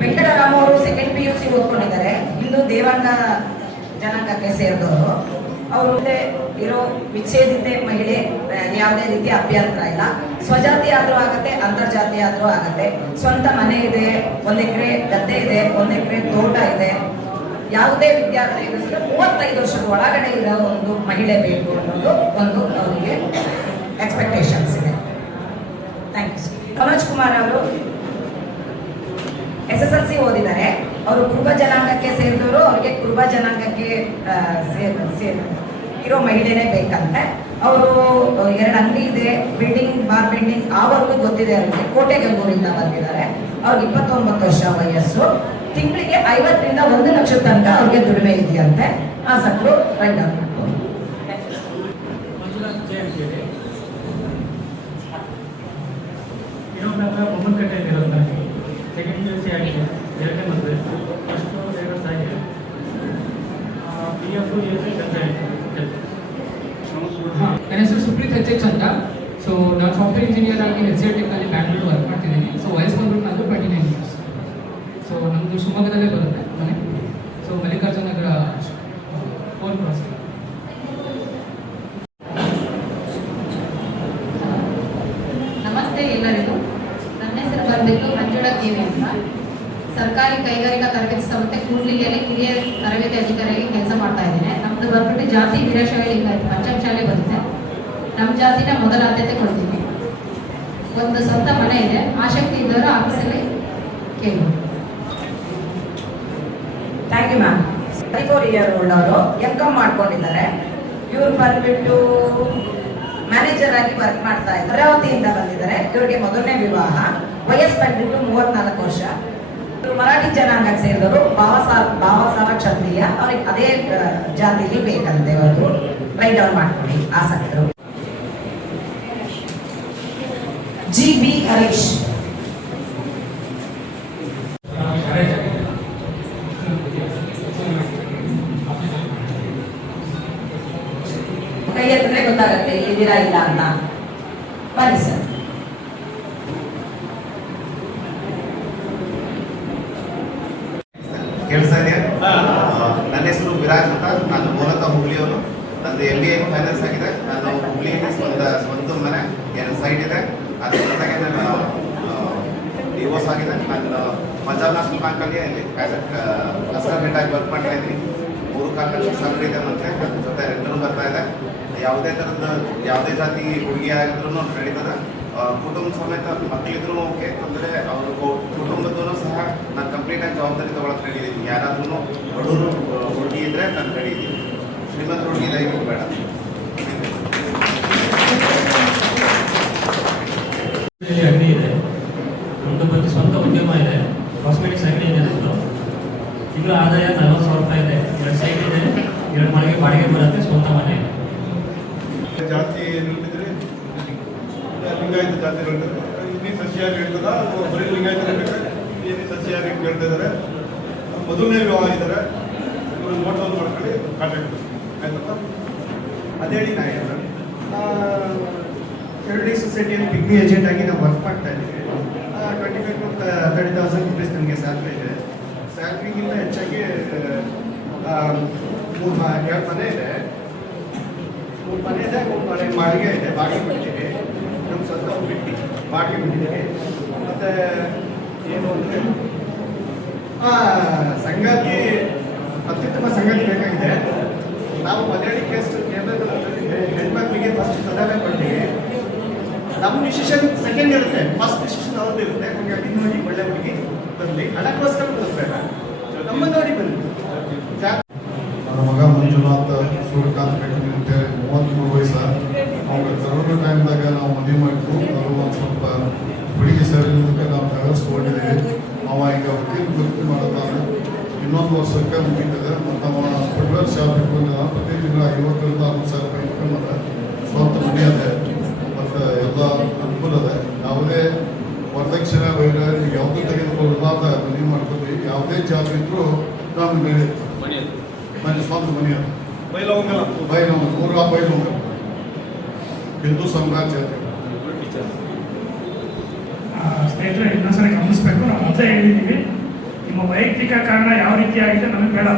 ವೆಂಕಟರಾಮ ಅವರು ಸೆಕೆಂಡ್ PUC ಓದ್ಕೊಂಡಿದ್ದಾರೆ. ಇಂದು ದೇವಾಂಗ ಜನಾಂಗಕ್ಕೆ ಸೇರಿದವರು. ಅವರು ಇರೋ ವಿಚ್ಛೇದಿತ ಮಹಿಳೆ, ಯಾವುದೇ ರೀತಿಯ ಅಭ್ಯಂತರ ಇಲ್ಲ. ಸ್ವಜಾತಿ ಆದ್ರೂ ಆಗತ್ತೆ, ಅಂತರ್ಜಾತಿ ಆದ್ರೂ ಆಗತ್ತೆ. ಸ್ವಂತ ಮನೆ ಇದೆ, 1 ಎಕರೆ ಗದ್ದೆ ಇದೆ, 1 ಎಕರೆ ತೋಟ ಇದೆ. ಯಾವುದೇ ವಿದ್ಯಾರ್ಥಿ 35 ವರ್ಷದ ಒಳಗಡೆ ಇರೋ ಒಂದು ಮಹಿಳೆ ಬೇಕು ಅನ್ನೋದು ಒಂದು ಅವರಿಗೆ ಎಕ್ಸ್ಪೆಕ್ಟೇಷನ್ಸ್ ಇದೆ. Thank you. ಮನೋಜ್ ಕುಮಾರ್ ಅವರು SSLC ಓದಿದ್ದಾರೆ. ಅವರು ಕುರುಬ ಜನಾಂಗಕ್ಕೆ ಸೇರಿದವರು. ಅವ್ರಿಗೆ ಕುರುಬ ಜನಾಂಗಕ್ಕೆ ಇರೋ ಮಹಿಳೆನೇ ಬೇಕಂತೆ. ಅವರು 2 ಅಂಗಡಿ ಇದೆ, ಬಾರ್ ಬಿಲ್ಡಿಂಗ್ ಆವರೆಗೂ ಗೊತ್ತಿದೆ ಅವ್ರಿಗೆ. ಕೋಟೆಗಂಗೂರಿಂದ ಬಂದಿದ್ದಾರೆ. ಅವ್ರಿಗೆ 29 ವರ್ಷ ವಯಸ್ಸು. ತಿಂಗಳಿಗೆ 50ರಿಂದ 1 ಲಕ್ಷ ತನಕ ಅವ್ರಿಗೆ ದುಡಿಮೆ ಇದೆಯಂತೆ. ಆಸಕ್ತರು ರೈಟ್ ಡೌನ್ ಮಾಡ್ಬೋದು. ಬೊಮ್ಮನಕಟ್ಟೆಯಲ್ಲಿರೋದು ನನಗೆ. ಸೆಕೆಂಡ್ PUC ಆಗಿದೆ, 2ನೇ ಮದುವೆ. ಫಸ್ಟು ಡೈವರ್ಸ್ ಆಗಿದೆ. PF ಕೆಲಸ ನನ್ನ ಹೆಸರು ಸುಪ್ರೀತ್ HX ಅಂತ. ಸೊ ನಾನು ಸಾಫ್ಟ್ವೇರ್ ಇಂಜಿನಿಯರ್ ಆಗಿ HCLTechನಲ್ಲಿ ಬ್ಯಾಂಗ್ಳೂರು ವರ್ಕ್ ಮಾಡ್ತಿದ್ದೀನಿ. ಸೊ ವಯಸ್ಸು ಬಂದ್ಬಿಟ್ಟು ನಾನು 29 ಇಯರ್ಸ್. ಸೊ ನಮ್ಮದು ಶಿವಮೊಗ್ಗದಲ್ಲೇ ಬರುತ್ತೆ ಮನೆ. ಸೊ ಮಲ್ಲಿಕಾರ್ಜುನ ನಗರ 4 ಕ್ರಾಸ್. ನಮಸ್ತೆ ಎಲ್ಲರಿಗೂ. ನನ್ನ ಹೆಸರು ಬಂದ್ಬಿಟ್ಟು ಮಂಜುಳಾ ದೇವಿ ಅಂತ. ಸರ್ಕಾರಿ ಕೈಗಾರಿಕಾ ತರಬೇತಿ ಸಂಸ್ಥೆ ಕೂಡ್ಲಿಗೆಯಲ್ಲಿ ಕಿರಿಯ ತರಬೇತಿ ಅಧಿಕಾರಿಯಾಗಿ ಕೆಲಸ ಮಾಡ್ತಾ ಇದ್ದೇನೆ. ನಮ್ಮದು ಬಂದ್ಬಿಟ್ಟು ಜಾತಿ ವೀರಶೈವ ಲಿಂಗಾಯತ ಪಂಚಾಯತ್ ಶಾಲೆ ಬಂದಿದೆ. ನಮ್ಮ ಜಾತಿನ ಮೊದಲ ಆದ್ಯತೆ ಕೊಡ್ತೀವಿ. ಒಂದು ಸ್ವಂತ ಮನೆ ಇದೆ. ಆಸಕ್ತಿ ಇದ್ದವರು ಆಫೀಸಲ್ಲಿ ಕೇಳಿ. Thank you ma'am. 34 year old ಅವರು MCom ಮಾಡ್ಕೊಂಡಿದ್ದಾರೆ. ಇವ್ರು ಬಂದ್ಬಿಟ್ಟು ಮ್ಯಾನೇಜರ್ ಆಗಿ ವರ್ಕ್ ಮಾಡ್ತಾ ಇದ್ದಾರೆ. ಅಮರಾವತಿಯಿಂದ ಬಂದಿದ್ದಾರೆ. ಇವರಿಗೆ ಮೊದಲನೇ ವಿವಾಹ. ವಯಸ್ಸು ಬಂದ್ಬಿಟ್ಟು 34 ವರ್ಷ. ಇವರು ಮರಾಠಿ ಜನಾಂಗಕ್ಕೆ ಸೇರಿದವರು. ಭಾವಸಾರ ಕ್ಷತ್ರಿಯ. ಅವ್ರಿಗೆ ಅದೇ ಜಾತಿಲಿ ಬೇಕಂತೆ. ಅವರು ರೈಟ್ ಡೌನ್ ಮಾಡ್ಕೊಳ್ಳಿ ಆಸಕ್ತರು. GB ಹರೀಶ್. ಕೈ ಎತ್ತಿದ್ರೆ ಗೊತ್ತಾಗತ್ತೆ ಇಲ್ಲಿದ್ದೀರಾ ಇಲ್ಲ ಅಂತ. ಬನ್ನಿ ಸರ್. ಕೇಳಿಸ್ತಾ ಇದೆಯಾ? ನನ್ನ ಹೆಸರು ವಿರಾಜ್ ಅಂತ. ನಾನು ಮೂಲತಃ ಹುಬ್ಳಿಯವನು. ನಂದು MBA ಫೈನಾನ್ಸ್ ಆಗಿದೆ. ನಾನು ಹುಬ್ಳಿಯಲ್ಲಿ ಸ್ವಂತ ಮನೆ 2 ಸೈಟ್ ಇದೆ. ಅದ್ರ ಜೊತೆಗೆ ನಾನು ಡಿವೋರ್ಸ್ ಆಗಿದೆ. ನಾನು ಪಂಜಾಬ್ ನ್ಯಾಷನಲ್ ಬ್ಯಾಂಕಲ್ಲಿ ಅಲ್ಲಿ ಆ್ಯಸ್ ಎ ಕ್ಲಸ್ಟರ್ ಹೆಡ್ ಆಗಿ ವರ್ಕ್ ಮಾಡ್ತಾ ಇದ್ದೀನಿ. 3 ಕಾಲಕ್ಕೆ ಸ್ಯಾಲರಿ ಇದೆ ಮತ್ತೆ. ಅದ್ರ ಜೊತೆ ರೆಂಟನು ಬರ್ತಾ ಇದೆ. ಯಾವುದೇ ಥರದ ಯಾವುದೇ ಜಾತಿ ಹುಡುಗಿ ಆಗಿದ್ರು ನಡೀತದೆ. ಕುಟುಂಬ ಸಮೇತ ಮಕ್ಕಳಿದ್ರು ಓಕೆ, ಅಂದರೆ ಅವರು ಕುಟುಂಬದೂ ಸಹ ನಾನು ಕಂಪ್ಲೀಟಾಗಿ ಜವಾಬ್ದಾರಿ ತೊಗೊಳಕ್ಕೆ ರೆಡಿ ಇದ್ದೀನಿ. ಯಾರಾದ್ರೂ ಬಡವರು ಹುಡುಗಿ ಇದ್ದರೆ ನಾನು ರೆಡಿ ಇದ್ದೀನಿ. ಶ್ರೀಮಂತ ಹುಡುಗಿ ಇದೆ ಈಗ ಬೇಡ. ಅಂಗಡಿ ಇದೆ, ಒಂದು ಬಂದು ಸ್ವಂತ ಉದ್ಯಮ ಇದೆ, ಕಾಸ್ಮೆಟಿಕ್ಸ್ ಅಂಗಡಿ ಇದೆ. ನಮ್ಮದು ತಿಂಗಳ ಆದಾಯ 40,000 ರೂಪಾಯಿ ಇದೆ. 2 ಸೈಟ್ ಇದೆ, 2 ಮನೆಗೆ ಬಾಡಿಗೆ ಬರುತ್ತೆ, ಸ್ವಂತ ಮನೆ. ಜಾತಿ ನಿಲ್ತಿದ್ರೆ ಲಿಂಗಾಯತ ಜಾತಿಗಳು ಇಲ್ಲಿ ಸಸ್ಯಾಹಾರಿ ಹೇಳ್ತದ, ಬರೀ ಲಿಂಗಾಯತ ಇಲ್ಲಿ ಸಸ್ಯಾಹಾರಿ ಕೇಳ್ತಾ ಇದ್ದಾರೆ. ಮೊದಲನೇ ವಿವಾಹ ಇದ್ದಾರೆ, ಇವರು ನೋಟ್ ಒಂದು ಮಾಡ್ಕೊಳ್ಳಿ ಕಾಂಟ್ಯಾಕ್ಟ್ ಆಯ್ತಪ್ಪ. ಅದೇಳಿ ನಾ ಹೇಳಿದ್ರೆ ಚರಡಿ ಸೊಸೈಟಿಯಲ್ಲಿ ಪಿಗ್ಮಿ ಏಜೆಂಟ್ ಆಗಿ ನಾವು ವರ್ಕ್ ಮಾಡ್ತಾ ಇದ್ದೀವಿ. 25,000 to 30,000 ರುಪೀಸ್ ನನಗೆ ಸ್ಯಾಲ್ರಿ ಇದೆ. ಸ್ಯಾಲ್ರಿಗಿಂತ ಹೆಚ್ಚಾಗಿ 2 ಮನೆ ಇದೆ. 3 ಮನೆ ಇದೆ, 3 ಮನೆ ಬಾಡಿಗೆ ಇದೆ. ಬಾಡಿಗೆ ಬಿಟ್ಟಿದ್ದೀವಿ. ನಮ್ಮ ಸ್ವಂತ ಬಿಟ್ಟು ಬಾಡಿಗೆ ಬಿಟ್ಟಿದ್ದೀವಿ. ಮತ್ತು ಏನು ಅಂದರೆ ಸಂಗಾತಿ ಅತ್ಯುತ್ತಮ ಸಂಗಾತಿ ಬೇಕಾಗಿದೆ. ನಾವು ಮಲಯಾಳಿ ಕೇಂದ್ರದಲ್ಲಿ ಹೆಣ್ಮಕ್ಳಿಗೆ ಫಸ್ಟ್ ಪ್ರಾಧಾನ್ಯ ಕೊಡ್ತೀವಿ. ನಮ್ಮ ಡಿಸಿಷನ್ ಸೆಕೆಂಡ್ ಇರುತ್ತೆ, ಫಸ್ಟ್ ಡಿಸಿಷನ್ ಅವ್ರದ್ದು ಇರುತ್ತೆ. ಹಾಗಾಗಿ ನೋಡಿ ಒಳ್ಳೆ ಹುಡುಗಿ ಬರಲಿ, ಹಣಕ್ಕೋಸ್ಕರ ಬರಬೇಡ, ನಮ್ಮ ನೋಡಿ ಬನ್ನಿ. ನನ್ನ ಮಗ ಮಂಜುನಾಥ್ ಸೂರ್ಯಕಾಂತ್ ಕಟ್ಟಿಂಗ್ ಅಂತೇಳಿ 33 ವಯಸ್ಸು. ಅವ್ರ ಕರೋನಾ ಟೈಮ್ದಾಗ ನಾವು ಮದುವೆ ಮಾಡಿದ್ದು. ಅದು ಒಂದು ಸ್ವಲ್ಪ ಹುಡುಗಿ ಸೇರಿದ್ದಕ್ಕೆ ನಾವು ವ್ಯವಸ್ಥೆಗೊಂಡಿದ್ದೀವಿ. ಅವ ಈಗ ವಕೀಲ ವೃತ್ತಿ ಮಾಡುತ್ತಾನೆ. 1 ವರ್ಷಕ್ಕೆ ಮುಗಿತದೆ. ಮತ್ತು ಅವ ಫುಟ್ವೇರ್ ಶಾಪ್ ಇಟ್ಕೊಂಡಿದ್ದ. ಪ್ರತಿ ತಿಂಗಳ 50,000 to 60,000 ರೂಪಾಯಿ ಇನ್ಕಮ್ ಅದ. ಸ್ವಂತ ಮನೆ ಅದೇ ಮತ್ತು ಎಲ್ಲ ಅನುಕೂಲ ಅದ. ಯಾವುದೇ ವರದಕ್ಷಿಣೆ ವೈರಾಗಿ ಯಾವುದೂ ತೆಗೆದುಕೊಳ್ಳಲಾದ ಮದುವೆ ಮಾಡ್ಕೊತೀವಿ. ಯಾವುದೇ ಜಾಬ್ ಇದ್ದರೂ ನಾವು ಮನೆ ಸ್ವಂತ ಮನೆ ಅದು ಬೈಲವಂಗಲ 100 ಬೈಲವಂಗಲ ಹಿಂದೂ ಸಾಮ್ರಾಜ್ಯ. ಸ್ನೇಹಿತರೆ, ಇನ್ನೊಂದ್ಸರಿ ಗಮನಿಸಬೇಕು. ನಾವು ಮೊದಲೇ ಹೇಳಿದ್ದೀವಿ, ನಿಮ್ಮ ವೈಯಕ್ತಿಕ ಕಾರಣ ಯಾವ ರೀತಿ ಆಗಿದೆ ನಮಗೆ ಬೇಡ.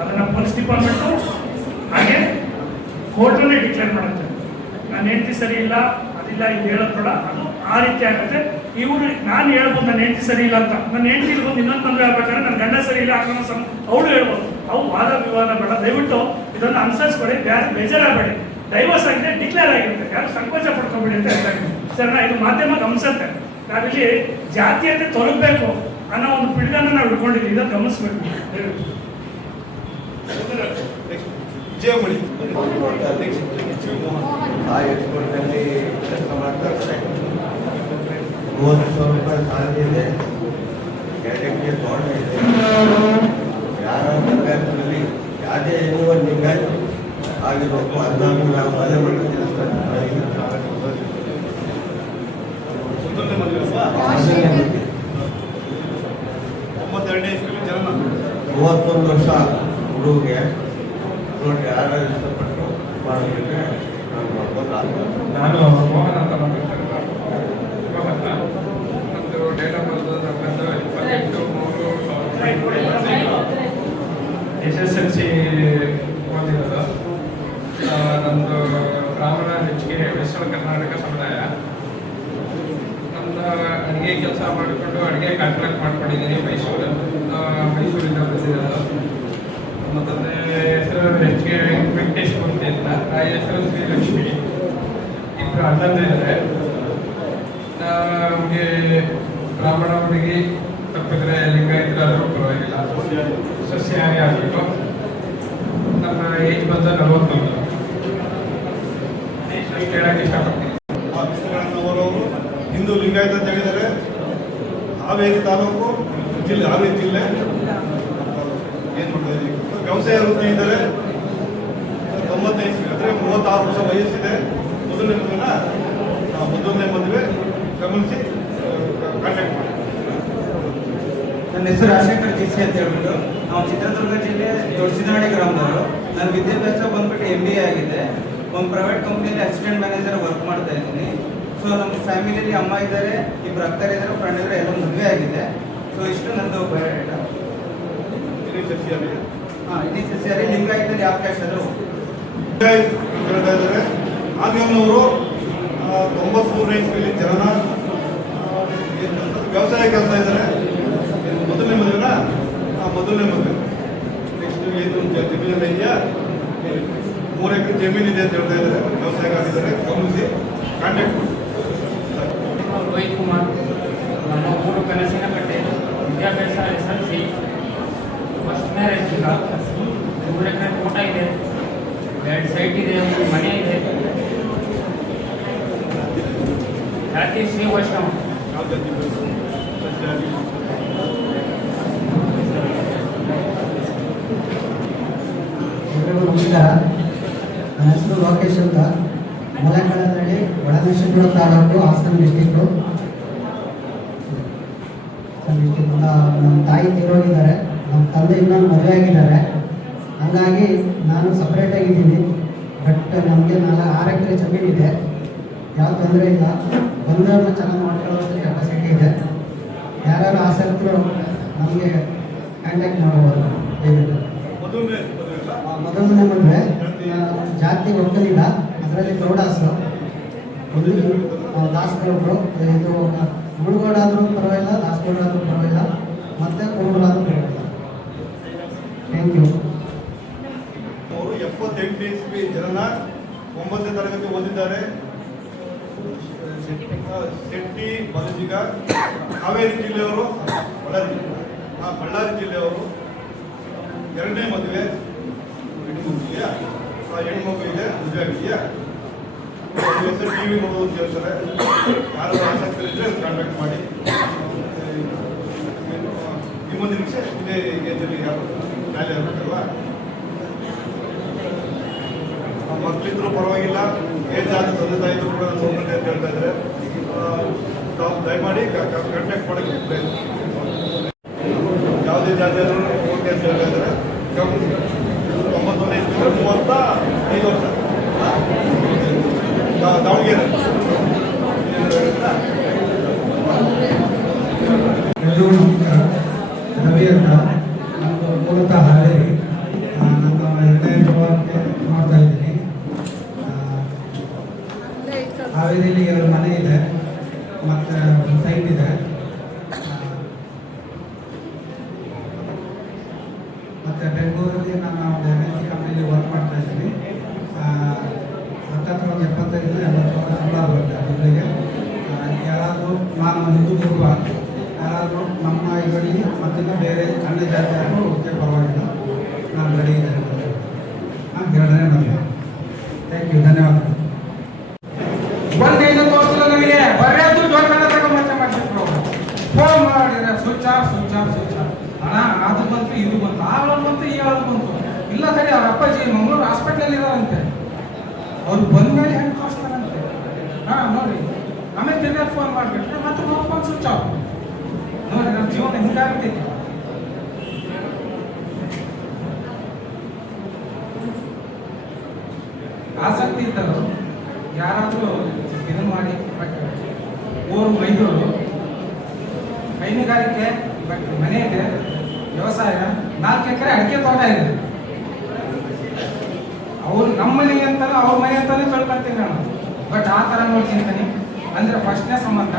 ಅದನ್ನು ಪೊಲೀಸ್ ಡಿಪಾರ್ಟ್ಮೆಂಟು ಹಾಗೆ ಕೋರ್ಟಲ್ಲೇ ಡಿಕ್ಲೇರ್ ಮಾಡುತ್ತೆ. ನಾನು ಹೆಂಡತಿ ಸರಿ ಇಲ್ಲ, ಅದಿಲ್ಲ, ಇದು ಹೇಳೋದು ಬೇಡ, ಅದು ಆ ರೀತಿ ಆಗುತ್ತೆ. ಇವರು ನಾನು ಹೇಳ್ಬೋದು ನನ್ನ ಹೆಂಡತಿ ಸರಿ ಇಲ್ಲ ಅಂತ. ನನ್ನ ಹೆಂಡತಿ ಬಂದು ಇನ್ನೊಂದು ಮದುವೆ ಆಗ್ಬೇಕಾದ್ರೆ ನನ್ನ ಗಂಡ ಸರಿ ಇಲ್ಲ ಅವಳು ಹೇಳ್ಬೋದು. ಅವು ವಾದ ವಿವಾದ ಬೇಡ. ದಯವಿಟ್ಟು ಇದನ್ನು ಅನುಸರಿಸ್ಬೇಡಿ, ಯಾರು ಬೇಜಾರಾಗಬೇಡಿ. ಡೈವರ್ಸ್ ಆಗಿದೆ, ಡಿಕ್ಲೇರ್ ಆಗಿರುತ್ತೆ, ಯಾರು ಸಂಕೋಚ ಪಡ್ಕೊಬೇಡಿ ಅಂತ ಹೇಳ್ತಾರೆ ಸರ್. ಇದು ಮಾಧ್ಯಮ ಗಮನಿಸುತ್ತೆ. ನಾವಿಲ್ಲಿ ಜಾತಿಯತೆ ತೊಲಗಬೇಕು ಅನ್ನೋ ಒಂದು ಪಿಡುಗನ್ನು ನಾವು ಇಟ್ಕೊಂಡಿದ್ದೀವಿ. ಇದನ್ನು ಗಮನಿಸ್ಬೇಕು ದಯವಿಟ್ಟು. ಜಯಮಣಿ ಆ ಎಕ್ಸ್ಪೋರ್ಟ್ನಲ್ಲಿ ಕೆಲಸ ಮಾಡ್ತಾ ಇದ್ದಾರೆ. 30,000 ರೂಪಾಯಿ ಸಾಲರಿ ಇದೆ. ಗ್ಯಾರಂಟಿ ಬಾಂಡ್ ಇದೆ. ಯಾರಾದ್ರೂ ಬ್ಯಾಂಕ್ನಲ್ಲಿ ಯಾವುದೇ ಏನೋ ಒಂದು ಲಿಂಗಾಯತ ಆಗಿರಬೇಕು. ಅದನ್ನು ನಾವು ಮದುವೆ ಮಾಡಿ ತಿಳಿಸ್ತಾರೆ. 31 ವರ್ಷ ಹುಡುಗಿಗೆ ನೋಡಿ ಯಾರು ಇಷ್ಟಪಟ್ಟು ಮಾಡೋದಕ್ಕೆ ನಾನು ಮಾಡ್ಬೋದು. ನಾನು ಮೋಹನ್ ಅಂತ ಒಂದು ಡೇಟ್ ಆಫ್ ಬರ್ತ್ ಬಂದು 28/3/2025 SSLC ಓದಿರೋದು. ನಮ್ಮದು ಬ್ರಾಹ್ಮಣ ಹೆಚ್ಚಿಗೆ ವೆಸ್ಟರ್ನ್ ಕರ್ನಾಟಕ ಸಮುದಾಯ. ನಮ್ಮದು ಅಡುಗೆ ಕೆಲಸ ಮಾಡಿಕೊಂಡು ಅಡುಗೆ ಕಾಂಟ್ರಾಕ್ಟ್ ಮಾಡ್ಕೊಂಡಿದ್ದೀನಿ ಮೈಸೂರಿಂದ ಬಂದಿರೋದು. ನಮ್ಮ ತಂದೆ ಹೆಸರು ಹೆಚ್ಚಿಗೆ ವೆಂಕಟೇಶ್ ಮೂರ್ತಿ ಅಂತ, ತಾಯಿ ಹೆಸರು ಶ್ರೀಲಕ್ಷ್ಮಿ. ಇಬ್ಬರು ಅಣ್ಣಂದಿದ್ದಾರೆ. ನಮಗೆ ಬ್ರಾಹ್ಮಣ ಹುಡುಗಿ ತಪ್ಪಿದ್ರೆ ಲಿಂಗಾಯತರಾದರೂ ಪರವಾಗಿಲ್ಲ, ಸಸ್ಯಾಹಾರಿ ಆಗಬೇಕು. ನಮ್ಮ ಏಜ್ ಬಂದ 49. ಕೇಳಕ್ಕೆ ಇಷ್ಟಪಡ್ತೀನಿ. ಆ ಪುಸ್ತಕಗಳನ್ನು ಓದೋರು ಹಿಂದೂ ಲಿಂಗಾಯತ ಅಂತ ಹೇಳಿದ್ದಾರೆ. ಹಾವೇರಿ ತಾಲೂಕು ಜಿಲ್ಲೆ, ಹಾವೇರಿ ಜಿಲ್ಲೆ. ಏನು ಮಾಡ್ತಾ ಇದ್ದೀವಿ? ವ್ಯವಸಾಯ ವೃತ್ತಿ ಇದ್ದಾರೆ. 95 ಅಂದರೆ 36 ವರ್ಷ ವಯಸ್ಸಿದೆ. ಮೊದಲನೇ ಮದುವೆ ಗಮನಿಸಿ ಕಾಂಟ್ಯಾಕ್ಟ್ ಮಾಡಿ. ನನ್ನ ಹೆಸರು ರಾಜಶೇಖರ್ ಜಿಸಿ ಅಂತ ಹೇಳ್ಬಿಟ್ಟು ನಾವು ಚಿತ್ರದುರ್ಗ ಜಿಲ್ಲೆ ದೊಡ್ಡಸಿನಾಡಿ ಗ್ರಾಮದವರು. ನನ್ನ ವಿದ್ಯಾಭ್ಯಾಸ ಬಂದ್ಬಿಟ್ಟು MBA ಆಗಿದೆ. ಒಂದು ಪ್ರೈವೇಟ್ ಕಂಪ್ನಿಯಲ್ಲಿ ಅಸಿಸ್ಟೆಂಟ್ ಮ್ಯಾನೇಜರ್ ವರ್ಕ್ ಮಾಡ್ತಾ ಇದ್ದೀನಿ. ಸೊ ನಮ್ಮ ಫ್ಯಾಮಿಲಿಯಲ್ಲಿ ಅಮ್ಮ ಇದ್ದಾರೆ, ಇಬ್ಬರು ಅಕ್ಕ ಇದ್ದಾರೆ, ಫ್ರೆಂಡ್ ಇದ್ದಾರೆ, ಎಲ್ಲ ಮದುವೆ ಆಗಿದೆ. ಸೊ ಇಷ್ಟು ನಂದು ಬಯೋಡೇಟಾ. ಇಡೀ ಸಸ್ಯಾರಿ ಲಿಂಗಾಯತಲ್ಲಿ ಯಾವ ಕ್ಯಾಶ್ ಆದರೂ ಹೇಳ್ತಾ ಇದ್ದಾರೆ. ಆದಿಯವರು 93ನೇ ಇಸ್ವಿಯಲ್ಲಿ ಜನನ ವ್ಯವಸಾಯ ಕೆಲಸ ಇದ್ದಾರೆ. ಮೊದಲನೇ ಮದುವೆನಾ? ಮೊದಲನೇ ಮದುವೆ. ನೆಕ್ಸ್ಟ್ ಏನು ಜಮೀನೆಲ್ಲ ಇದೆಯಾ? 3 ಎಕರೆ ಜಮೀನಿದೆ ಅಂತ ಹೇಳ್ತಾ ಇದ್ದಾರೆ. ವ್ಯವಸಾಯಗಾರಿದ್ದಾರೆ. ಗಮನಿಸಿ ಕಾಂಟ್ಯಾಕ್ಟ್ ಮಾಡಿ. ರೋಹಿತ್ ಕುಮಾರ್, ನಮ್ಮ ಊರು ಕನಸಿನ ಕಟ್ಟೆ. ವಿದ್ಯಾಭ್ಯಾಸ SLC. ಫಸ್ಟ್ ಮ್ಯಾರೇಜ್ ಈಗ 3 ಎಕರೆ ತೋಟ ಇದೆ, 2 ಸೈಟ್ ಇದೆ, 1 ಮನೆ ಇದೆ. ಜಾತಿ ಶ್ರೀ ವೈಷ್ಣವ. ಯಾವ ಜಾತಿ? ಎಲ್ರಿಗೂ ನಮಸ್ಕಾರ. ನನ್ನ ಹೆಸರು ಲೋಕೇಶ್ ಅಂತ, ಮಲೆಕಳನಹಳ್ಳಿ, ಒಳನರಸೀಪುರ ತಾಲೂಕು, ಹಾಸನ ಡಿಸ್ಟಿಕ್ಕು. ನಮ್ಮ ತಾಯಿ ತೀರೋಗಿದ್ದಾರೆ, ನಮ್ಮ ತಂದೆ ಇನ್ನೊಂದು ಮದುವೆ ಆಗಿದ್ದಾರೆ. ಹಾಗಾಗಿ ನಾನು ಸಪ್ರೇಟಾಗಿದ್ದೀನಿ. ಬಟ್ ನಮಗೆ 6 ಎಕರೆ ಜಮೀನಿದೆ, ಯಾವ ತೊಂದರೆ ಇಲ್ಲ. ಬಂದವ್ರನ್ನ ಚೆನ್ನಾಗಿ ಮಾಡ್ಕೊಳ್ಳೋದ್ರ ಕೆಪಾಸಿಟಿ ಇದೆ. ಯಾರ್ಯಾರು ಆಸಕ್ತರು ನಮಗೆ ಕಾಂಟ್ಯಾಕ್ಟ್ ಮಾಡ್ಬೋದು. ದಯವಿಟ್ಟು ಮೊದಲನೇ ಮದುವೆ ಜಾತಿ ಒಕ್ಕಲಿಗ, ಅದರಲ್ಲಿ ಗೌಡಾಸು, ದಾಸಗೌಡರು. ಇದು ಮುಳುಗೋಡಾದರೂ ಪರವಾಗಿಲ್ಲ, ದಾಸಗೌಡಾದರೂ ಪರವಾಗಿಲ್ಲ, ಮತ್ತು ಕುರುಬರಾದರೂ ಪರವಾಗಿಲ್ಲ. Thank you. ಅವರು 78ನೇ ಇಸ್ವಿ ಜನನ, 9ನೇ ತರಗತಿ ಓದಿದ್ದಾರೆ. ಶೆಟ್ಟಿ ಬಲಜಿಗ, ಹಾವೇರಿ ಜಿಲ್ಲೆಯವರು, ಬಳ್ಳಾರಿ ಜಿಲ್ಲೆಯವರು. 2ನೇ ಮದುವೆ. ಹೆಣ್ಮಗುವಿದೆಯಾ? ಹೆಣ್ಮಗು ಇದೆ, ಮದುವೆ ಆಗಿದೆಯಾ? ಹೆಸರು TV ನೋಡೋದು ಅಂತ ಹೇಳ್ತಾರೆ. ಯಾರು ಆಸಕ್ತಿ ಇದ್ದರೆ ಕಾಂಟ್ಯಾಕ್ಟ್ ಮಾಡಿ. ನಿಮ್ಮ ನಿರೀಕ್ಷೆ ಇದೇ ಏಜಲ್ಲಿ ಯಾರು ಮ್ಯಾಲೆ ಇರಬೇಕಲ್ವಾ? ಮಕ್ಕಳಿದ್ರು ಪರವಾಗಿಲ್ಲ, ಏಜ್ ಆದ ತಂದೆ ತಾಯಿದ್ರು ಕೂಡ ನೋಡ್ಕೊಂಡೆ ಅಂತ ಹೇಳ್ತಾ ಇದ್ದಾರೆ. ತಾವು ದಯಮಾಡಿ ಕಾಂಟ್ಯಾಕ್ಟ್ ಮಾಡೋಕ್ಕೆ ಪ್ರಯತ್ನ. ಯಾವುದೇ ಜಾತಿಯಾದರೂ ಓಕೆ ಅಂತ ಹೇಳ್ತಾ ಇದ್ದಾರೆ. 91ನೇ ಇಸ್ವಿ 35 ವರ್ಷ. ದಾವಣಗೆರೆ. ಎಲ್ರಿಗೂ ನಮಸ್ಕಾರ. ರವಿ ಅಂತ, ನಮ್ಮದು ಮೂಲತಃ ಹಾವೇರಿ. ನಾನು 2ನೇ ವಿಭಾಗಕ್ಕೆ ಮಾಡ್ತಾ ಇದ್ದೀನಿ. ಹಾವೇರಿಯಲ್ಲಿ 2 ಮನೆ ಇದೆ, ಮತ್ತು ಸೈಟ್ ಇದೆ. ಮತ್ತು ಬೆಂಗಳೂರಲ್ಲಿ ನಾನು ಒಂದು MNC ಕಂಪ್ನಿಯಲ್ಲಿ ವರ್ಕ್ ಮಾಡ್ತಾ ಇದ್ದೀನಿ. ಹತ್ತತ್ರ ಒಂದು 75-80 ಸಂಬಳ ಬರುತ್ತೆ ತಿಂಗಳಿಗೆ. ಯಾರಾದರೂ ನಾನು ಹಿಂದೂ ಕುಟುಂಬ, ಯಾರಾದರೂ ನಮ್ಮ ಇದರಲ್ಲಿ ಮತ್ತಿನ್ನ ಬೇರೆ ಅನ್ಯ ಜಾತಿಯಾದರೂ ಓಕೆ ಪರವಾಗಿಲ್ಲ, ನಾನು ರೆಡಿ ಇದ್ದೇನೆ. 2ನೇ ಮದುವೆ. ಥ್ಯಾಂಕ್ ಯು, ಧನ್ಯವಾದ. ಒಂದೈದು ತೋರಿಸಲು ನಮಗೆ ಬರೆಯೋದು ದೊಡ್ಡ ಮತ್ತೆ ಮಾಡ್ತಿದ್ರು. ಫೋನ್ ಮಾಡಿದ್ರೆ ಸ್ವಿಚ್ ಆಫ್ ಹಣ ಅದು ಬಂತು, ಇದು ಬಂತು, ಆ ಬಂತು, ಈ ಬಂತು. ಇಲ್ಲ ಕಡೆ ಅವ್ರ ಅಪ್ಪಾಜಿ ಮಂಗಳೂರು ಹಾಸ್ಪಿಟ್ಲಲ್ಲಿ ಇದಾರಂತೆ. ಅವ್ರು ಬಂದ್ಮೇಲೆ ಹೆಂಗೆ ತೋರಿಸ್ತಾರಂತೆ. ನೋಡಿ, ಆಮೇಲೆ ತಿರ್ಗಾ ಫೋನ್ ಮಾಡಿಬಿಟ್ರೆ ಮತ್ತೆ ಫೋನ್ ಸ್ವಿಚ್ ಆಫ್. ನೋಡಿ ನಮ್ಮ ಜೀವನ ಹಿಂಗಾಗ್ಬಿಟ್ಟೈತಿ. ಆಸಕ್ತಿ ಇದ್ದರು ಯಾರಾದರೂ ಇದನ್ನು ಮಾಡಿ. ಬಟ್ ಊರು ಮೈದೂರು, ಹೈನುಗಾರಿಕೆ, ಬಟ್ ಮನೆ ಇದೆ, ವ್ಯವಸಾಯ, 4 ಎಕರೆ ಅಡಿಕೆ ತೋಟ ಇದೆ. ಅವ್ರು ನಮ್ಮ ಮನೆ ಅಂತಲೂ ಅವ್ರ ಮನೆ ಅಂತಲೂ ತಿಳ್ಕೊಳ್ತೀನಿ ನಾನು. ಬಟ್ ಆ ಥರ ನೋಡ್ತಿರ್ತೀನಿ. ಅಂದರೆ ಫಸ್ಟ್ನೇ ಸಂಬಂಧ.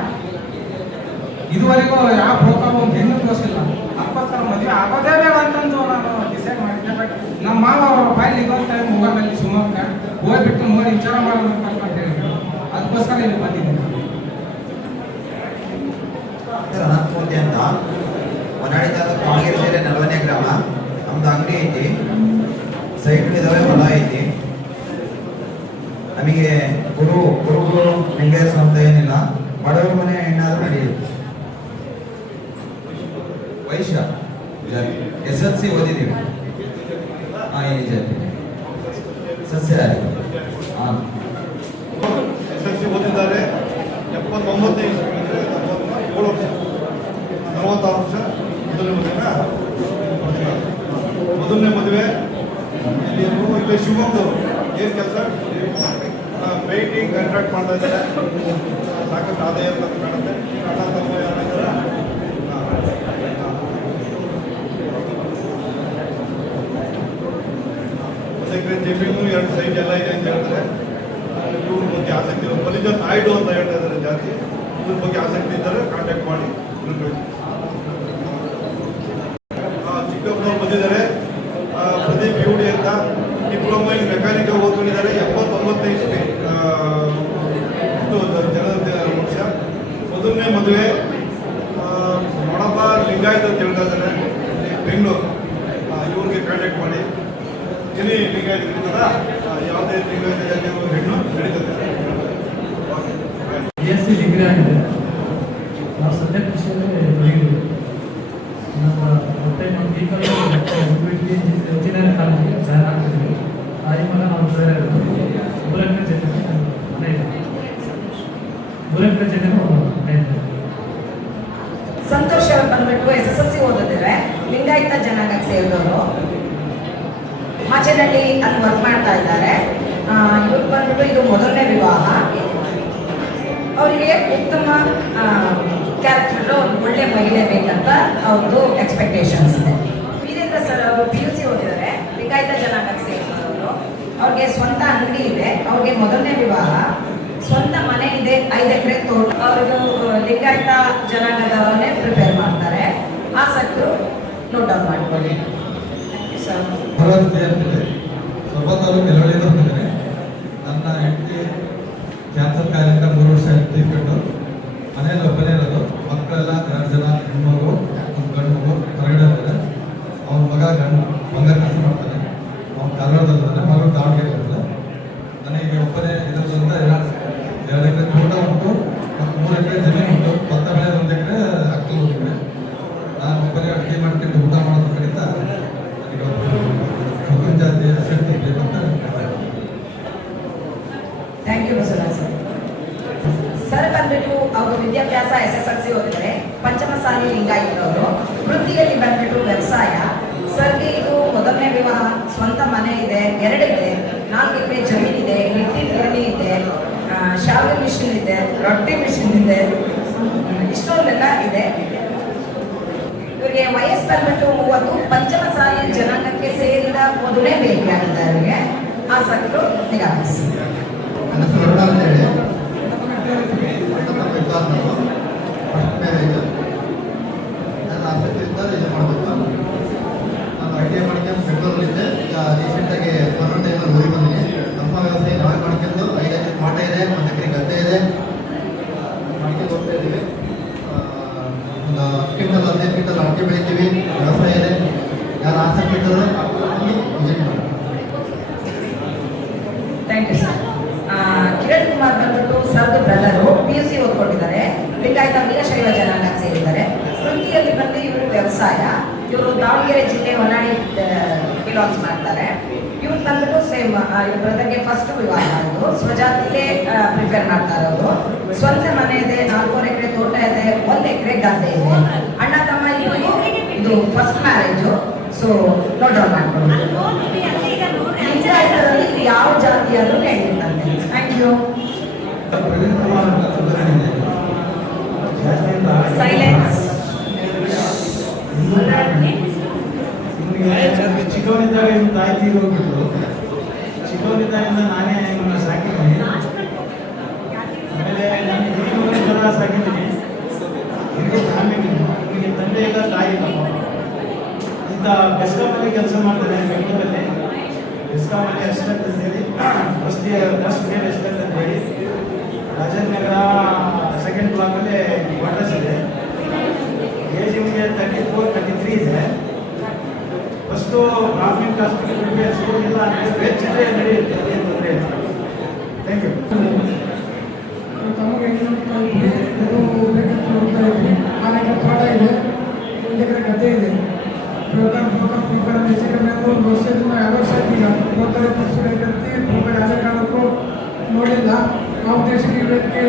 ಇದುವರೆಗೂ ಯಾವ ಬ್ರೋಕರ್ ಒಂದು ಹೆಣ್ಣು ತೋರಿಸಿಲ್ಲ. ಅದಕ್ಕೋಸ್ಕರ ಮದುವೆ ಆಗೋದೇ ಬೇಡ ಅಂತಂದು ನಾನು ಡಿಸೈಡ್ ಮಾಡಿದ್ದೆ. ಬಟ್ ನಮ್ಮ ಮಾವ ಅವರ ಬಾಯಲ್ಲಿ ಇದೊಂದು ಟೈಮ್ ಮೊಬೈಲಲ್ಲಿ ಶಿವಮೊಗ್ಗ ಹೋಗ್ಬಿಟ್ಟು ನೋಡಿ ವಿಚಾರ ಮಾಡೋದು ಅಂತ ಹೇಳಿದ್ರು. ಅದಕ್ಕೋಸ್ಕರ ಇಲ್ಲಿ ಬಂದಿದ್ದೀನಿ. ಅನಂತಮೂರ್ತಿ ಅಂತ, ಹೊನ್ನಾಳಿ ತಾಲೂಕು ದಾವಣಗೆರೆ ಜಿಲ್ಲೆ 40ನೇ ಗ್ರಾಮ. ನಮ್ದು ಅಂಗಡಿ ಐತಿ, ಸೈಟ್ ಇದಾವೆ, ಹೊಲ ಐತಿ. ನಮಗೆ ಗುರುಗಳು ಲಿಂಗಾಯತ ಅಂತ ಏನಿಲ್ಲ, ಬಡವರ ಮನೆ ಹೆಣ್ಣಾದ್ರೂ ನಡೆಯುತ್ತೆ. ವೈಶ್ಯ ಜಾತಿ, SLC ಓದಿದ್ದೀವಿ. ಈ ಜಾತಿ ಸಸ್ಯಾಹಾರಿ. SLC ಓದಿದ್ದಾರೆ. 79 ಮೊದಲನೇ ಮದುವೆ ಇಲ್ಲಿ ಶಿವಮೊಗ್ಗದವರು ಏನು ಕೆಲಸ ಪೇಂಟಿಂಗ್ ಕಾಂಟ್ರಾಕ್ಟ್ ಮಾಡ್ತಾ ಇದ್ದಾರೆ. ಸಾಕಷ್ಟು ಆದಾಯ ಅಂತ ಕಾಣುತ್ತೆ. ಅಣ್ಣ ತಮ್ಮ ಯಾರಾಗಿದ್ದಾರೆ? ಒಂದು ಎಕರೆ ಜಮೀನು 2 ಸೈಟ್ ಎಲ್ಲ ಇದೆ ಅಂತ ಹೇಳ್ತಾರೆ. ಇವ್ರ ಬಗ್ಗೆ ಆಸಕ್ತಿ ಇದೆ. ಬಲಿಜನ್ ನಾಯ್ಡು ಅಂತ ಹೇಳ್ತಾ ಇದ್ದಾರೆ ಜಾತಿ. ಇದ್ರ ಬಗ್ಗೆ ಆಸಕ್ತಿ ಇದ್ದರೆ ಕಾಂಟ್ಯಾಕ್ಟ್ ಮಾಡಿ ತಿಳ್ಕೊಳ್ಳಿ. ಚಿಕ್ಕಪ್ಪನವ್ರು ಬಂದಿದ್ದಾರೆ. ಪ್ರದೀಪ್ ಯುಡಿ ಅಂತ ಡಿಪ್ಲೊಮಾ ಇನ್ ಮೆಕ್ಯಾನಿಕಲ್ ಓದ್ಕೊಂಡಿದ್ದಾರೆ. 79 ಜನರ ವರ್ಷ. ಮೊದಲನೇ ಮದುವೆ ಮೊಡಪ ಲಿಂಗಾಯತ ಅಂತ ಹೇಳ್ತಾ ಇದ್ದಾರೆ ಬೆಂಗಳೂರು. ಇವ್ರಿಗೆ ಕಾಂಟ್ಯಾಕ್ಟ್ ಮಾಡಿ. ಇಲ್ಲಿ ಲಿಂಗಾಯತ ನಡೀತದ, ಯಾವುದೇ ಲಿಂಗಾಯತ ಹೆಣ್ಣು ನಡೀತದೆ. BSc ಡಿಗ್ರಿ ಆಗಿದೆ. ನಾವು ಸದ್ಯ ಕೃಷಿಯಲ್ಲೇ ತೊಡಗಿದ್ದೀವಿ. ನಮ್ಮ ಮತ್ತೆ ನಮ್ಮ ವೀಕಲ್ ಇಂಜಿನಿಯರಿಂಗ್ ಕಾಲೇಜಿಗೆ ಜಾಯ್ನ್ ಆಗ್ತಿದ್ದೀವಿ. ಆಮೇಲೆ ನಾವು ಊರಕ್ಕೆ ಜೊತೆ ಮನೆ ಇದೆ. ಊರಕ್ಕೆ ಜೊತೆ ಮನೆ ಇದೆ. ಸಂತೋಷ್ ಅವರು ಬಂದ್ಬಿಟ್ಟು SSLC ಓದಿದ್ರೆ ಲಿಂಗಾಯತ ಜನಾಂಗಕ್ಕೆ ಸೇರಿದವರು. ಮಾಚೇನಹಳ್ಳಿ ಅಲ್ಲಿ ವರ್ಕ್ ಮಾಡ್ತಾ ಇದ್ದಾರೆ. ಇವ್ರು ಬಂದ್ಬಿಟ್ಟು ಇದು ಮೊದಲನೇ ವಿವಾಹ. ಅವರಿಗೆ ಉತ್ತಮ ಕ್ಯಾರೆಕ್ಟರ್, ಒಂದು ಒಳ್ಳೆ ಮಹಿಳೆ ಬೇಕಂತ ಅವ್ರದ್ದು ಎಕ್ಸ್ಪೆಕ್ಟೇಷನ್ಸ್ ಇದೆ. ವೀರೇಂದ್ರ ಸರ್ ಅವರು PUC ಓದಿದ್ದಾರೆ, ಲಿಂಗಾಯತ ಜನಾಂಗಕ್ಕೆ ಸೇರಿದವರು. ಅವ್ರಿಗೆ ಸ್ವಂತ ಅಂಗಡಿ ಇದೆ. ಅವ್ರಿಗೆ ಮೊದಲನೇ ವಿವಾಹ, ಸ್ವಂತ ಮನೆ ಇದೆ, 5 ಎಕರೆ ತೋಟ. ಅವ್ರಿಗೂ ಲಿಂಗಾಯತ ಜನಾಂಗದವರನ್ನೇ ಪ್ರಿಪೇರ್ ಮಾಡ್ತಾರೆ. ಆಸಕ್ತರು ನೋಟ್ ಡೌನ್ ಮಾಡ್ಕೊಳ್ಳಿ. ಸ್ವಲ್ಪ ತಾಲೂಕು ಕೆಲವಳಿಂದ ಬಂದಿದ್ದೇನೆ. ನನ್ನ ಹೆಂಡತಿ ಕ್ಯಾನ್ಸರ್ ಕಾಯಿಲೆಯಿಂದ 3 ವರ್ಷ ತೀರ್ಕೊಂಡು ಮನೆಯಲ್ಲಿ ಒಬ್ಬನೇ ಇರೋದು. ಮಕ್ಕಳೆಲ್ಲ 2 ಜನ ಹೆಣ್ಮಗು, ಒಂದು ಗಂಡು ಮಗು ಹೊರಗಡೆ ಇದ್ದಾರೆ. ಅವನ ಮಗ ಬಂಗಾರ ಕೆಲಸ ಮಾಡ್ತಾನೆ. ಅವನು ಕಾರವಾರದಲ್ಲಿದ್ದಾನೆ, ಮಗಳು ದಾವಣಗೆರೆ ಇರ್ತದೆ. ನನಗೆ ಒಬ್ಬನೇ ಇರೋದ್ರಿಂದ 2 ಎಕರೆ ತೋಟ ಉಂಟು, 3 ಎಕರೆ ಜಮೀನು ಉಂಟು. ಭತ್ತ ಬೆಳೆ 1 ಎಕರೆ ಅಕ್ಕಲು ಹೋಗಿದ್ದೆ. ನಾನು ಒಬ್ಬನೇ ಅಡುಗೆ ಮಾಡ್ಕೊಂಡು ಊಟ ಮಾಡೋದ್ರ ಕಡೆಯಿಂದ ನನಗೆ ಒಬ್ಬನ ಜಾತಿಯ ಶಕ್ತಿ ಬೇಕಂತ. Thank you Basavaraj sir. Sir ಬಂದ್ಬಿಟ್ಟು ಅವರು ವಿದ್ಯಾಭ್ಯಾಸ SSLC ಓದಿದರೆ, ಪಂಚಮಸಾಲಿ ಲಿಂಗಾಯತವರು. ವೃತ್ತಿಯಲ್ಲಿ ಬಂದ್ಬಿಟ್ಟು ವ್ಯವಸಾಯ. ಸರ್ಗೆ ಇದು ಮೊದಲನೇ ವಿವಾಹ, ಸ್ವಂತ ಮನೆ ಇದೆ, 2 ಇದೆ, 4 ಎಕರೆ ಜಮೀನಿದೆ, ಹಿಟ್ಟಿನ ಗಿರಣಿ ಇದೆ, ಶಾವಿಗೆ ಮಿಷಿನ್ ಇದೆ, ರೊಟ್ಟಿ ಮಿಷಿನ್ ಇದೆ, ಇಷ್ಟೊಂದೆಲ್ಲ ಇದೆ. ಇವರಿಗೆ ವಯಸ್ಸು ಬಂದ್ಬಿಟ್ಟು 30. ಪಂಚಮಸಾಲಿ ಜನಾಂಗಕ್ಕೆ ಸೇರಿದ ಮದುವೆ ಬೇಕಾಗಿದ್ದಾರೆ. ಇವರಿಗೆ ಆಸಕ್ತರು ನಿಗಾವಹಿಸಿ. ನನ್ನ ಹೆಸರು ಅರುಣ ಅಂತೇಳಿ, ಫಸ್ಟ್ ಮ್ಯಾರೇಜ್. ನಾನು ಆಸಕ್ತಿ ಇದ್ದರೆ ಇದು ಮಾಡಬೇಕು. ನಾನು ITI ಮಾಡ್ಕೊಂಡು ಬೆಂಗಳೂರಲ್ಲಿದ್ದೆ. ಈಗ ರೀಸೆಂಟಾಗಿ ಕೊರೋನಾ ಟೈಮಲ್ಲಿ ಊರಿಗೆ ಬಂದಿದ್ದೀನಿ. ನಮ್ಮ ವ್ಯವಸಾಯ ನಾವೇ ಮಾಡ್ಕೊಂಡು 5 ಎಕರೆ ತೋಟ ಇದೆ, 1 ಎಕರೆ ಗದ್ದೆ ಇದೆ, ಮಾಡ್ಕೊಂಡು ಹೋಗ್ತಾ ಇದ್ದೀವಿ. ಒಂದು 15 ಕ್ವಿಂಟಲ್ ಅಡಿಕೆ ಬೆಳಿತೀವಿ. ವ್ಯವಸಾಯ ಇದೆ. ಯಾರು ಆಸಕ್ತಿ ಇದ್ದರೂ ವಿಸಿಟ್ ಮಾಡಿ. Thank you sir. Kiran Kumar ಬಂದ್ಬಿಟ್ಟು ಸರ್ದು ಬ್ರದರು, PUC ಓದ್ಕೊಂಡಿದ್ದಾರೆ, ಲಿಂಗಾಯತ ವೀರಶೈವ ಜನಾಂಗಕ್ಕೆ ಸೇರಿದ್ದಾರೆ. ವೃತ್ತಿಯಲ್ಲಿ ಬಂದು ಇವರು ವ್ಯವಸಾಯ. ಇವರು ದಾವಣಗೆರೆ ಜಿಲ್ಲೆ ಹೊನ್ನಾಳಿ ಬಿಲಾಂಗ್ಸ್ ಮಾಡ್ತಾರೆ. ಇವ್ರು ಬಂದ್ಬಿಟ್ಟು ಸೇಮ್ ಇವ್ರ ಬ್ರದರ್ಗೆ ಫಸ್ಟ್ ವಿವಾಹ ಆಯಿತು. ಸ್ವಜಾತಿಲೇ ಪ್ರಿಪೇರ್ ಮಾಡ್ತಾ ಇರೋದು. ಸ್ವಂತ ಮನೆ ಇದೆ, 4 ಎಕರೆ ತೋಟ ಇದೆ, 1 ಎಕರೆ ಗದ್ದೆ ಇದೆ. ಅಣ್ಣ ತಮ್ಮ ಇದು first marriage. So note down ಮಾಡ್ಕೊಂಡು ಲಿಂಗಾಯತರಲ್ಲಿ ಯಾವ ಜಾತಿಯಾದರೂ ಹೇಳಿದಂತೆ. Thank you. ಸೈಲೆನ್ಸ್. ಚಿಕ್ಕವನಿದ್ದಾಗ ಇವ್ನ ತಾಯಿ ತೀರೋಗ್ಬಿಟ್ಟು, ಚಿಕ್ಕವನಿದ್ದಾಗಿಂದ ನಾನೇ ಇವನ್ನ ಸಾಕಿದ್ದೀನಿ. ಆಮೇಲೆ ನಾನು ಹಿರಿಯ ಥರ ಸಾಕಿದ್ದೀನಿ. ಹಿರಿಯ ಫ್ಯಾಮಿಲಿ, ಇವನಿಗೆ ತಂದೆ ಇಲ್ಲ, ತಾಯಿ ಇಲ್ಲ. ಇಂಥ ಬೆಸ್ಕಾಮಲ್ಲಿ ಕೆಲಸ ಮಾಡ್ತಾನೆ ಬೆಂಗಳೂರಲ್ಲಿ. ಬೆಸ್ಕಾಮಲ್ಲಿ ಅಸಿಸ್ಟೆಂಟ್ ಅಂತೇಳಿ, ಫಸ್ಟ್ ಇಯರ್ ಅಸಿಸ್ಟೆಂಟ್ ಅಂತೇಳಿ ರಾಜನ್ ನಗರ 2nd ಬ್ಲಾಕಲ್ಲಿ ಕ್ವಾರ್ಟರ್ಸ್ ಇದೆ. ಏಜ್ ಇವನಿಗೆ 34-33 ಇದೆ. ಫಸ್ಟು ಗೌರ್ಮೆಂಟ್ ಹಾಸ್ಪಿಟಲ್ ಪ್ರಿಪೇರ್ ಇಲ್ಲ ಅಂದರೆ ವೆಚ್ಚಿದ್ರೆ ನಡೆಯುತ್ತೆ, ಏನು ತೊಂದರೆ ಇಲ್ಲ. Thank you. ತಮಗೆ ಬೇಕಂತ ಹೋಗ್ತಾ ಇದ್ವಿ. 4 ಎಕರೆ ತೋಟ ಇದೆ, 1 ಎಕರೆ ಗದ್ದೆ ಇದೆ. ಹೆಚ್ಚು ಕಮ್ಮಿ 1 ವರ್ಷದಿಂದ 2 ವರ್ಷ ಆಯ್ತೀಗ ನೋಡ್ತಾರೆ. ಯಾವುದೇ ಕಾರಣಕ್ಕೂ ನೋಡಿಲ್ಲ. ನಾವು ದೇಶಕ್ಕೆ ಇದಕ್ಕೆ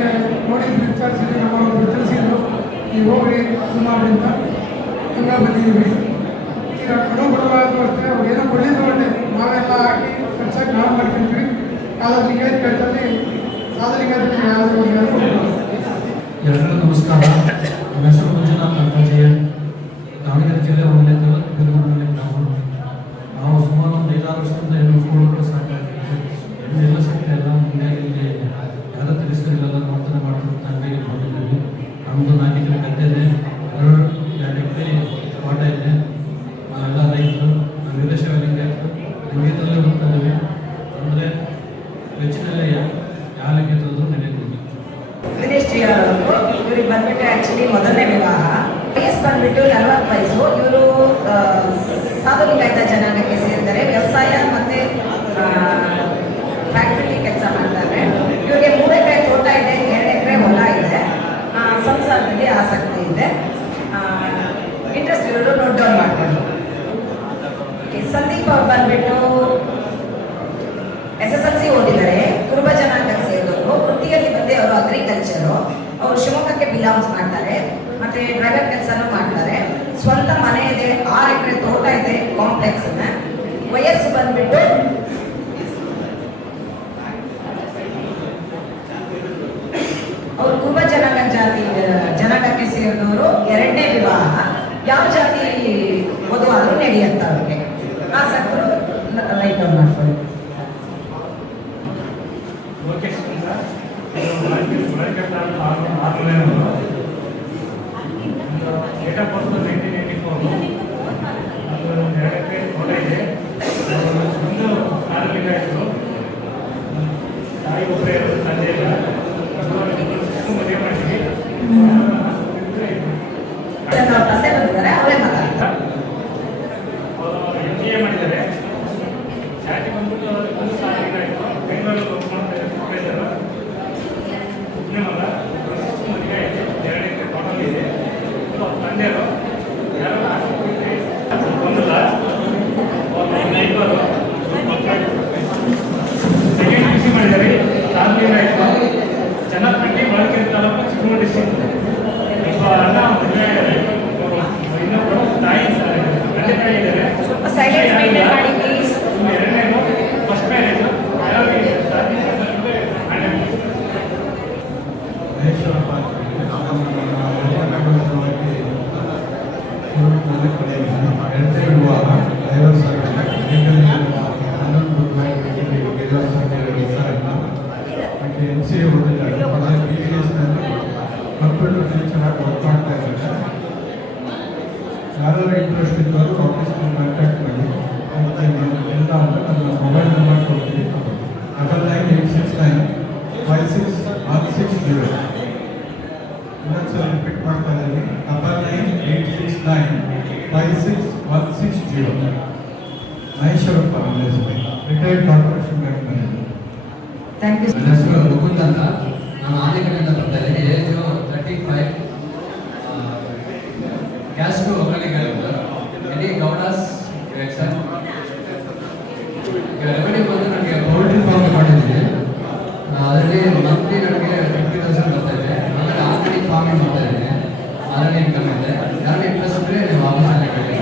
ನೋಡಿ ವಿಚಾರಿಸಿದ್ವಿ. ನಮ್ಮ ತಿಳಿಸಿದ್ರು, ನೀವು ಹೋಗ್ರಿ ಸುಮಾರಿಂದ ಹಂಗ ಬಂದಿದ್ದೀವಿ. ಈಗ ಕಡು ಬಡವಾದ್ರು ಅಷ್ಟೇ ಅವ್ರು ಲಿಂಗಾಯತ್ ಕಟ್ಟಲ್ಲಿ ಸಾಧಲಿಂಗಾಯತ್ ಎಲ್ಲರಿಗೂ ನಮಸ್ಕಾರ. ನನ್ನ ಹೆಸರು ಮಂಜುನಾಥ್ ಅಂತಾಜಿ. ದಾವಣಗೆರೆ ಜಿಲ್ಲೆ ಒಳ್ಳೆಯದು ಬೆಂಗಳೂರಿನಲ್ಲಿ ನಾವು ಸುಮಾರು ಒಂದು 5-6 ವರ್ಷದಿಂದ ಹೆಣ್ಣು ಸ್ಕೂಲ್ಗಳು ಸಾಕಾಗಿದೆ. ಎಲ್ಲ ಸಿಗ್ತಾ ಇಲ್ಲ. ಮುಂದೆ ಇಲ್ಲಿ ಎಲ್ಲ ತಿಳಿಸ್ತಿರಲಿಲ್ಲ ನೋಡ್ತಾನೆ ಮಾಡ್ತಿರ್ತಾ ಅಂಗಡಿಗೆ ಬಂದಿದ್ದೀವಿ. ನಮ್ಮದು 4 ಎಕರೆ ಗದ್ದೆ ಇದೆ, 2 ಎಕರೆ ತೋಟ ಇದೆ. ನಾವೆಲ್ಲ ರೈತರು, ನಾವು ವಿದೇಶ ಲಿಂಗೇತಲ್ಲೇ ಹೋಗ್ತಾ ಇದ್ದೀವಿ. ಅಂದರೆ ವೆಚ್ಚಿನಲ್ಲೇ ಯಾವ ಲಿಂಗೇತದ್ರು ನಡೆಯುತ್ತಿದೆ. ದಿನೇಶ್ ಜಿ ಅವರು ಇವ್ರಿಗೆ ಬಂದ್ಬಿಟ್ಟು ಆಕ್ಚುಲಿ ಮೊದಲನೇ ವಿವಾಹ. ವಯಸ್ಸು ಬಂದ್ಬಿಟ್ಟು 40 ವಯಸ್ಸು. ಇವರು ಸಾಧು ಲಿಂಗಾಯತ ಜನಾಂಗಕ್ಕೆ ಸೇರಿದ್ದಾರೆ. ವ್ಯವಸಾಯ ಮತ್ತೆ ಫ್ಯಾಕ್ಟ್ರಿಲಿ ಕೆಲಸ ಮಾಡ್ತಾರೆ. ಇವ್ರಿಗೆ 3 ಎಕರೆ ತೋಟ ಇದೆ, 2 ಎಕರೆ ಹೊಲ ಇದೆ. ಸಂಸಾರದಲ್ಲಿ ಆಸಕ್ತಿ ಇದೆ. ಇಂಟ್ರೆಸ್ಟ್ ಇರೋರು ನೋಟ್ ಡೌನ್ ಮಾಡ್ಕೊಂಡು. ಸಂದೀಪ್ ಅವ್ರು ಬಂದ್ಬಿಟ್ಟು SSLC ಓದಿದ್ದಾರೆ. ಕುರುಬ ಜನಾಂಗಕ್ಕೆ ಸೇರಿದವರು. ವೃತ್ತಿಯಲ್ಲಿ ಬಂದು ಅವರು ಅಗ್ರಿಕಲ್ಚರು. ಅವರು ಶಿವಮೊಗ್ಗಕ್ಕೆ ಬಿಲಾಂಗ್ಸ್ ಮಾಡ್ತಾರೆ. ಮತ್ತೆ ಡ್ರೈವರ್ ಕೆಲಸನೂ ಮಾಡ್ತಾರೆ. ಸ್ವಂತ ಮನೆ ಇದೆ, 6 ಎಕರೆ ತೋಟ ಇದೆ, ಕಾಂಪ್ಲೆಕ್ಸ್ ಇದೆ. ವಯಸ್ಸು ಬಂದ್ಬಿಟ್ಟು ಅವರು ಕುರುಬ ಜನಾಂಗಕ್ಕೆ ಸೇರಿದವರು. 2ನೇ ವಿವಾಹ. ಯಾವ ಜಾತಿ ವಧುವಾದರೂ ನಡೆಯುತ್ತೆ ಅವ್ರಿಗೆ. ಆಸಕ್ತರು ರೈಟ್ ಡೌನ್ ಮಾಡ್ಕೊಳ್ಳಿ. ಲೋಕೇಶ್ ಅಂತ ಡೇಟ್ ಆಫ್ ಬರ್ತ್ 1984. ಅದು 2 ಎಕರೆ ತೋಟ ಇದೆ. ಒಂದು ಸಾಧಲಿಂಗಾಯಿತು. ತಾಯಿ ಒಬ್ಬರೇ ಇರೋದು, ತಂದೆ ಇಲ್ಲ. ಮದುವೆ ಮಾಡ್ತೀವಿ. ತಂದೆ ಬಂದಿದ್ದಾರೆ, ಅವರೇ ಮಾತಾಡ್ತಾರೆ. ಅವರು MBA ಮಾಡಿದ್ದಾರೆ. ಜಾತಿ ಬಂದ್ಬಿಟ್ಟು ಒಂದು ಸಾಧಲಿಂಗಾಯಿತು. ಬೆಂಗಳೂರಲ್ಲಿ ವರ್ಕ್ ಮಾಡ್ತಾರೆ. ಒಬ್ಬನೇ ಮಗ, ಮದುವೆ ಇದೆ, 2 ಎಕರೆ ತೋಟ ಇದೆ. ತಂದೆಯರು ಯಾರು ಬಂದಿಲ್ಲ. ಇಬ್ಬರು ಸೆಕೆಂಡ್ PUC ಮಾಡಿದ್ದಾರೆ. ಸಾಧಲಿಂಗಾಯಿತು, ಚನ್ನಪಟ್ಟಿ, ಬಾಳಕೆರೆ ತಾಲೂಕು, ಚಿಕ್ಕಮಗಳೂರು ಡಿಸ್ಟ್ರಿಕ್ಟ್. ಒಬ್ಬ ಅಣ್ಣ ಮದುವೆ ಆಗಿದ್ದಾರೆ. ಇನ್ನೊಬ್ಬರು ತಾಯಿ ತಂದೆ ತಾಯಿ ಇದ್ದಾರೆ. ಎರಡನೇದು ಫಸ್ಟ್ ಮ್ಯಾರೇಜು. MCA ಓದಿದ್ದಾರೆ. ಕಂಪ್ಯೂಟರ್ ಚೆನ್ನಾಗಿ ವರ್ಕ್ ಮಾಡ್ತಾ ಇದ್ದಾರೆ. ಯಾರು ಇಂಟ್ರೆಸ್ಟ್ ಇದ್ದವರು ಆಫೀಸ್ಗೆ ಕಾಂಟ್ಯಾಕ್ಟ್ ಮಾಡಿ. ಎಲ್ಲ ನನ್ನ ಮೊಬೈಲ್ ನಂಬರ್ ಕೊಡ್ತೀವಿ. 9986956160. ಇನ್ನೊಂದ್ಸಲ ರಿಪೀಟ್ ಮಾಡ್ತಾ ಇದ್ದೀನಿ. 9986956160. ಮಹೇಶ್ವರಪ್ಪ ನನ್ನ ಹೆಸರು. Retired corporation bank manager. ನನ್ನ ಹೆಸರು ಮುಕುಂದ್ ಅಂತ. ನಾನು ಆದಿಕಡೆಯಿಂದ ಬರ್ತಾ ಇದ್ದೀನಿ. ಏಜು 35. ಕ್ಯಾಸ್ಟು ಒಕ್ಕಲಿಗರು. Any Gowdas sir. ರೆವೆನ್ಯೂ ಬಂದು ನನಗೆ ಪೌಲ್ಟ್ರಿ ಫಾರ್ಮ್ ಮಾಡಿದ್ದೀನಿ. ಅದರಲ್ಲಿ ಮಂತ್ಲಿ ನನಗೆ 50,000 ಬರ್ತಾ ಇದೆ. ಆಮೇಲೆ ಆರ್ಗಾನಿಕ್ ಫಾರ್ಮಿಂಗ್ ಮಾಡ್ತಾ ಇದ್ದೀನಿ. ಅದರಲ್ಲಿ ಇನ್ಕಮ್ ಇದೆ. ಯಾರು ಇಂಟ್ರೆಸ್ಟ್ ಇದ್ದರೆ ನೀವು ಆಫೀಸಲ್ಲಿ ಕೇಳಿ.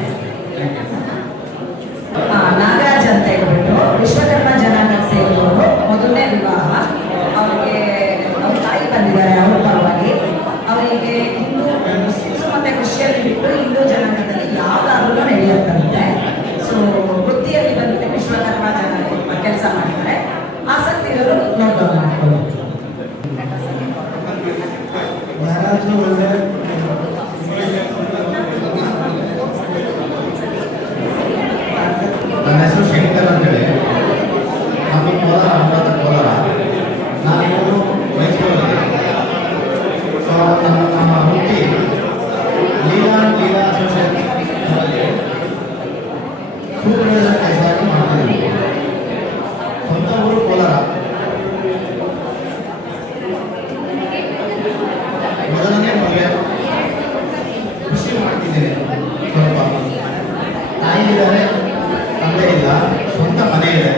Thank you. ನಾಗರಾಜ್ ಅಂತ ಹೇಳ್ಬಿಟ್ಟು ವಿಶ್ವಕರ್ಮ ಜನಾಂಗಕ್ಕೆ ಸೇರಿದವರು. ಮೊದಲನೇ ವಿವಾಹ. ಅವರಿಗೆ ಅವ್ರ ತಾಯಿ ಬಂದಿದ್ದಾರೆ ಅವ್ರ ಪರವಾಗಿ. ಅವರಿಗೆ ಹಿಂದೂ, ಮುಸ್ಲಿಮ್ಸ್ ಮತ್ತೆ ಕ್ರಿಶ್ಚಿಯನ್ ಬಿಟ್ಟು ಹಿಂದೂ ಜನಾಂಗದಲ್ಲಿ ಯಾವ್ದಾದ್ರೂ ನಡೆಯುತ್ತಂತೆ. ಸೊ ವೃತ್ತಿಯಲ್ಲಿ ಬಂದಿದೆ ವಿಶ್ವಕರ್ಮ ಜನಾಂಗ ಕೆಲಸ ಮಾಡ್ತಾರೆ. ಆಸಕ್ತಿ ಇರೋರು ನೋಟ್ ಡೌನ್ ಮಾಡ್ಕೊಳ್ಳಿ. ಯಾರಾದರೂ ಒಳ್ಳೆ ನನ್ನ ಹೆಸರು ಶಂಕರ್ ಅಂತೇಳಿ. ನಮ್ಮ ಕೋಲಾರ. ನಾನು ಮೈಸೂರಲ್ಲಿ. ನಮ್ಮ ವೃತ್ತಿ ಲೀಲಾ ಅಸೋಸಿಯೇಷನ್ ಸೂಪರ್ವೈಸರ್ ಕೆಲಸ ಮಾಡ್ತಿದ್ದೀವಿ. ಸ್ವಂತ ಊರು ಕೋಲಾರ. ಮೊದಲನೇ ಮದುವೆ. ಕೃಷಿ ಮಾಡ್ತಿದ್ದೇನೆ. ಸ್ವಲ್ಪ ತಾಯಿ ಇದ್ದಾರೆ, ತಂದೆ ಇಲ್ಲ, ಸ್ವಂತ ಮನೆ ಇದೆ.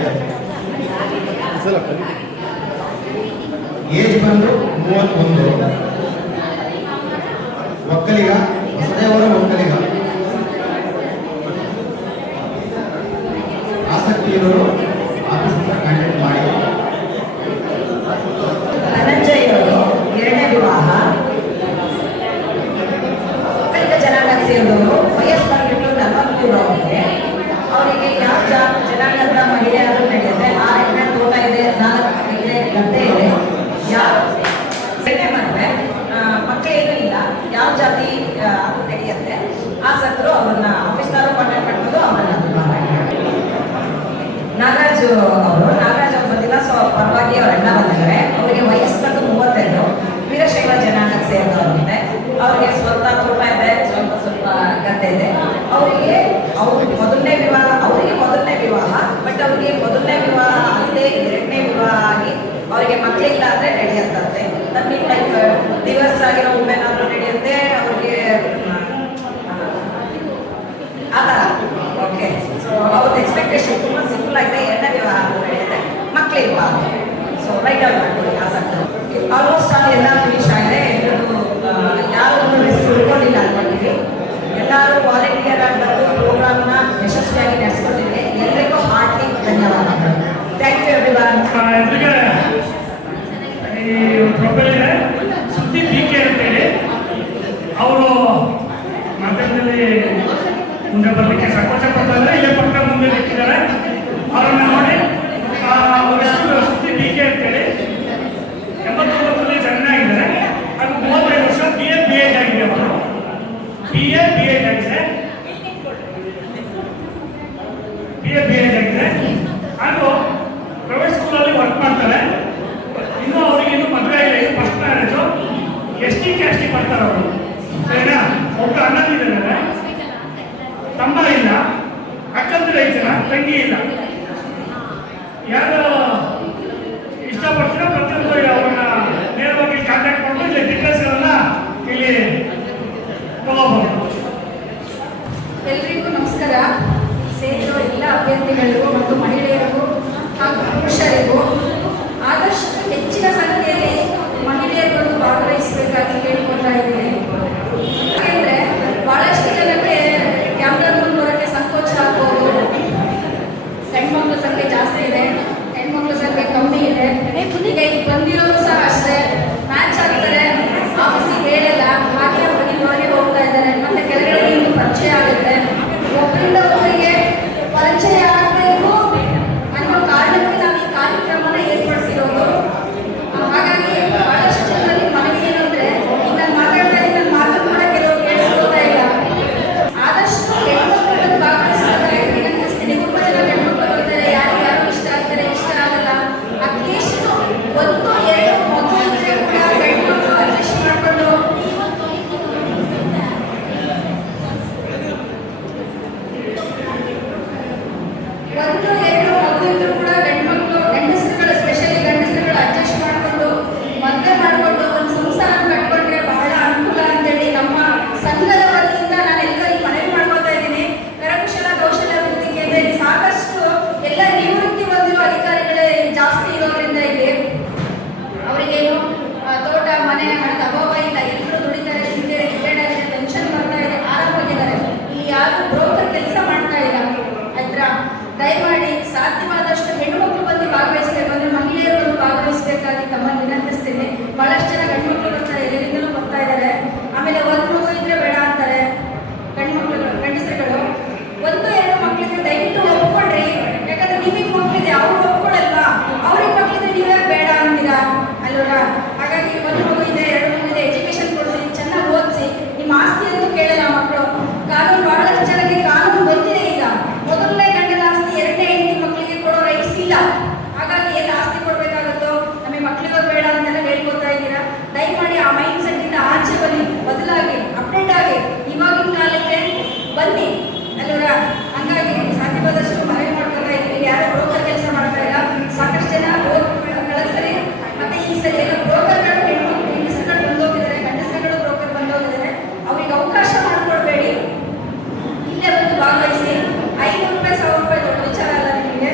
ಏಜ್ ಬಂದು 31. ಒಕ್ಕಲಿಗ, ಹೊಸದೇವರ ಒಕ್ಕಲಿಗ. ಆಸಕ್ತಿ ಇರೋರು ಆಫೀಸ್ ಕಾಂಟ್ಯಾಕ್ಟ್ ಮಾಡಿ. ನಾಗರಾಜ್ ಅವರು ಬಂದಿಲ್ಲ. ಸೊ ಪರವಾಗಿ ಅವ್ರ ಅಣ್ಣ ಬಂದಿದ್ದಾರೆ. ಅವರಿಗೆ ವಯಸ್ಸು 32, ವೀರಶೈವ ಜನಾಂಗಕ್ಕೆ ಸೇರಿದವರಂತೆ. ಅವ್ರಿಗೆ ಸ್ವಲ್ಪ ತೋಟ ಇದೆ, ಸ್ವಲ್ಪ ಗದ್ದೆ ಇದೆ. ಅವ್ರಿಗೆ ಮೊದಲನೇ ವಿವಾಹ, ಬಟ್ ಅವ್ರಿಗೆ ಮೊದಲನೇ ವಿವಾಹ ಅಲ್ಲದೆ 2ನೇ ವಿವಾಹ ಆಗಿ ಅವರಿಗೆ ಮಕ್ಕಳಿಲ್ಲ ಅಂದ್ರೆ ನಡೆಯುತ್ತಂತೆ. ನಮಗೆ ಲೈಕ್ ಡಿವರ್ಸ್ ಆಗಿರೋ ವುಮೆನ್ ಆದ್ರೂ ನಡೆಯುತ್ತೆ, ಅವ್ರಿಗೆ ಆ ಥರ. ಓಕೆ, ಸೊ ಅವ್ರದ್ದು ಎಕ್ಸ್ಪೆಕ್ಟೇಷನ್ ತುಂಬ ಸಿಂಪಲ್ ಆಗಿದೆ. 2ನೇ ವಿವಾಹ ಆದ್ರೂ ನಡೆಯುತ್ತೆ, ಮಕ್ಕಳಿಲ್ಲ. ಸೊ ರೈಟ್ ಔಟ್ ಮಾಡ್ಕೊಳ್ಳಿ ಆಸಕ್ತಿ. ಆಲ್ಮೋಸ್ಟ್ ಆಲ್ ಎಲ್ಲ ಫಿನಿಶ್ ಆಗಿದೆ. ಎಲ್ಲರೂ ಯಾರು ರಿಸ್ಕ್ ಉಳ್ಕೊಂಡಿಲ್ಲ ಅನ್ಕೊಂಡಿದ್ವಿ. ಎಲ್ಲರೂ ವಾಲಂಟಿಯರ್ ಆಗಿ ಬಂದು ಪ್ರೋಗ್ರಾಮ್ನ ಯಶಸ್ವಿಯಾಗಿ ನಡೆಸ್ಕೊಂಡಿದ್ದೀವಿ. ಎಲ್ಲರಿಗೂ ಹಾರ್ಟ್ಲಿ ಧನ್ಯವಾದಗಳು. Thank you everyone. ಈ ಪ್ರೊಫೈಲ್ ಇದೆ ಸುದ್ದಿ ಪಿಕೆ ಅಂತೇಳಿ, ಅವರು ಮಾಧ್ಯಮದಲ್ಲಿ ಮುಂದೆ ಬರಲಿಕ್ಕೆ ಸಂಕೋಚ ಪಡ್ತಾರೆ. ಇಲ್ಲೇ ಪಕ್ಕ ಮುಂದೆ ನಿಂತಿದ್ದಾರೆ. ಅವರನ್ನ ನೋಡಿ ಸುದ್ದಿ ಪಿಕೆ ಅಂತೇಳಿ 89ರಲ್ಲಿ ಜನನ ಆಗಿದ್ದಾರೆ. ಅದು 35 ವರ್ಷ BA ಆಗಿದೆ. ಅವರು BA ಆಗಿದೆ, ಆಗಿದೆ. ಹಾಗೂ ಪ್ರೈವೇಟ್ ಸ್ಕೂಲಲ್ಲಿ ವರ್ಕ್ ಮಾಡ್ತಾರೆ. ಇನ್ನೂ ಅವರಿಗೆ ಮದುವೆ ಇಲ್ಲ, ಇದು ಫಸ್ಟ್ ಮ್ಯಾರೇಜು. ST ಕ್ಯಾಸ್ಟಿಗೆ ಬರ್ತಾರೆ ಅವರು. ಸರಿನಾ? ಒಬ್ಬರು ಅಣ್ಣನಿದ್ದಾರೆ, ತಮ್ಮ ಇಲ್ಲ, ಅಕ್ಕಂದ್ರೆ 5 ಜನ, ತಂಗಿ ಇಲ್ಲ. ಯಾರು ಇಷ್ಟಪಡ್ತೀರೋ ಪ್ರತಿಯೊಂದು ಅವ್ರನ್ನ ನೇರವಾಗಿ ಕಾಂಟ್ಯಾಕ್ಟ್ ಮಾಡ್ಕೊಂಡು ಇಲ್ಲಿ ಡೀಟೇಲ್ಸ್ಗಳನ್ನ ಇಲ್ಲಿ ತಗೋಬಹುದು. ಎಲ್ರಿಗೂ ನಮಸ್ಕಾರ. ಸೇರಿರುವ ಎಲ್ಲ ಅಭ್ಯರ್ಥಿಗಳಿಗೂ ಮತ್ತು ಮಹಿಳೆಯರಿಗೂ ಹಾಗೂ ಪುರುಷರಿಗೂ ಆದಷ್ಟು ಹೆಚ್ಚಿನ ಸಂಖ್ಯೆಯಲ್ಲಿ ಮಹಿಳೆಯರು ಭಾಗವಹಿಸಬೇಕಾಗಿ ಕೇಳಿಕೊಳ್ತಾ ಇದ್ದೀನಿ. ಯಾಕೆಂದರೆ ಬಹಳಷ್ಟು ಜನಕ್ಕೆ ಕ್ಯಾಮ್ರಾ ಮುಂದೆ ಬರೋಕ್ಕೆ ಸಂಕೋಚ ಆಗ್ಬೋದು. ಹೆಣ್ಮಕ್ಳ ಸಂಖ್ಯೆ ಜಾಸ್ತಿ ಇದೆ, ಹೆಣ್ಮಕ್ಳ ಸಂಖ್ಯೆ ಕಮ್ಮಿ ಇದೆ. ಈಗ ಇಲ್ಲಿ ಬಂದಿರೋರು ಸಹ ಅಷ್ಟೇ ಮ್ಯಾಚ್ ಆಗ್ತಾರೆ, ಆಫೀಸಿಗೆ ಹೇಳಲ್ಲ, ಹಾಗೆ ಬನ್ನಿ ಹೊರಗೆ ಹೋಗ್ತಾ ಇದ್ದಾರೆ. ಮತ್ತೆ ಕೆಳಗಡೆ ಇನ್ನು ಪರಿಚಯ ಆಗುತ್ತೆ. ಒಬ್ಬರಿಂದ ಒಬ್ಬರಿಗೆ ಪರಿಚಯ ಆಗಬೇಕು ಅನ್ನೋ ಕಾರಣಕ್ಕೆ ನಾವು ಈ ಕಾರ್ಯಕ್ರಮನ ಏರ್ಪಡಿಸಿರೋದು. ಹಾಗಾಗಿ ಬಹಳಷ್ಟು ಜನರಲ್ಲಿ ಮನವಿ ಏನಂದ್ರೆ, ಈಗ ನಾನು ಮಾತಾಡ್ತಾ ಇದ್ದೀನಿ, ನನ್ನ ಮಾತು ಕೂಡ ಕೆಲವರು ಕೇಳಿಸ್ಕೊಳ್ತಾ ಇಲ್ಲ. ಆದಷ್ಟು ಹೆಣ್ಮಕ್ಳನ್ನು ಭಾಗವಹಿಸ್ತಾರೆ ವಿನಂತಿಸ್ತೀನಿ. ತುಂಬ ಜನ ಹೆಣ್ಮಕ್ಳು ಬರ್ತಾರೆ, ಯಾರು ಇಷ್ಟ ಆಗ್ತಾರೆ, ಇಷ್ಟ ಆಗಲ್ಲ. ಅಟ್ಲೀಸ್ಟ್ 1, 2 ಮದುವೆ ಕೂಡ ಹೆಣ್ಮಕ್ಳು ಅಡ್ಜಸ್ಟ್ ಮಾಡಿಕೊಂಡು ಸ್ಪೆಷಲಿ ಗಂಡಸರುಗಳು ಅಡ್ಜಸ್ಟ್ ಮಾಡಿಕೊಂಡು ಮದುವೆ ಮಾಡಿಕೊಂಡು ಒಂದು ಸಂಸಾರ ಕಟ್ಕೊಂಡ್ರೆ ಬಹಳ ಅನುಕೂಲ ಅಂತೇಳಿ ನಮ್ಮ ಸಂಘದ ವತಿಯಿಂದ ನಾನು ಎಲ್ಲರಿಗೂ ಮನವಿ ಮಾಡ್ಕೊತಾ ಇದ್ದೀನಿ. ಕರಕುಶಲ ಕೌಶಲ್ಯ ಅಭಿವೃದ್ಧಿ ಕೇಂದ್ರ ಸಾಕಷ್ಟು ಎಲ್ಲ ನಿವೃತ್ತಿ ಹೊಂದಿರುವ ಅಧಿಕಾರಿಗಳೇ ಜಾಸ್ತಿ ಇರೋದ್ರಿಂದ ಇಲ್ಲಿ ಅವರಿಗೇನು ತೋಟ ಮನೆ ಹಣದ ಅಭಾವ ಇಲ್ಲ. ಎಲ್ಲರೂ ದುಡಿತಾರೆ, ರಿಟೈರ್ಡ್ ಆಗಿದೆ, ಪೆನ್ಷನ್ ಬರ್ತಾ ಇದೆ, ಆರಾಮಾಗಿದ್ದಾರೆ. ಇಲ್ಲಿ ಯಾರು ಬ್ರೋಕರ್ ಕೆಲಸ ಮಾಡ್ತಾ ಇಲ್ಲ. ಆಯ್ತಾ? ದಯಮಾಡಿ ಸಾಧ್ಯವಾದಷ್ಟು ಹೆಣ್ಣುಮಕ್ಕಳು ಬಂದು ಭಾಗವಹಿಸಬೇಕು. ಅಂದ್ರೆ ಮಹಿಳೆಯರು ಬಂದು ಭಾಗವಹಿಸಬೇಕಾಗಿ ತಮ್ಮನ್ನು ವಿನಂತಿಸ್ತೇನೆ. ಬಹಳಷ್ಟು ಜನ ಗಂಡುಮಕ್ಕಳು ಬರ್ತಾರೆ, ಎಲ್ಲರಿಂದಲೂ ಬರ್ತಾ ಇದ್ದಾರೆ. ಆಮೇಲೆ ಒಂದು ಮಗು ಇದ್ರೆ ಬೇಡ ಅಂತಾರೆ ಗಂಡಸರುಗಳು. 1, 2 ಮಕ್ಕಳಿದ್ರೆ ದಯವಿಟ್ಟು ಒಪ್ಕೊಂಡ್ರಿ. ಯಾಕಂದ್ರೆ ನಿಮಗೆ ಮಕ್ಕಳಿದೆ, ಅವ್ರು ಒಪ್ಕೊಳ್ಳಲ್ವಾ? ಅವ್ರಿಗೆ ಮಕ್ಕಳಿದ್ರೆ ನೀವೇ ಬೇಡ ಅಂತೀರಾ ಅಲ್ವಾ? ಹಾಗಾಗಿ 1 ಮಗು ಇದೆ, 2 ಮಗು ಇದೆ, ಎಜುಕೇಶನ್ ಕೊಡಿಸಿ, ಚೆನ್ನಾಗಿ ಓದಿಸಿ. ನಿಮ್ಮ ಆಸ್ತಿ ಅಂತೂ ಕೇಳಲ್ಲ ಮಕ್ಕಳು. ಕಾನೂನು ಬಹಳಷ್ಟು ಜನಕ್ಕೆ ಕಾನೂನು ಗೊತ್ತಿದೆ. ಈಗ ಮೊದಲನೇ ಗಂಡನ ಆಸ್ತಿ 2ನೇ ಹೆಂಡತಿ ಮಕ್ಕಳಿಗೆ ಕೊಡೋ ರೈಟ್ಸ್ ಇಲ್ಲ. ಹಾಗಾಗಿ ಏನು ಆಸ್ತಿ ಕೊಡಬೇಕಾಗುತ್ತೋ ನಮಗೆ ಮಕ್ಕಳಿಗೆ ಬೇಡ ಅಂತೆಲ್ಲ ಹೇಳ್ಕೊತಾ ಇದ್ದೀರಾ. ದಯಮಾಡಿ ಆ ಮೈಂಡ್ ಸೆಟ್ ಇಂದ ಆಚೆ ಬನ್ನಿ, ಬದಲಾಗಿ ಅಪ್ಡೇಟ್ ಆಗಿ ಇವಾಗಿನ ಕಾಲಕ್ಕೆ ಬನ್ನಿ ಅಲ್ವರ. ಹಂಗಾಗಿ ಸಾಧ್ಯವಾದಷ್ಟು ಮನವಿ ಮಾಡ್ಕೊತಾ ಇದ್ದೀವಿ. ಯಾರು ಬ್ರೋಕರ್ ಕೆಲಸ ಮಾಡ್ತಾ ಇಲ್ಲ, ಸಾಕಷ್ಟು ಜನ ಕಳಿಸ್ತಾರೆ. ಮತ್ತೆ ಈ ಸರಿ ಎಲ್ಲ ಬ್ರೋಕರ್ಗಳು ಹೆಂಗಸರುಗಳು ಬಂದೋಗಿದ್ದಾರೆ, ಗಂಡಸರುಗಳು ಬ್ರೋಕರ್ ಬಂದೋಗಿದ್ದಾರೆ. ಅವ್ರಿಗೆ ಅವಕಾಶ ಮಾಡಿಕೊಡ್ಬೇಡಿ, ಇಲ್ಲೇ ಬಂದು ಭಾಗವಹಿಸಿ. 500 ರೂಪಾಯಿ 1000 ರೂಪಾಯಿ ದೊಡ್ಡ ವಿಚಾರ ಅಲ್ಲ ನಿಮಗೆ.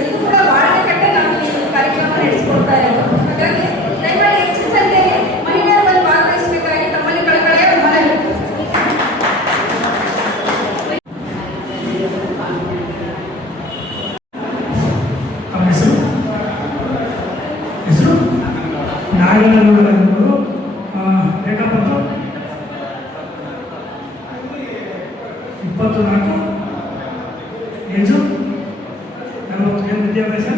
ಇದು ಕೂಡ ಬಾಡಿಗೆ ಕಟ್ಟೆ ನಾವು ಈ ಕಾರ್ಯಕ್ರಮ ನಡೆಸಿಕೊಡ್ತಾ ಇರೋದು. ಹಾಗಾಗಿ ದಯಮಾಡಿ ಹೆಚ್ಚಿನ ಸಂಖ್ಯೆಯಲ್ಲಿ ಮಹಿಳೆಯರು ಬಂದು ಭಾಗವಹಿಸಬೇಕಾಗಿ ತಮ್ಮಲ್ಲಿ ಕಳಕಳಿಯ ಮನವಿ. ಅವರ ಹೆಸರು ನಾಗನಗೌಡರು. Date of birth 24, age 40. ಏನು ವಿದ್ಯಾಭ್ಯಾಸ?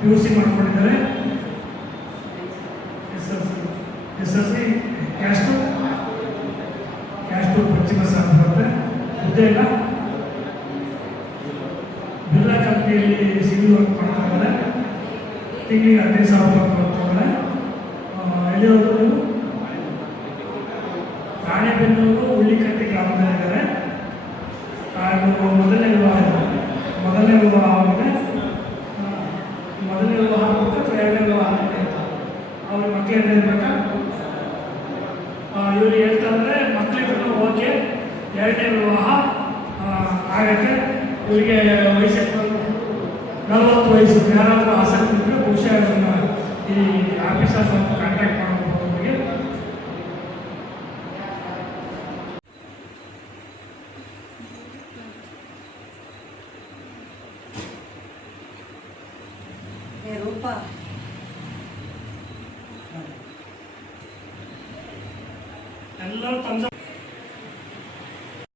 PUC ಮಾಡ್ಕೊಂಡಿದ್ದಾರೆ. SSC ಕ್ಯಾಸ್ಟು ಪಶ್ಚಿಮ ಸಾಲ ಬರುತ್ತೆ. ಹುದ್ದೆ ಇಲ್ಲ. ಕಂಪ್ನಿಯಲ್ಲಿ ಸಿವಿಲ್ ವರ್ಕ್ ಮಾಡ್ತಾ ಇದ್ದಾರೆ. ತಿಂಗಳಿಗೆ 15,000 ವರ್ಕ್ ಮಾಡ್ತಾರೆ. ಎಲ್ಲಿ ಹೋದ್ರು ನೀವು? ರಾಣೆಬೆನ್ನೂರು ಹುಳ್ಳಿಕಟ್ಟಿ ಗ್ರಾಮದಲ್ಲಿದ್ದಾರೆ. ಮೊದಲನೇ ವಿವಾಹ ಆಗಿದೆ. ಮೊದಲನೇ ವಿವಾಹ ಮತ್ತು ಎರಡನೇ ವಿವಾಹ ಅವ್ರ ಮಕ್ಕಳಿಂದ ಇರ್ಬೇಕಾ? ಇವ್ರು ಹೇಳ್ತಂದ್ರೆ ಮಕ್ಕಳಿಗೂ ಓಕೆ, ಎರಡನೇ ವಿವಾಹ ಆಗಕ್ಕೆ ಇವರಿಗೆ ವಯಸ್ಸು 40 ವಯಸ್ಸು. ಯಾರಾದರೂ ಆಸಕ್ತಿ ಇದ್ದರೆ ಬಹುಶಃ ಈ ಆಫೀಸರ್ ಕಾಂಟ್ಯಾಕ್ಟ್ ಮಾಡಬಹುದು ಅವರಿಗೆ. ರೂಪ ಎಲ್ಲರೂ ತಮ್ಮ